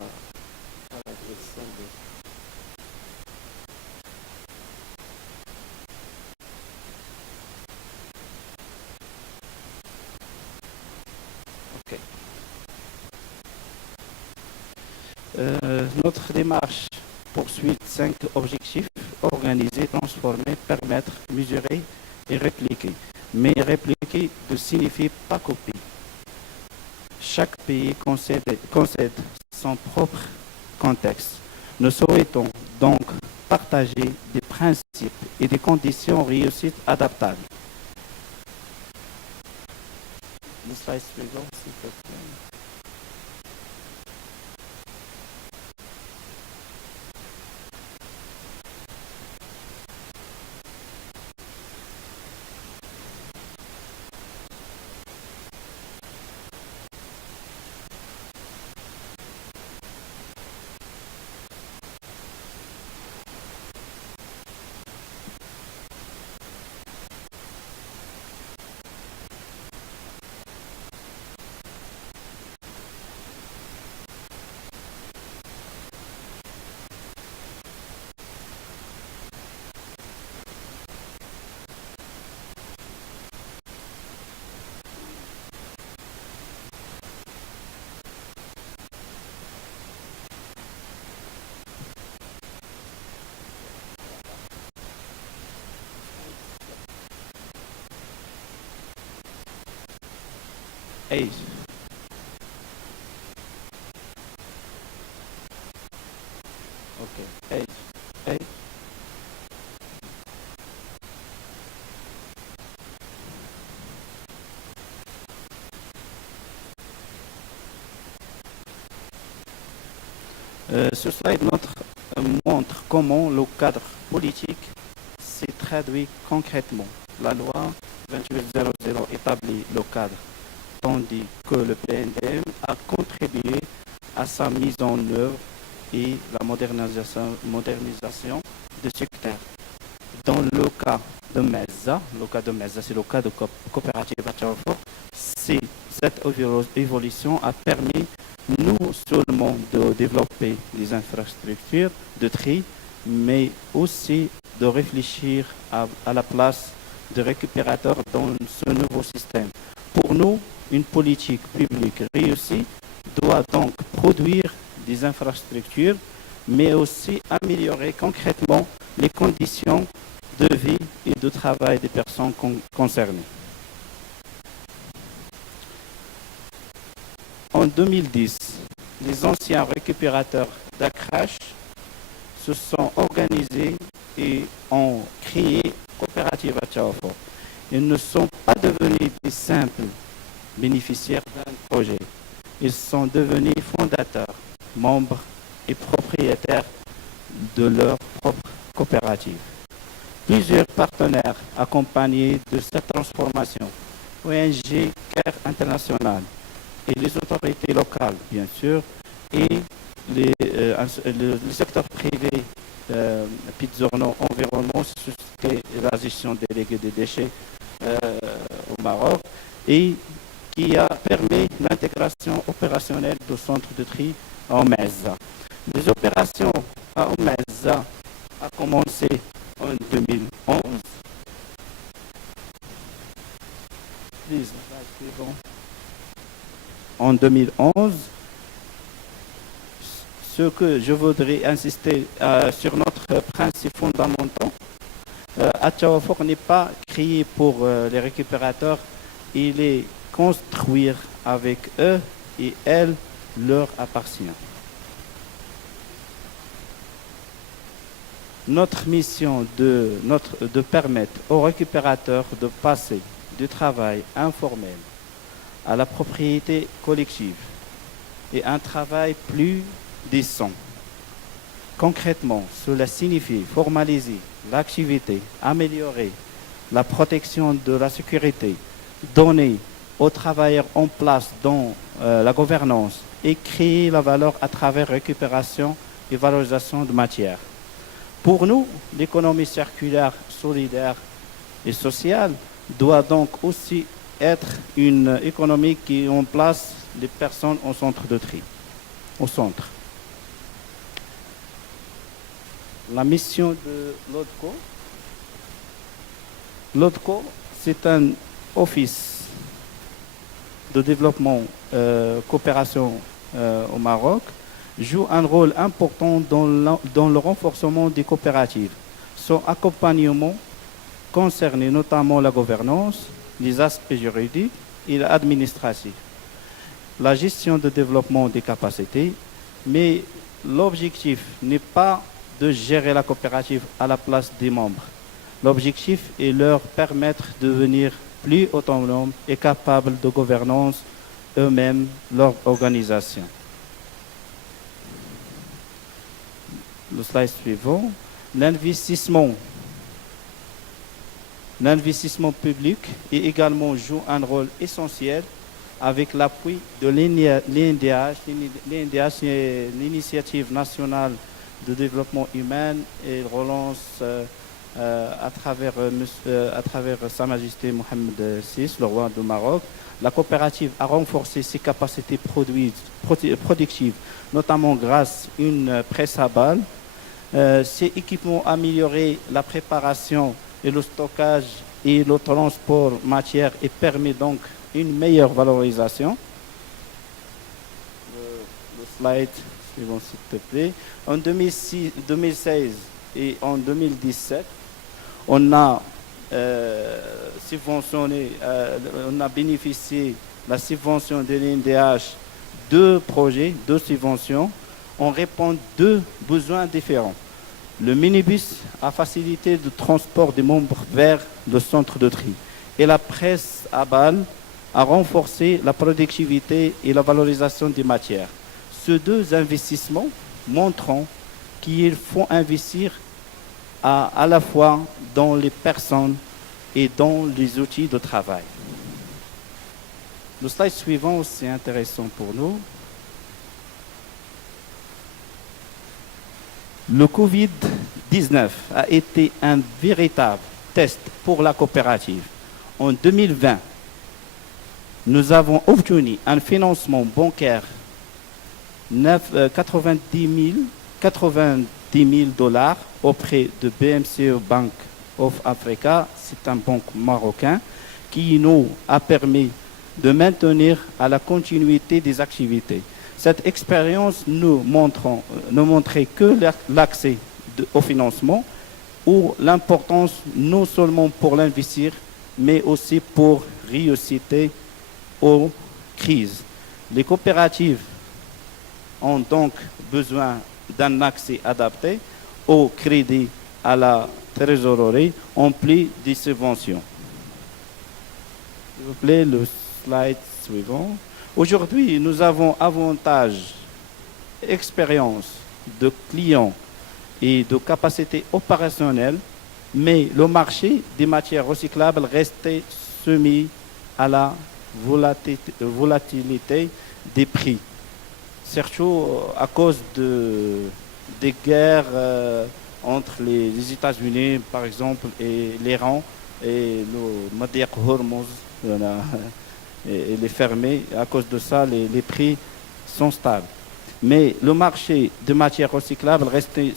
notre démarche poursuit 5 objectifs: organiser, transformer, permettre, mesurer et répliquer. Mais répliquer ne signifie pas copier. Chaque pays concède son propre contexte. Nous souhaitons donc partager des principes et des conditions réussites adaptables. Le slide suivant, s'il te plaît. age. Okay, age. Ce slide montre comment le cadre politique s'est traduit concrètement. La loi 2800 établit le cadre, tandis que le PNDM a contribué à sa mise en œuvre et la modernisation de secteur. Dans le cas de Meza, c'est le cas de coopérative à Tchaoufo, cette évolution a permis non seulement de développer les infrastructures de tri, mais aussi de réfléchir à la place de récupérateurs dans ce nouveau système. Pour nous, une politique publique réussie doit donc produire des infrastructures, mais aussi améliorer concrètement les conditions de vie et de travail des personnes concernées. En 2010, les anciens récupérateurs d'Akrash se sont organisés et ont créé Coopérative à Tchaoufo. Ils ne sont pas devenus des simples bénéficiaires d'un projet. Ils sont devenus fondateurs, membres et propriétaires de leur propre coopérative. Plusieurs partenaires accompagnés de cette transformation, ONG CARE International et les autorités locales, bien sûr, et le secteur privé, Pizzorno Environnement, c'était la gestion déléguée des déchets au Maroc, et qui a permis l'intégration opérationnelle du centre de tri à Omeza. Les opérations à Omeza ont commencé en 2011. En 2011, ce que je voudrais insister sur notre principe fondamental, Tchaoufo n'est pas créé pour les récupérateurs, il est construire avec eux et elles leur appartient. Notre mission de permettre aux récupérateurs de passer du travail informel à la propriété collective et un travail plus décent. Concrètement, cela signifie formaliser l'activité, améliorer la protection de la sécurité, donner aux travailleurs en place dans la gouvernance et créer la valeur à travers récupération et valorisation de matières. Pour nous, l'économie circulaire, solidaire et sociale doit donc aussi être une économie qui en place les personnes au centre de tri. Au centre. La mission de l'ODCO. L'ODCO, c'est un office de développement coopération au Maroc, joue un rôle important dans le renforcement des coopératives. Son accompagnement concerne notamment la gouvernance, les aspects juridiques et administratifs, la gestion de développement des capacités, mais l'objectif n'est pas de gérer la coopérative à la place des membres. L'objectif est de leur permettre de devenir plus autonomes et capables de gouvernance eux-mêmes leur organisation. Le slide suivant, l'investissement public également joue un rôle essentiel avec l'appui de l'INDH. L'INDH, c'est l'Initiative nationale de développement humain et relance à travers Sa Majesté Mohamed VI, le roi du Maroc. La coopérative a renforcé ses capacités productives, notamment grâce à une presse à balles. Ces équipements ont amélioré la préparation et le stockage et le transport matière et permet donc une meilleure valorisation. Le slide suivant, s'il te plaît. En 2016 et en 2017, on a subventionné, on a bénéficié la subvention de l'INDH, deux projets, deux subventions, on répond à deux besoins différents. Le minibus a facilité le transport des membres vers le centre de tri. Et la presse à Bâle a renforcé la productivité et la valorisation des matières. Ces deux investissements montrent qu'il faut investir à la fois dans les personnes et dans les outils de travail. Le slide suivant, c'est intéressant pour nous. Le Covid-19 a été un véritable test pour la coopérative. En 2020, nous avons obtenu un financement bancaire 90 000 dollars auprès de BMCE Bank of Africa. C'est un banque marocain qui nous a permis de maintenir à la continuité des activités. Cette expérience nous montrait que l'accès au financement ou l'importance non seulement pour l'investir, mais aussi pour réussir aux crises. Les coopératives ont donc besoin d'un accès adapté au crédit à la trésorerie en plus des subventions. S'il vous plaît, le slide suivant. Aujourd'hui, nous avons avantage, expérience de clients et de capacité opérationnelle, mais le marché des matières recyclables restait soumis à la volatilité des prix, surtout à cause des guerres entre les États-Unis, par exemple, et l'Iran, et le Madiaq Hormuz. Elle est fermée. À cause de ça, les prix sont stables. Mais le marché de matières recyclables reste et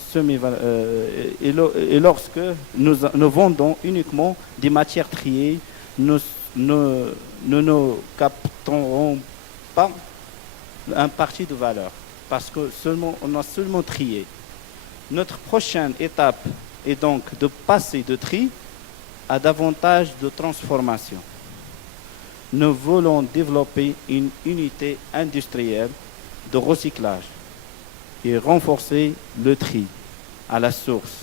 lorsque nous vendons uniquement des matières triées, nous ne capterons pas un parti de valeur parce que on a seulement trié. Notre prochaine étape est donc de passer de tri à davantage de transformation. Nous voulons développer une unité industrielle de recyclage et renforcer le tri à la source,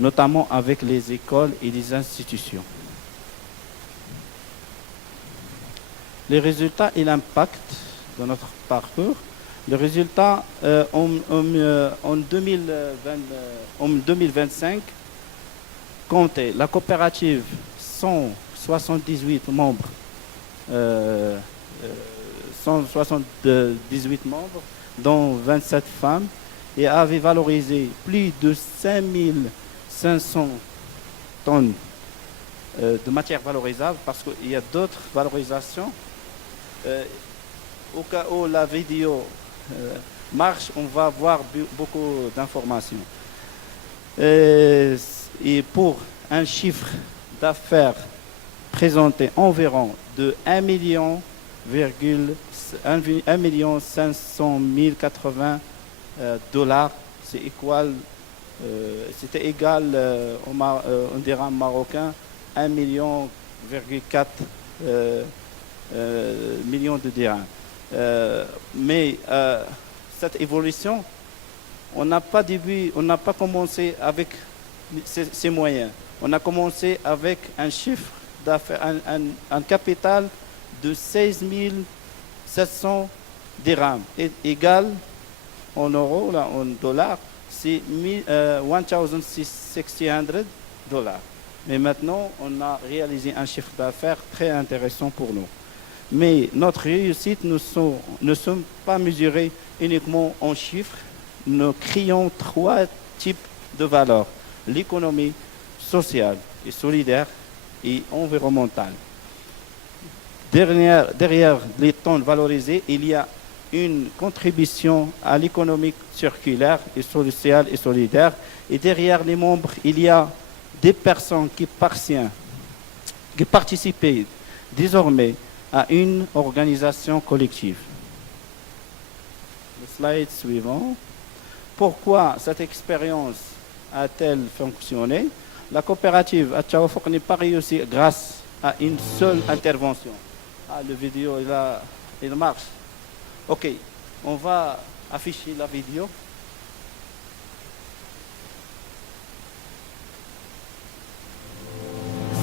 notamment avec les écoles et les institutions. Les résultats et l'impact de notre parcours. Le résultat en 2025 comptait la coopérative 178 membres. 178 membres, dont 27 femmes, et avait valorisé plus de 5500 tonnes de matières valorisables, parce qu'il y a d'autres valorisations. Au cas où la vidéo marche, on va voir beaucoup d'informations. Et pour un chiffre d'affaires présenté environ de 1 500 080 dollars, c'était égal en dirham marocain 1,4 million de dirhams. Mais cette évolution, on n'a pas commencé avec ces moyens. On a commencé avec un chiffre d'affaires, un capital de 16 700 dirhams, égal en euros, là, en dollars, c'est 1 600 dollars. Mais maintenant, on a réalisé un chiffre d'affaires très intéressant pour nous. Mais notre réussite ne sont pas mesurées uniquement en chiffres. Nous créons 3 types de valeurs: l'économie sociale et solidaire et environnementale. Derrière les tonnes valorisées, il y a une contribution à l'économie circulaire et sociale et solidaire. Et derrière les membres, il y a des personnes qui participent désormais à une organisation collective. Le slide suivant. Pourquoi cette expérience a-t-elle fonctionné? La coopérative Atchaoufok n'est pas réussie grâce à une seule intervention. Ah, le vidéo, il marche. Ok, on va afficher la vidéo.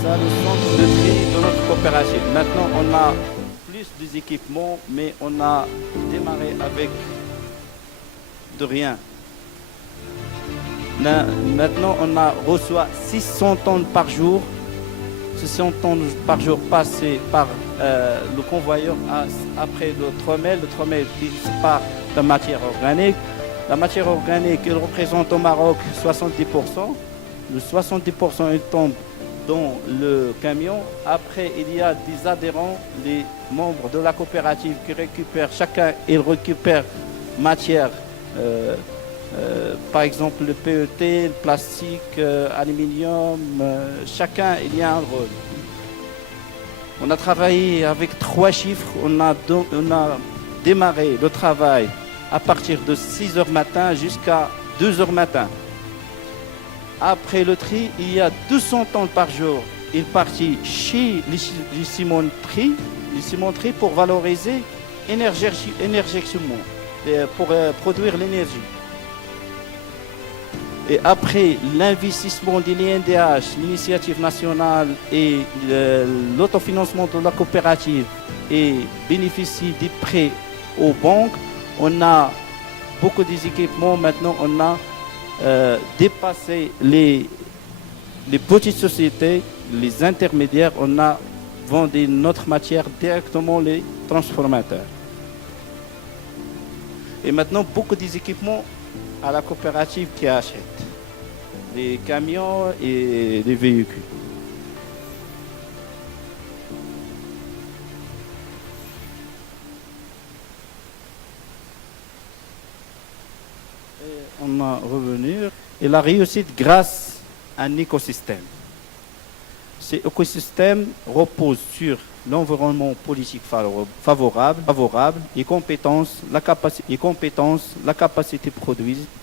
Ça, le centre de tri de notre coopérative. Maintenant, on a plus d'équipements, mais on a démarré avec de rien. Maintenant, on a reçoit 600 tonnes par jour. 600 tonnes par jour passées par le convoyeur après le tromel. Le tromel qui sépare la matière organique. La matière organique, elle représente au Maroc 70%. Le 70% il tombe dans le camion. Après, il y a des adhérents, les membres de la coopérative qui récupèrent, chacun, il récupère matière, par exemple le PET, le plastique, aluminium, chacun, il y a un rôle. On a travaillé avec 3 chiffres, on a démarré le travail à partir de 6 h matin jusqu'à 2 h matin. Après le tri, il y a 200 tonnes par jour. Il est parti chez les cimenteries pour valoriser énergétiquement, pour produire l'énergie. Et après l'investissement de l'INDH, l'initiative nationale et l'autofinancement de la coopérative et bénéficie des prêts aux banques, on a beaucoup d'équipements. Maintenant, on a dépassé les petites sociétés, les intermédiaires. On a vendu notre matière directement les transformateurs. Et maintenant, beaucoup d'équipements à la coopérative qui achète les camions et les véhicules. Et on va revenir. Et la réussite grâce à un écosystème. Cet écosystème repose sur l'environnement politique favorable, les compétences, la capacité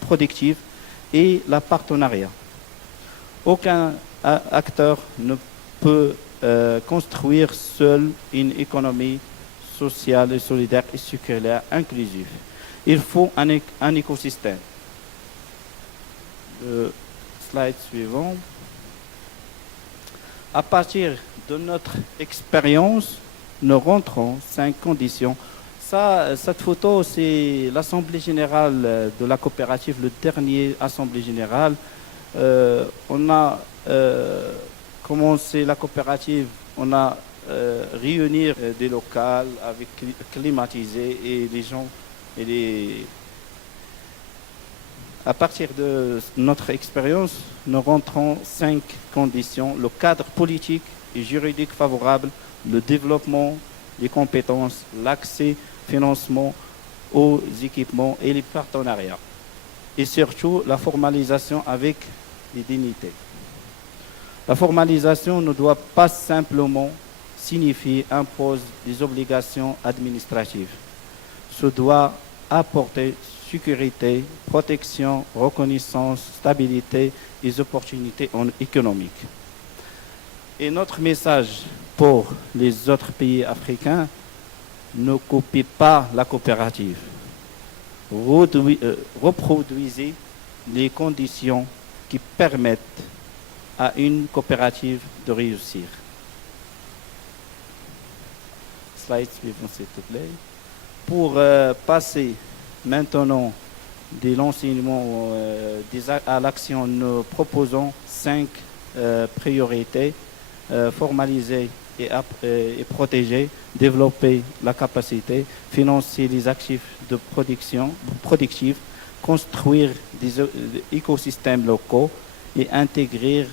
productive et le partenariat. Aucun acteur ne peut construire seul une économie sociale, solidaire et circulaire inclusive. Il faut un écosystème. Le slide suivant. À partir de notre expérience, nous rentrons 5 conditions. Cette photo, c'est l'Assemblée générale de la coopérative, le dernier Assemblée générale. On a commencé la coopérative, on a réuni des locales avec climatisés et les gens. À partir de notre expérience, nous rentrons 5 conditions. Le cadre politique et juridique favorable, le développement des compétences, l'accès, financement aux équipements et les partenariats. Et surtout, la formalisation avec les dignités. La formalisation ne doit pas simplement signifier imposer des obligations administratives. Ce doit apporter sécurité, protection, reconnaissance, stabilité et opportunités économiques. Et notre message pour les autres pays africains, ne copiez pas la coopérative. Reproduisez les conditions qui permettent à une coopérative de réussir. Slide suivant, s'il te plaît. Pour passer maintenant de l'enseignement à l'action, nous proposons 5 priorités. Formaliser et protéger, développer la capacité, financer les actifs de production productifs, construire des écosystèmes locaux et intégrer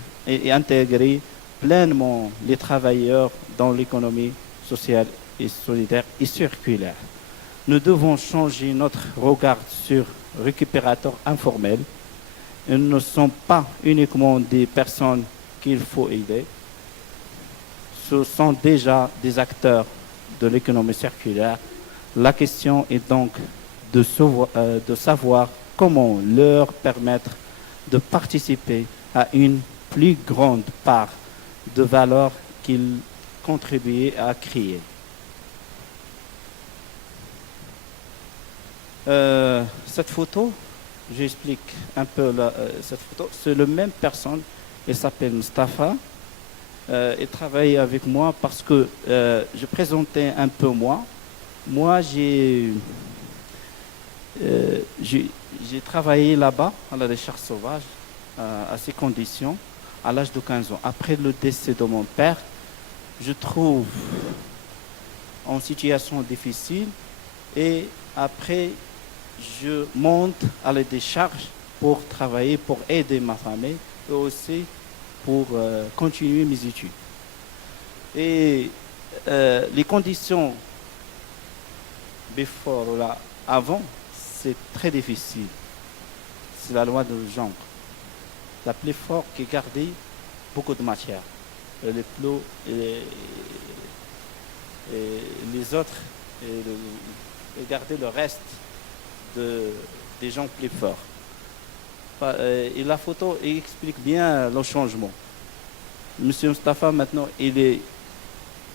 pleinement les travailleurs dans l'économie sociale et solidaire et circulaire. Nous devons changer notre regard sur récupérateurs informels. Ils ne sont pas uniquement des personnes qu'il faut aider. Ce sont déjà des acteurs de l'économie circulaire. La question est donc de savoir comment leur permettre de participer à une plus grande part de valeur qu'ils contribuent à créer. Cette photo, j'explique un peu cette photo. C'est la même personne, il s'appelle Mustafa. Il travaille avec moi parce que je présentais un peu moi. Moi, j'ai travaillé là-bas, à la recherche sauvage, à ces conditions, à l'âge de 15 ans. Après le décès de mon père, je trouve en situation difficile et après, je monte à la décharge pour travailler, pour aider ma famille et aussi pour continuer mes études. Et les conditions avant, c'est très difficile. C'est la loi du genre. La plus forte qui est garder beaucoup de matière. Les plus, et les autres, et garder le reste des gens plus forts. Et la photo explique bien le changement. Monsieur Mustafa, maintenant, il est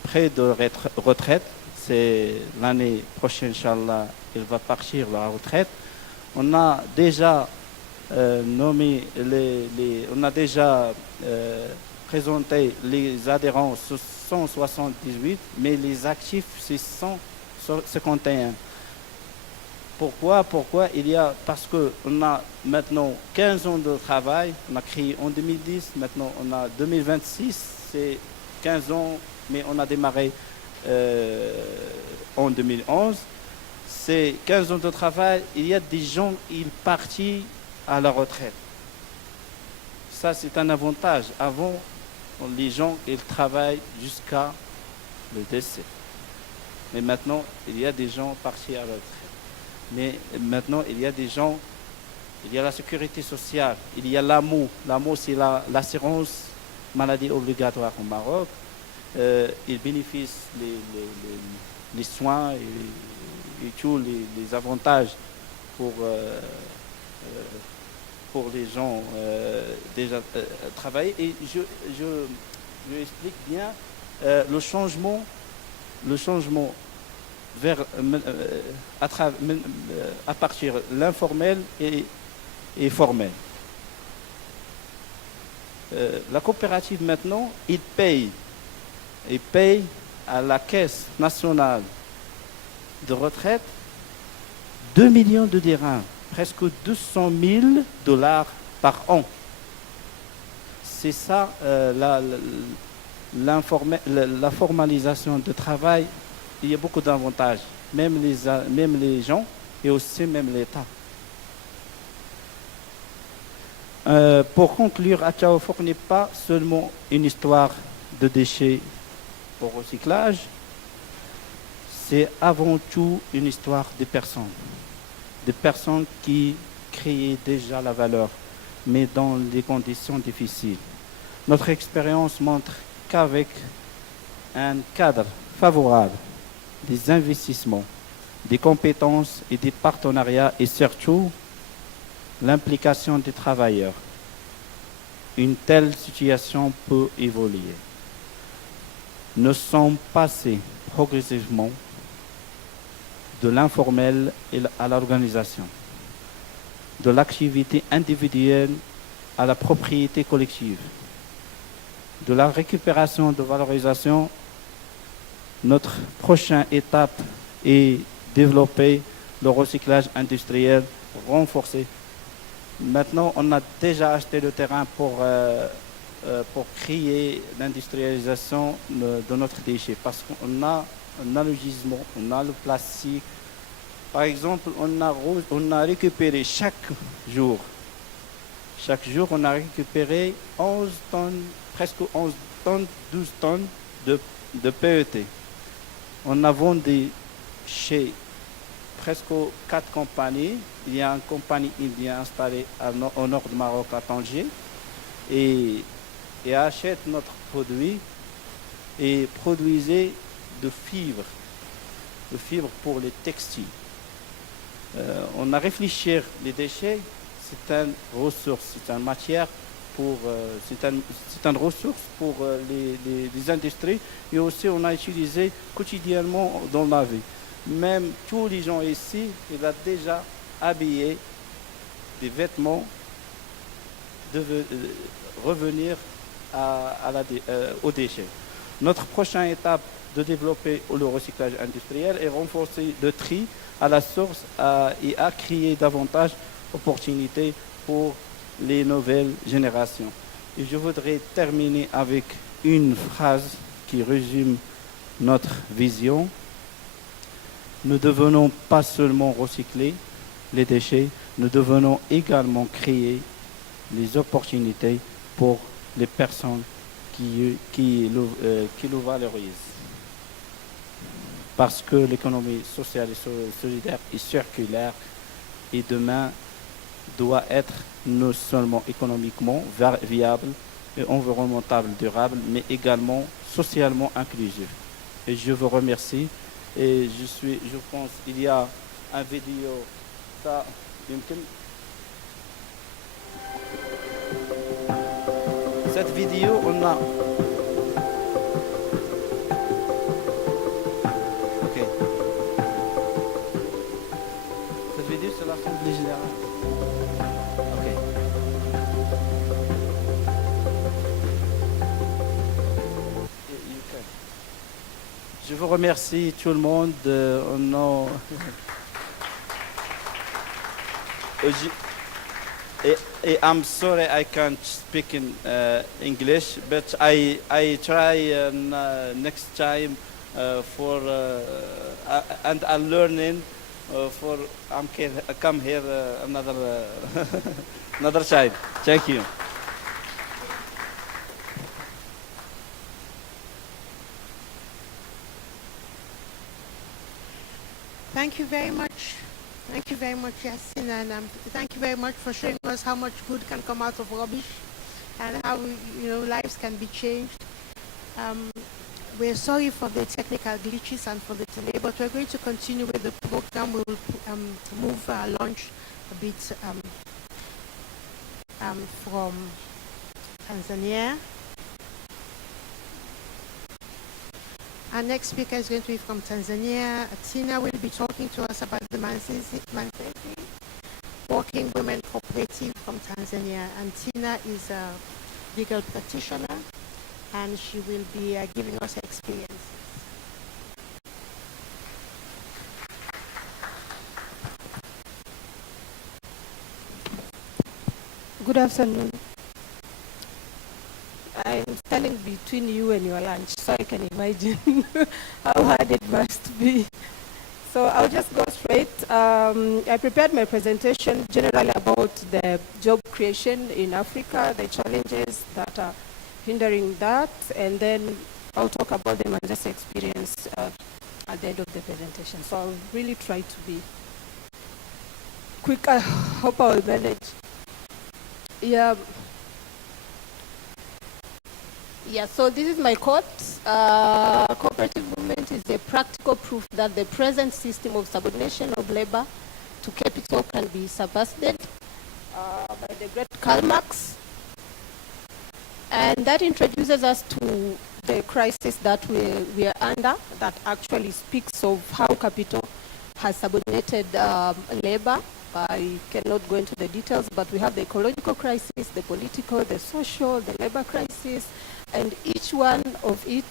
près de retraite. C'est l'année prochaine, Inch'Allah, il va partir à la retraite. On a déjà nommé on a déjà présenté les adhérents 178, mais les actifs c'est 151. Pourquoi? Parce qu'on a maintenant 15 ans de travail, on a créé en 2010, maintenant on a 2026, c'est 15 ans, mais on a démarré en 2011. C'est 15 ans de travail, il y a des gens, ils partent à la retraite. Ça, c'est un avantage. Avant, les gens, ils travaillent jusqu'à le décès. Mais maintenant, il y a des gens partis à la retraite. Mais maintenant, il y a des gens, il y a la sécurité sociale, il y a l'AMO. l'AMO, c'est l'assurance maladie obligatoire au Maroc. Ils bénéficient les soins et tous les avantages pour les gens déjà travailler. Et je explique bien le changement vers à partir de l'informel et formel. La coopérative maintenant, il paye à la Caisse nationale de retraite 2 millions de dirhams, presque 200 000 $ par an. C'est ça la formalisation de travail. Il y a beaucoup d'avantages, même les gens et aussi même l'État. Pour conclure, Achaoufok n'est pas seulement une histoire de déchets au recyclage, c'est avant tout une histoire des personnes qui créaient déjà la valeur, mais dans des conditions difficiles. Notre expérience montre qu'avec un cadre favorable, des investissements, des compétences et des partenariats et surtout l'implication des travailleurs, une telle situation peut évoluer. Nous sommes passés progressivement de l'informel à l'organisation, de l'activité individuelle à la propriété collective, de la récupération de valorisation. Notre prochaine étape est développer le recyclage industriel renforcé. Maintenant, on a déjà acheté le terrain pour créer l'industrialisation de notre déchet parce qu'on a le gisement, on a le plastique. Par exemple, on a récupéré chaque jour, on a récupéré 11 tonnes, presque 11 tonnes, 12 tonnes de PET. On a vendu chez presque 4 compagnies. Il y a une compagnie indienne installée au nord du Maroc, à Tanger, et achète notre produit et produisait de fibres pour les textiles. On a réfléchi les déchets, c'est une ressource, c'est une matière c'est une ressource pour les industries et aussi on a utilisé quotidiennement dans la vie. Même tous les gens ici, il a déjà habillé des vêtements revenir aux déchets. Notre prochaine étape de développer le recyclage industriel est renforcer le tri à la source et à créer davantage d'opportunités pour les nouvelles générations. Et je voudrais terminer avec une phrase qui résume notre vision. Nous ne devons pas seulement recycler les déchets, nous devons également créer les opportunités pour les personnes qui le valorisent. Parce que l'économie sociale et solidaire est circulaire et demain doit être non seulement économiquement viable et environnementalement durable, mais également socialement inclusif. Et je vous remercie. Et je pense qu'il y a une vidéo. Ça, cette vidéo, on a. Ok. Cette vidéo, c'est l'Assemblée générale. Ok. Je vous remercie tout le monde. I'm sorry I can't speak in English, but I try next time and I'm learning come here another time. Thank you. Thank you very much. Thank you very much, Yasin, and thank you very much for showing us how much good can come out of rubbish and how lives can be changed. We're sorry for the technical glitches and for the delay, but we're going to continue with the program. We'll move our launch a bit from Tanzania. Our next speaker is going to be from Tanzania. Tina will be talking to us about the Manzese Working Women Cooperative from Tanzania. And Tina is a legal practitioner, and she will be giving us her experience. Good afternoon. I'm standing between you and your lunch, so I can imagine how hard it must be. So I'll just go straight. I prepared my presentation generally about the job creation in Africa, the challenges that are hindering that, and then I'll talk about the Manzese experience at the end of the presentation. So I'll really try to be quick. I hope I'll manage. Yeah, so this is my quote. Cooperative movement is a practical proof that the present system of subordination of labor to capital can be subverted by the great Karl Marx. And that introduces us to the crisis that we are under, that actually speaks of how capital has subordinated labor. I cannot go into the details, but we have the ecological crisis, the political, the social, the labor crisis, and each one of it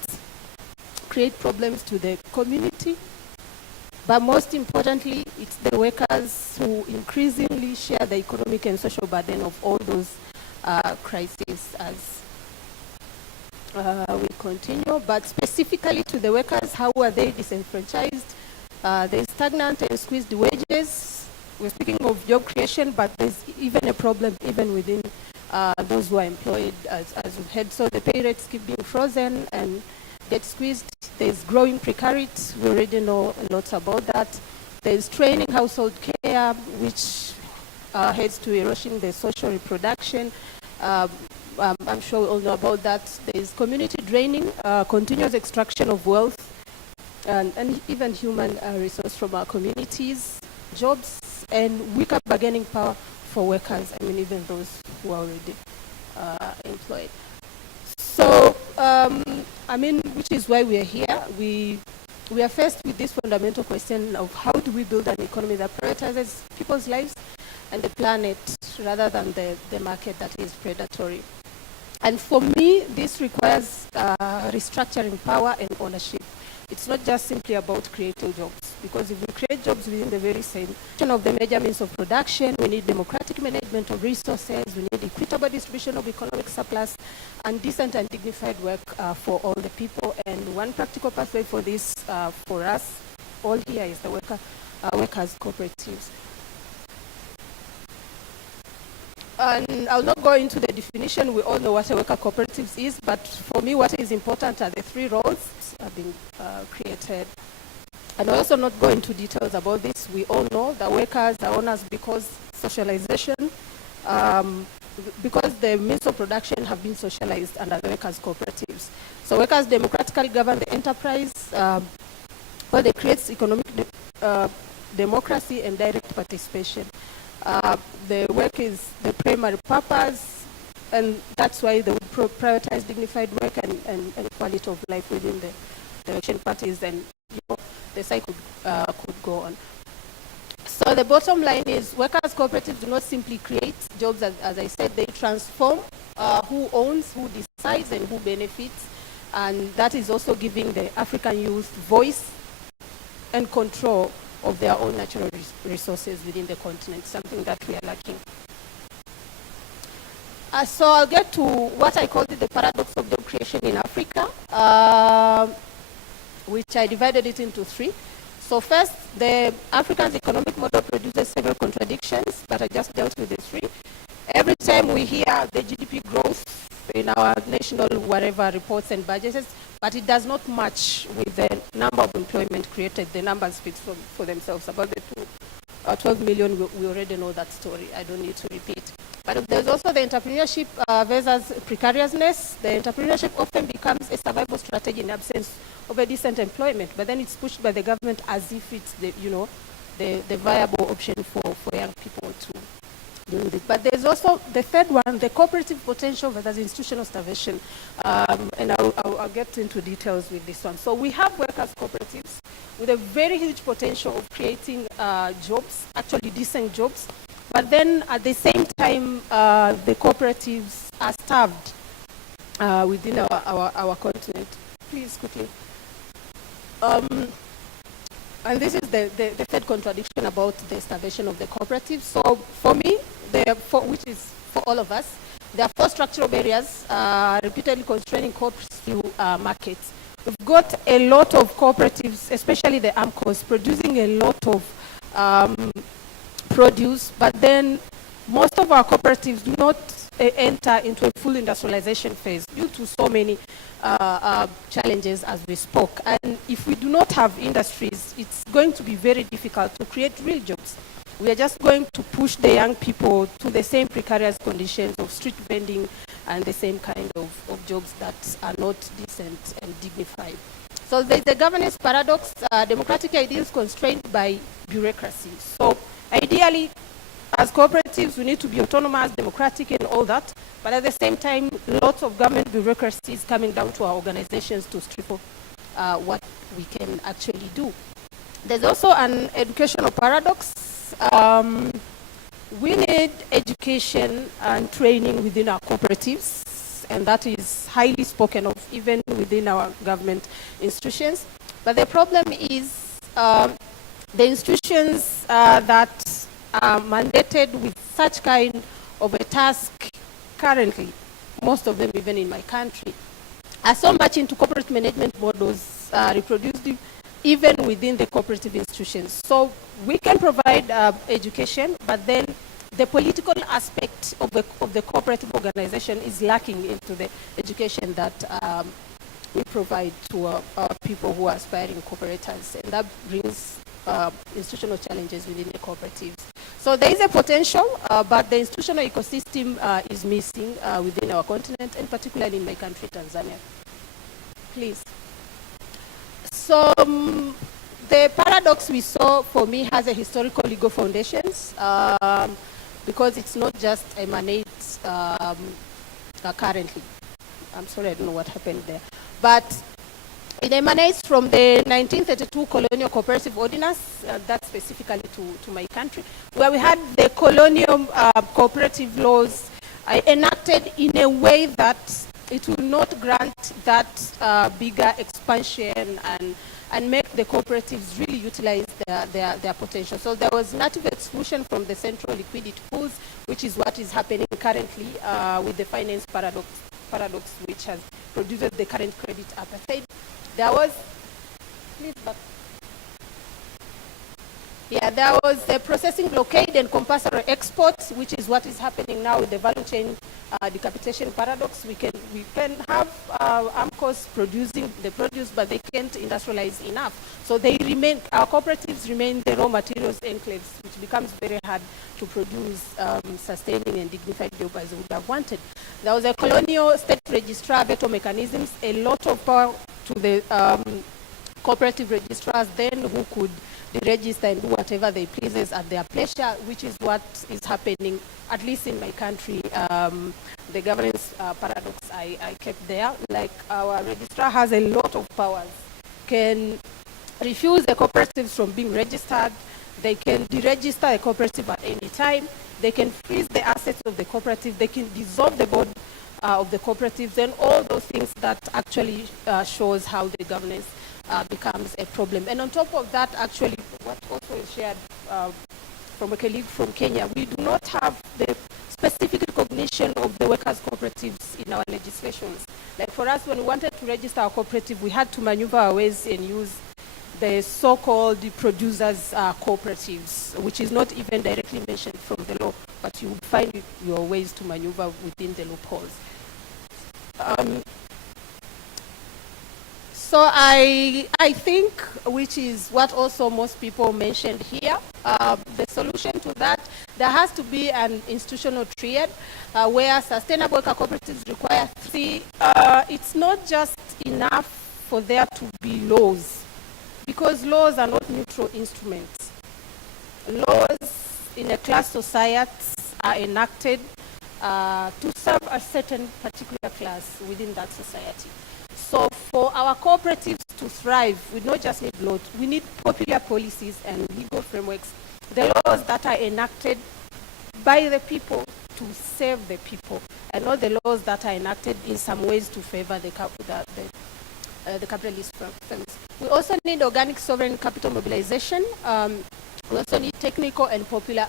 create problems to the community. But most importantly, it's the workers who increasingly share the economic and social burden of all those crises as we continue. But specifically to the workers, how are they disenfranchised? There's stagnant and squeezed wages. We're speaking of job creation, but there's even a problem even within those who are employed, as we've heard. So the pay rates keep being frozen and get squeezed. There's growing precarity. We already know lots about that. There's training household care, which heads to erosion the social reproduction. I'm sure we all know about that. There's community draining, continuous extraction of wealth, and even human resource from our communities, jobs, and weaker bargaining power for workers, I mean, even those who are already employed. So, I mean, which is why we are here. We we are faced with this fundamental question of how do we build an economy that prioritizes people's lives and the planet rather than the market that is predatory. And for me, this requires restructuring power and ownership. It's not just simply about creating jobs, because if we create jobs within the very same of the major means of production, we need democratic management of resources, we need equitable distribution of economic surplus, and decent and dignified work for all the people. And one practical pathway for this, for us all here, is the workers' cooperatives. And I'll not go into the definition. We all know what a worker cooperative is, but for me, what is important are the three roles that have been created. And I'll also not go into details about this. We all know that workers are owners because socialization, because the means of production have been socialized under the workers' cooperatives. So workers democratically govern the enterprise, where they create economic democracy and direct participation. The work is the primary purpose, and that's why they would prioritize dignified work and quality of life within the election parties, and the cycle could go on. So the bottom line is workers' cooperatives do not simply create jobs, as I said, they transform who owns, who decides, and who benefits, and that is also giving the African youth voice and control of their own natural resources within the continent, something that we are lacking. So I'll get to what I call the paradox of job creation in Africa, which I divided it into three. So first, the African's economic model produces several contradictions, but I just dealt with the three. Every time we hear the GDP growth in our national whatever reports and budgets, but it does not match with the number of employment created. The numbers speak for themselves. About the 12 million, we already know that story. I don't need to repeat. But there's also the entrepreneurship versus precariousness. The entrepreneurship often becomes a survival strategy in absence of a decent employment, but then it's pushed by the government as if it's the viable option for young people to deal with it. But there's also the third one, the cooperative potential versus institutional starvation. And I'll get into details with this one. So we have workers' cooperatives with a very huge potential of creating jobs, actually decent jobs. But then at the same time, the cooperatives are starved within our continent. Please, quickly. And this is the third contradiction about the starvation of the cooperatives. So for me, which is for all of us, there are four structural barriers repeatedly constraining cooperative markets. We've got a lot of cooperatives, especially the AMCOs, producing a lot of produce, but then most of our cooperatives do not enter into a full industrialization phase due to so many challenges as we spoke. And if we do not have industries, it's going to be very difficult to create real jobs. We are just going to push the young people to the same precarious conditions of street vending and the same kind of jobs that are not decent and dignified. So there's a governance paradox, democratic ideals constrained by bureaucracy. So ideally, as cooperatives, we need to be autonomous, democratic, and all that. But at the same time, lots of government bureaucracy is coming down to our organizations to strip off what we can actually do. There's also an educational paradox. We need education and training within our cooperatives, and that is highly spoken of even within our government institutions. But the problem is the institutions that are mandated with such kind of a task currently, most of them even in my country, are so much into corporate management models reproduced even within the cooperative institutions. So we can provide education, but then the political aspect of the cooperative organization is lacking into the education that we provide to our people who are aspiring cooperators, and that brings institutional challenges within the cooperatives. So there is a potential, but the institutional ecosystem is missing within our continent, and particularly in my country, Tanzania. Please. So the paradox we saw, for me, has a historical legal foundations, because it's not just emanates currently. I'm sorry, I don't know what happened there. But It emanates from the 1932 Colonial Cooperative Ordinance, that's specifically to my country, where we had the colonial cooperative laws enacted in a way that it will not grant that bigger expansion and make the cooperatives really utilize their potential. So there was native exclusion from the central liquidity pools, which is what is happening currently with the finance paradox, which has produced the current credit apartheid. There was, please back. Yeah, there was a processing blockade and compulsory exports, which is what is happening now with the value chain decapitation paradox. We can have AMCOs producing the produce, but they can't industrialize enough. So they remain, our cooperatives remain the raw materials enclaves, which becomes very hard to produce sustaining and dignified job as we would have wanted. There was a colonial state registrar veto mechanisms, a lot of power to the cooperative registrars then, who could deregister and do whatever they pleases at their pleasure, which is what is happening, at least in my country. The governance paradox I kept there, like our registrar has a lot of powers, can refuse the cooperatives from being registered, they can deregister a cooperative at any time, they can freeze the assets of the cooperative, they can dissolve the board of the cooperatives, and all those things that actually shows how the governance becomes a problem. And on top of that, actually, what also is shared from a colleague from Kenya, we do not have the specific recognition of the workers' cooperatives in our legislations. Like for us, when we wanted to register our cooperative, we had to maneuver our ways and use the so-called producers' cooperatives, which is not even directly mentioned from the law, but you would find your ways to maneuver within the loopholes. So I think, which is what also most people mentioned here, the solution to that, there has to be an institutional triad where sustainable worker cooperatives require three. It's not just enough for there to be laws, because laws are not neutral instruments. Laws in a class society are enacted to serve a certain particular class within that society. So for our cooperatives to thrive, we don't just need laws, we need popular policies and legal frameworks, the laws that are enacted by the people to serve the people, and not the laws that are enacted in some ways to favor the capitalist firms. We also need organic sovereign capital mobilization. We also need technical and popular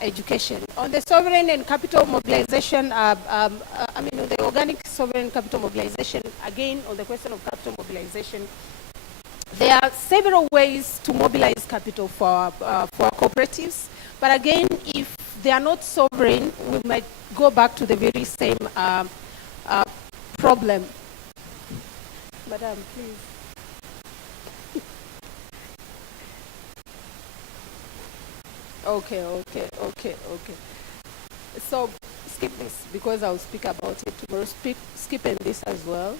education. On the sovereign and capital mobilization, the organic sovereign capital mobilization, again, on the question of capital mobilization, there are several ways to mobilize capital for our cooperatives. But again, if they are not sovereign, we might go back to the very same problem. Madam, please. Okay. So skip this because I'll speak about it tomorrow. Skip and this as well.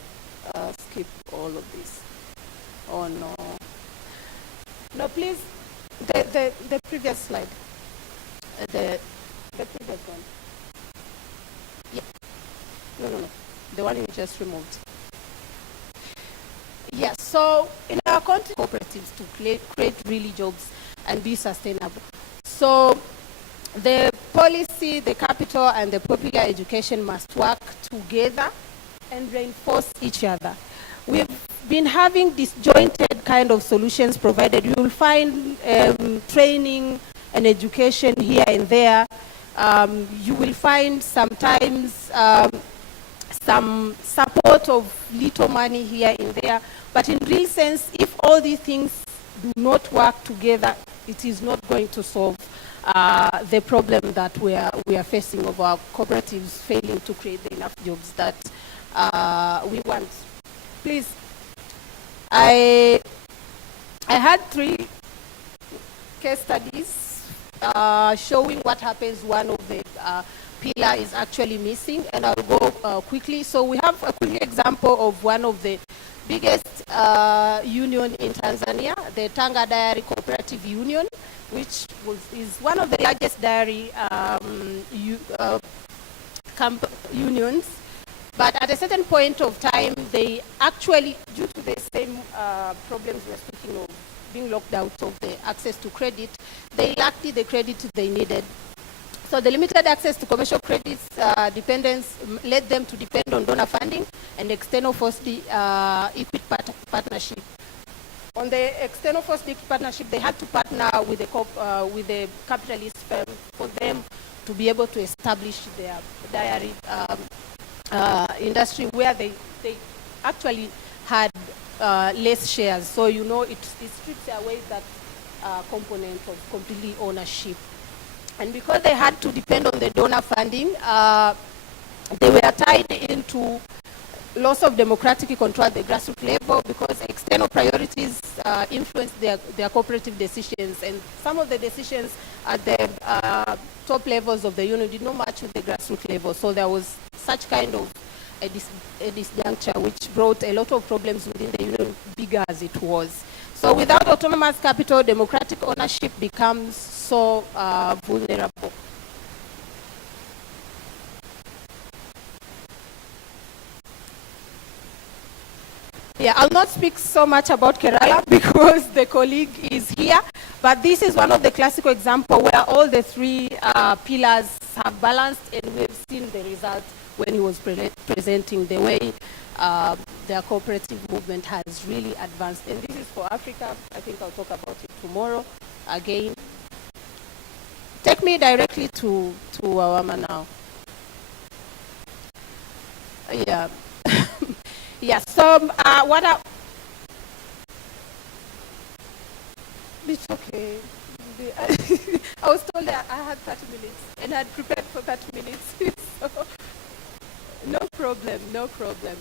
Skip all of this. Oh no. No, please. The previous slide. The previous one. Yeah. No. The one you just removed. Yes. So in our country, cooperatives to create really jobs and be sustainable. So the policy, the capital, and the popular education must work together and reinforce each other. We've been having disjointed kind of solutions provided. You will find training and education here and there. You will find sometimes some support of little money here and there. But in real sense, if all these things do not work together, it is not going to solve the problem that we are facing of our cooperatives failing to create enough jobs that we want. Please, I had 3 case studies showing what happens one of the pillar is actually missing, and I'll go quickly. So we have a quick example of one of the biggest union in Tanzania, the Tanga Dairy Cooperative Union, which is one of the largest dairy unions. But at a certain point of time, they actually, due to the same problems we're speaking of, being locked out of the access to credit, they lacked the credit they needed. So the limited access to commercial credits dependence led them to depend on donor funding and external forced equity partnership. On the external forced equity partnership, they had to partner with the capitalist firm for them to be able to establish their dairy industry where they actually had less shares. So, you know, it strips away that component of completely ownership. And because they had to depend on the donor funding, they were tied into loss of democratic control at the grassroots level because external priorities influenced their cooperative decisions. And some of the decisions at the top levels of the union did not match with the grassroots level. So there was such kind of a disjuncture which brought a lot of problems within the union, big as it was. So without autonomous capital, democratic ownership becomes so vulnerable. Yeah, I'll not speak so much about Kerala because the colleague is here, but this is one of the classical examples where all the three pillars have balanced, and we've seen the result when he was presenting the way their cooperative movement has really advanced. And this is for Africa. I think I'll talk about it tomorrow again. Take me directly to Awama now. Yeah. Yeah, so what it's okay. I was told that I had 30 minutes and I had prepared for 30 minutes. So no problem, no problem.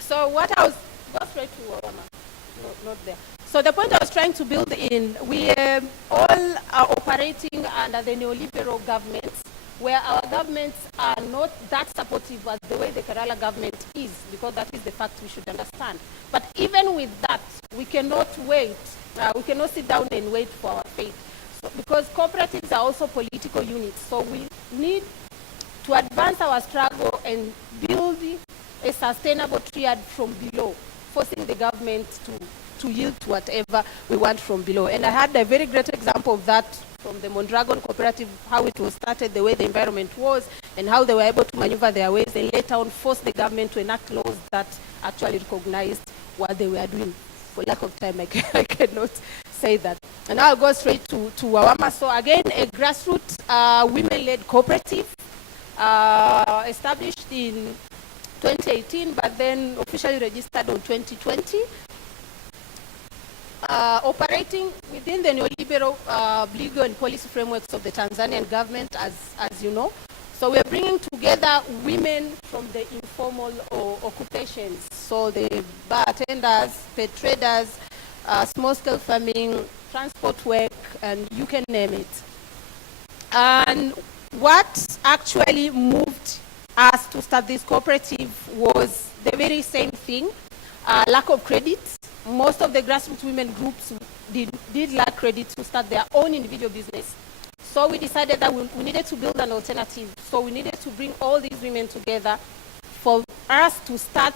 So what I was, go straight to Awama, not there. So the point I was trying to build in, we all are operating under the neoliberal governments, where our governments are not that supportive as the way the Kerala government is, because that is the fact we should understand. But even with that, we cannot wait. We cannot sit down and wait for our fate. So, because cooperatives are also political units, so we need to advance our struggle and build a sustainable triad from below, forcing the government to yield to whatever we want from below. And I had a very great example of that from the Mondragon Cooperative, how it was started, the way the environment was, and how they were able to maneuver their ways and later on force the government to enact laws that actually recognized what they were doing. For lack of time, I cannot say that. And now I'll go straight to Awama. So again, a grassroots women-led cooperative established in 2018, but then officially registered on 2020. Operating within the neoliberal legal and policy frameworks of the Tanzanian government, as you know. So we're bringing together women from the informal occupations, so the bartenders, pet traders, small-scale farming, transport work, and you can name it. And what actually moved us to start this cooperative was the very same thing, lack of credit. Most of the grassroots women groups did lack credit to start their own individual business. So we decided that we needed to build an alternative. So we needed to bring all these women together for us to start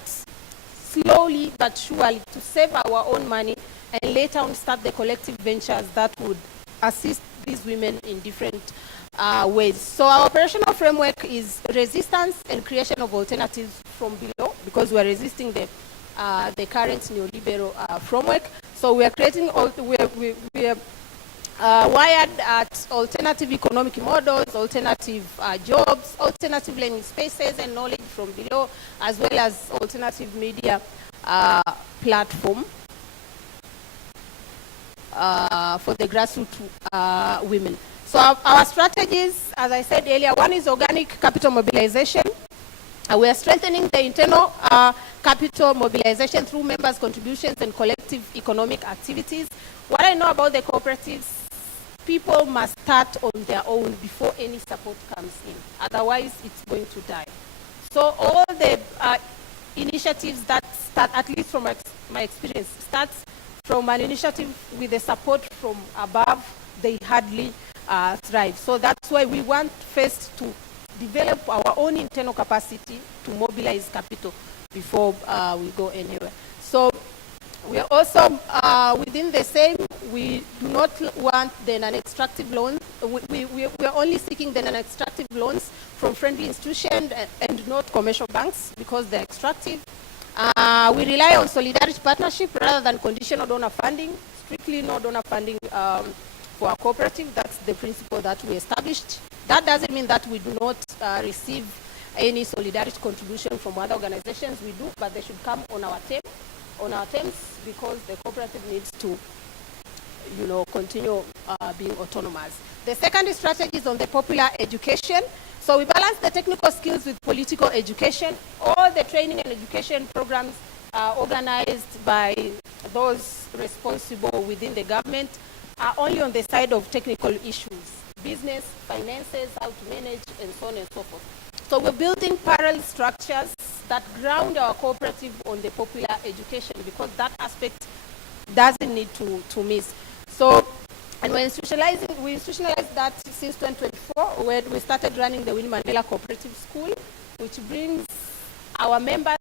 slowly but surely to save our own money and later on start the collective ventures that would assist these women in different ways. So our operational framework is resistance and creation of alternatives from below, because we are resisting the current neoliberal framework. So we are creating, we are wired at alternative economic models, alternative jobs, alternative learning spaces and knowledge from below, as well as alternative media platform for the grassroots women. So our strategies, as I said earlier, one is organic capital mobilization. We are strengthening the internal capital mobilization through members' contributions and collective economic activities. What I know about the cooperatives, people must start on their own before any support comes in. Otherwise, it's going to die. So all the initiatives that start, at least from my experience, starts from an initiative with the support from above, they hardly thrive. So that's why we want first to develop our own internal capacity to mobilize capital before we go anywhere. So we are also, within the same, we do not want the non-extractive loans. We are only seeking the non-extractive loans from friendly institutions and not commercial banks because they're extractive. We rely on solidarity partnership rather than conditional donor funding, strictly no donor funding for our cooperative. That's the principle that we established. That doesn't mean that we do not receive any solidarity contribution from other organizations. We do, but they should come on our terms because the cooperative needs to, continue being autonomous. The second strategy is on the popular education. So we balance the technical skills with political education. All the training and education programs are organized by those responsible within the government are only on the side of technical issues, business, finances, how to manage, and so on and so forth. So we're building parallel structures that ground our cooperative on the popular education because that aspect doesn't need to miss. So, and we institutionalized that since 2024 when we started running the Winnie Mandela Cooperative School, which brings our members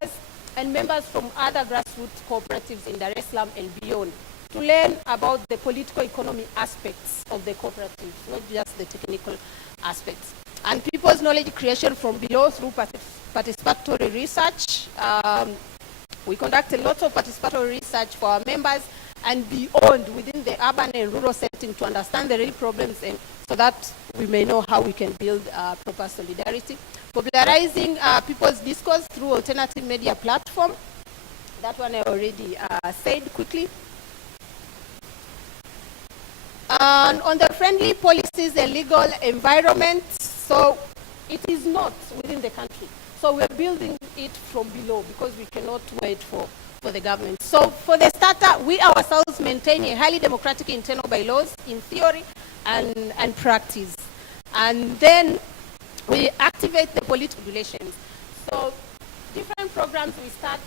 and members from other grassroots cooperatives in Dar es Salaam and beyond to learn about the political economy aspects of the cooperative, not just the technical aspects. And people's knowledge creation from below through participatory research. We conduct a lot of participatory research for our members and beyond within the urban and rural setting to understand the real problems and so that we may know how we can build proper solidarity. Popularizing people's discourse through alternative media platform. That one I already said quickly. And on the friendly policies and legal environment, so it is not within the country. So we're building it from below because we cannot wait for the government. So for the starter, we ourselves maintain a highly democratic internal bylaws in theory and practice. And then we activate the political relations. So different programs we start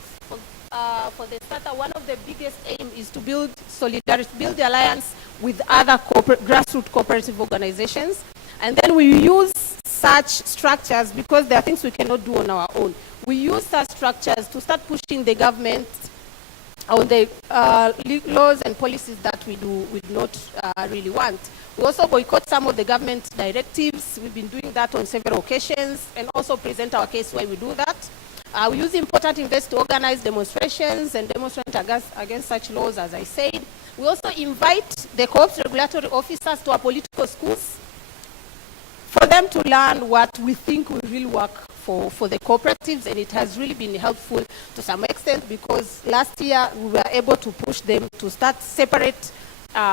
for the starter. One of the biggest aim is to build solidarity, build the alliance with other grassroots cooperative organizations. And then we use such structures because there are things we cannot do on our own. We use such structures to start pushing the government on the laws and policies that we do not really want. We also boycott some of the government directives. We've been doing that on several occasions and also present our case why we do that. We use important investors to organize demonstrations and demonstrate against such laws, as I said. We also invite the co-ops regulatory officers to our political schools for them to learn what we think will really work for the cooperatives, and it has really been helpful to some extent because last year we were able to push them to start separate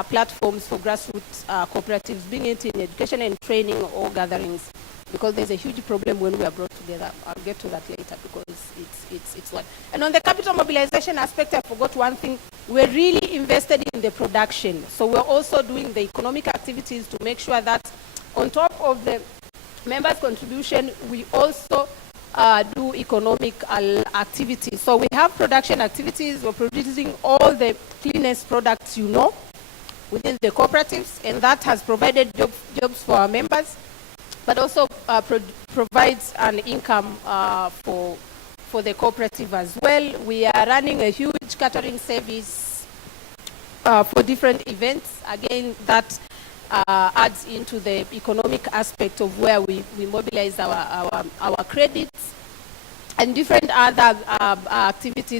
platforms for grassroots cooperatives, being it in education and training or gatherings, because there's a huge problem when we are brought together. I'll get to that later because it's one. And on the capital mobilization aspect, I forgot one thing. We're really invested in the production. So we're also doing the economic activities to make sure that on top of the members' contribution, we also do economic activities. So we have production activities. We're producing all the cleanest products within the cooperatives, and that has provided jobs for our members, but also provides an income for the cooperative as well. We are running a huge catering service for different events. Again, that adds into the economic aspect of where we mobilize our credits and different other activities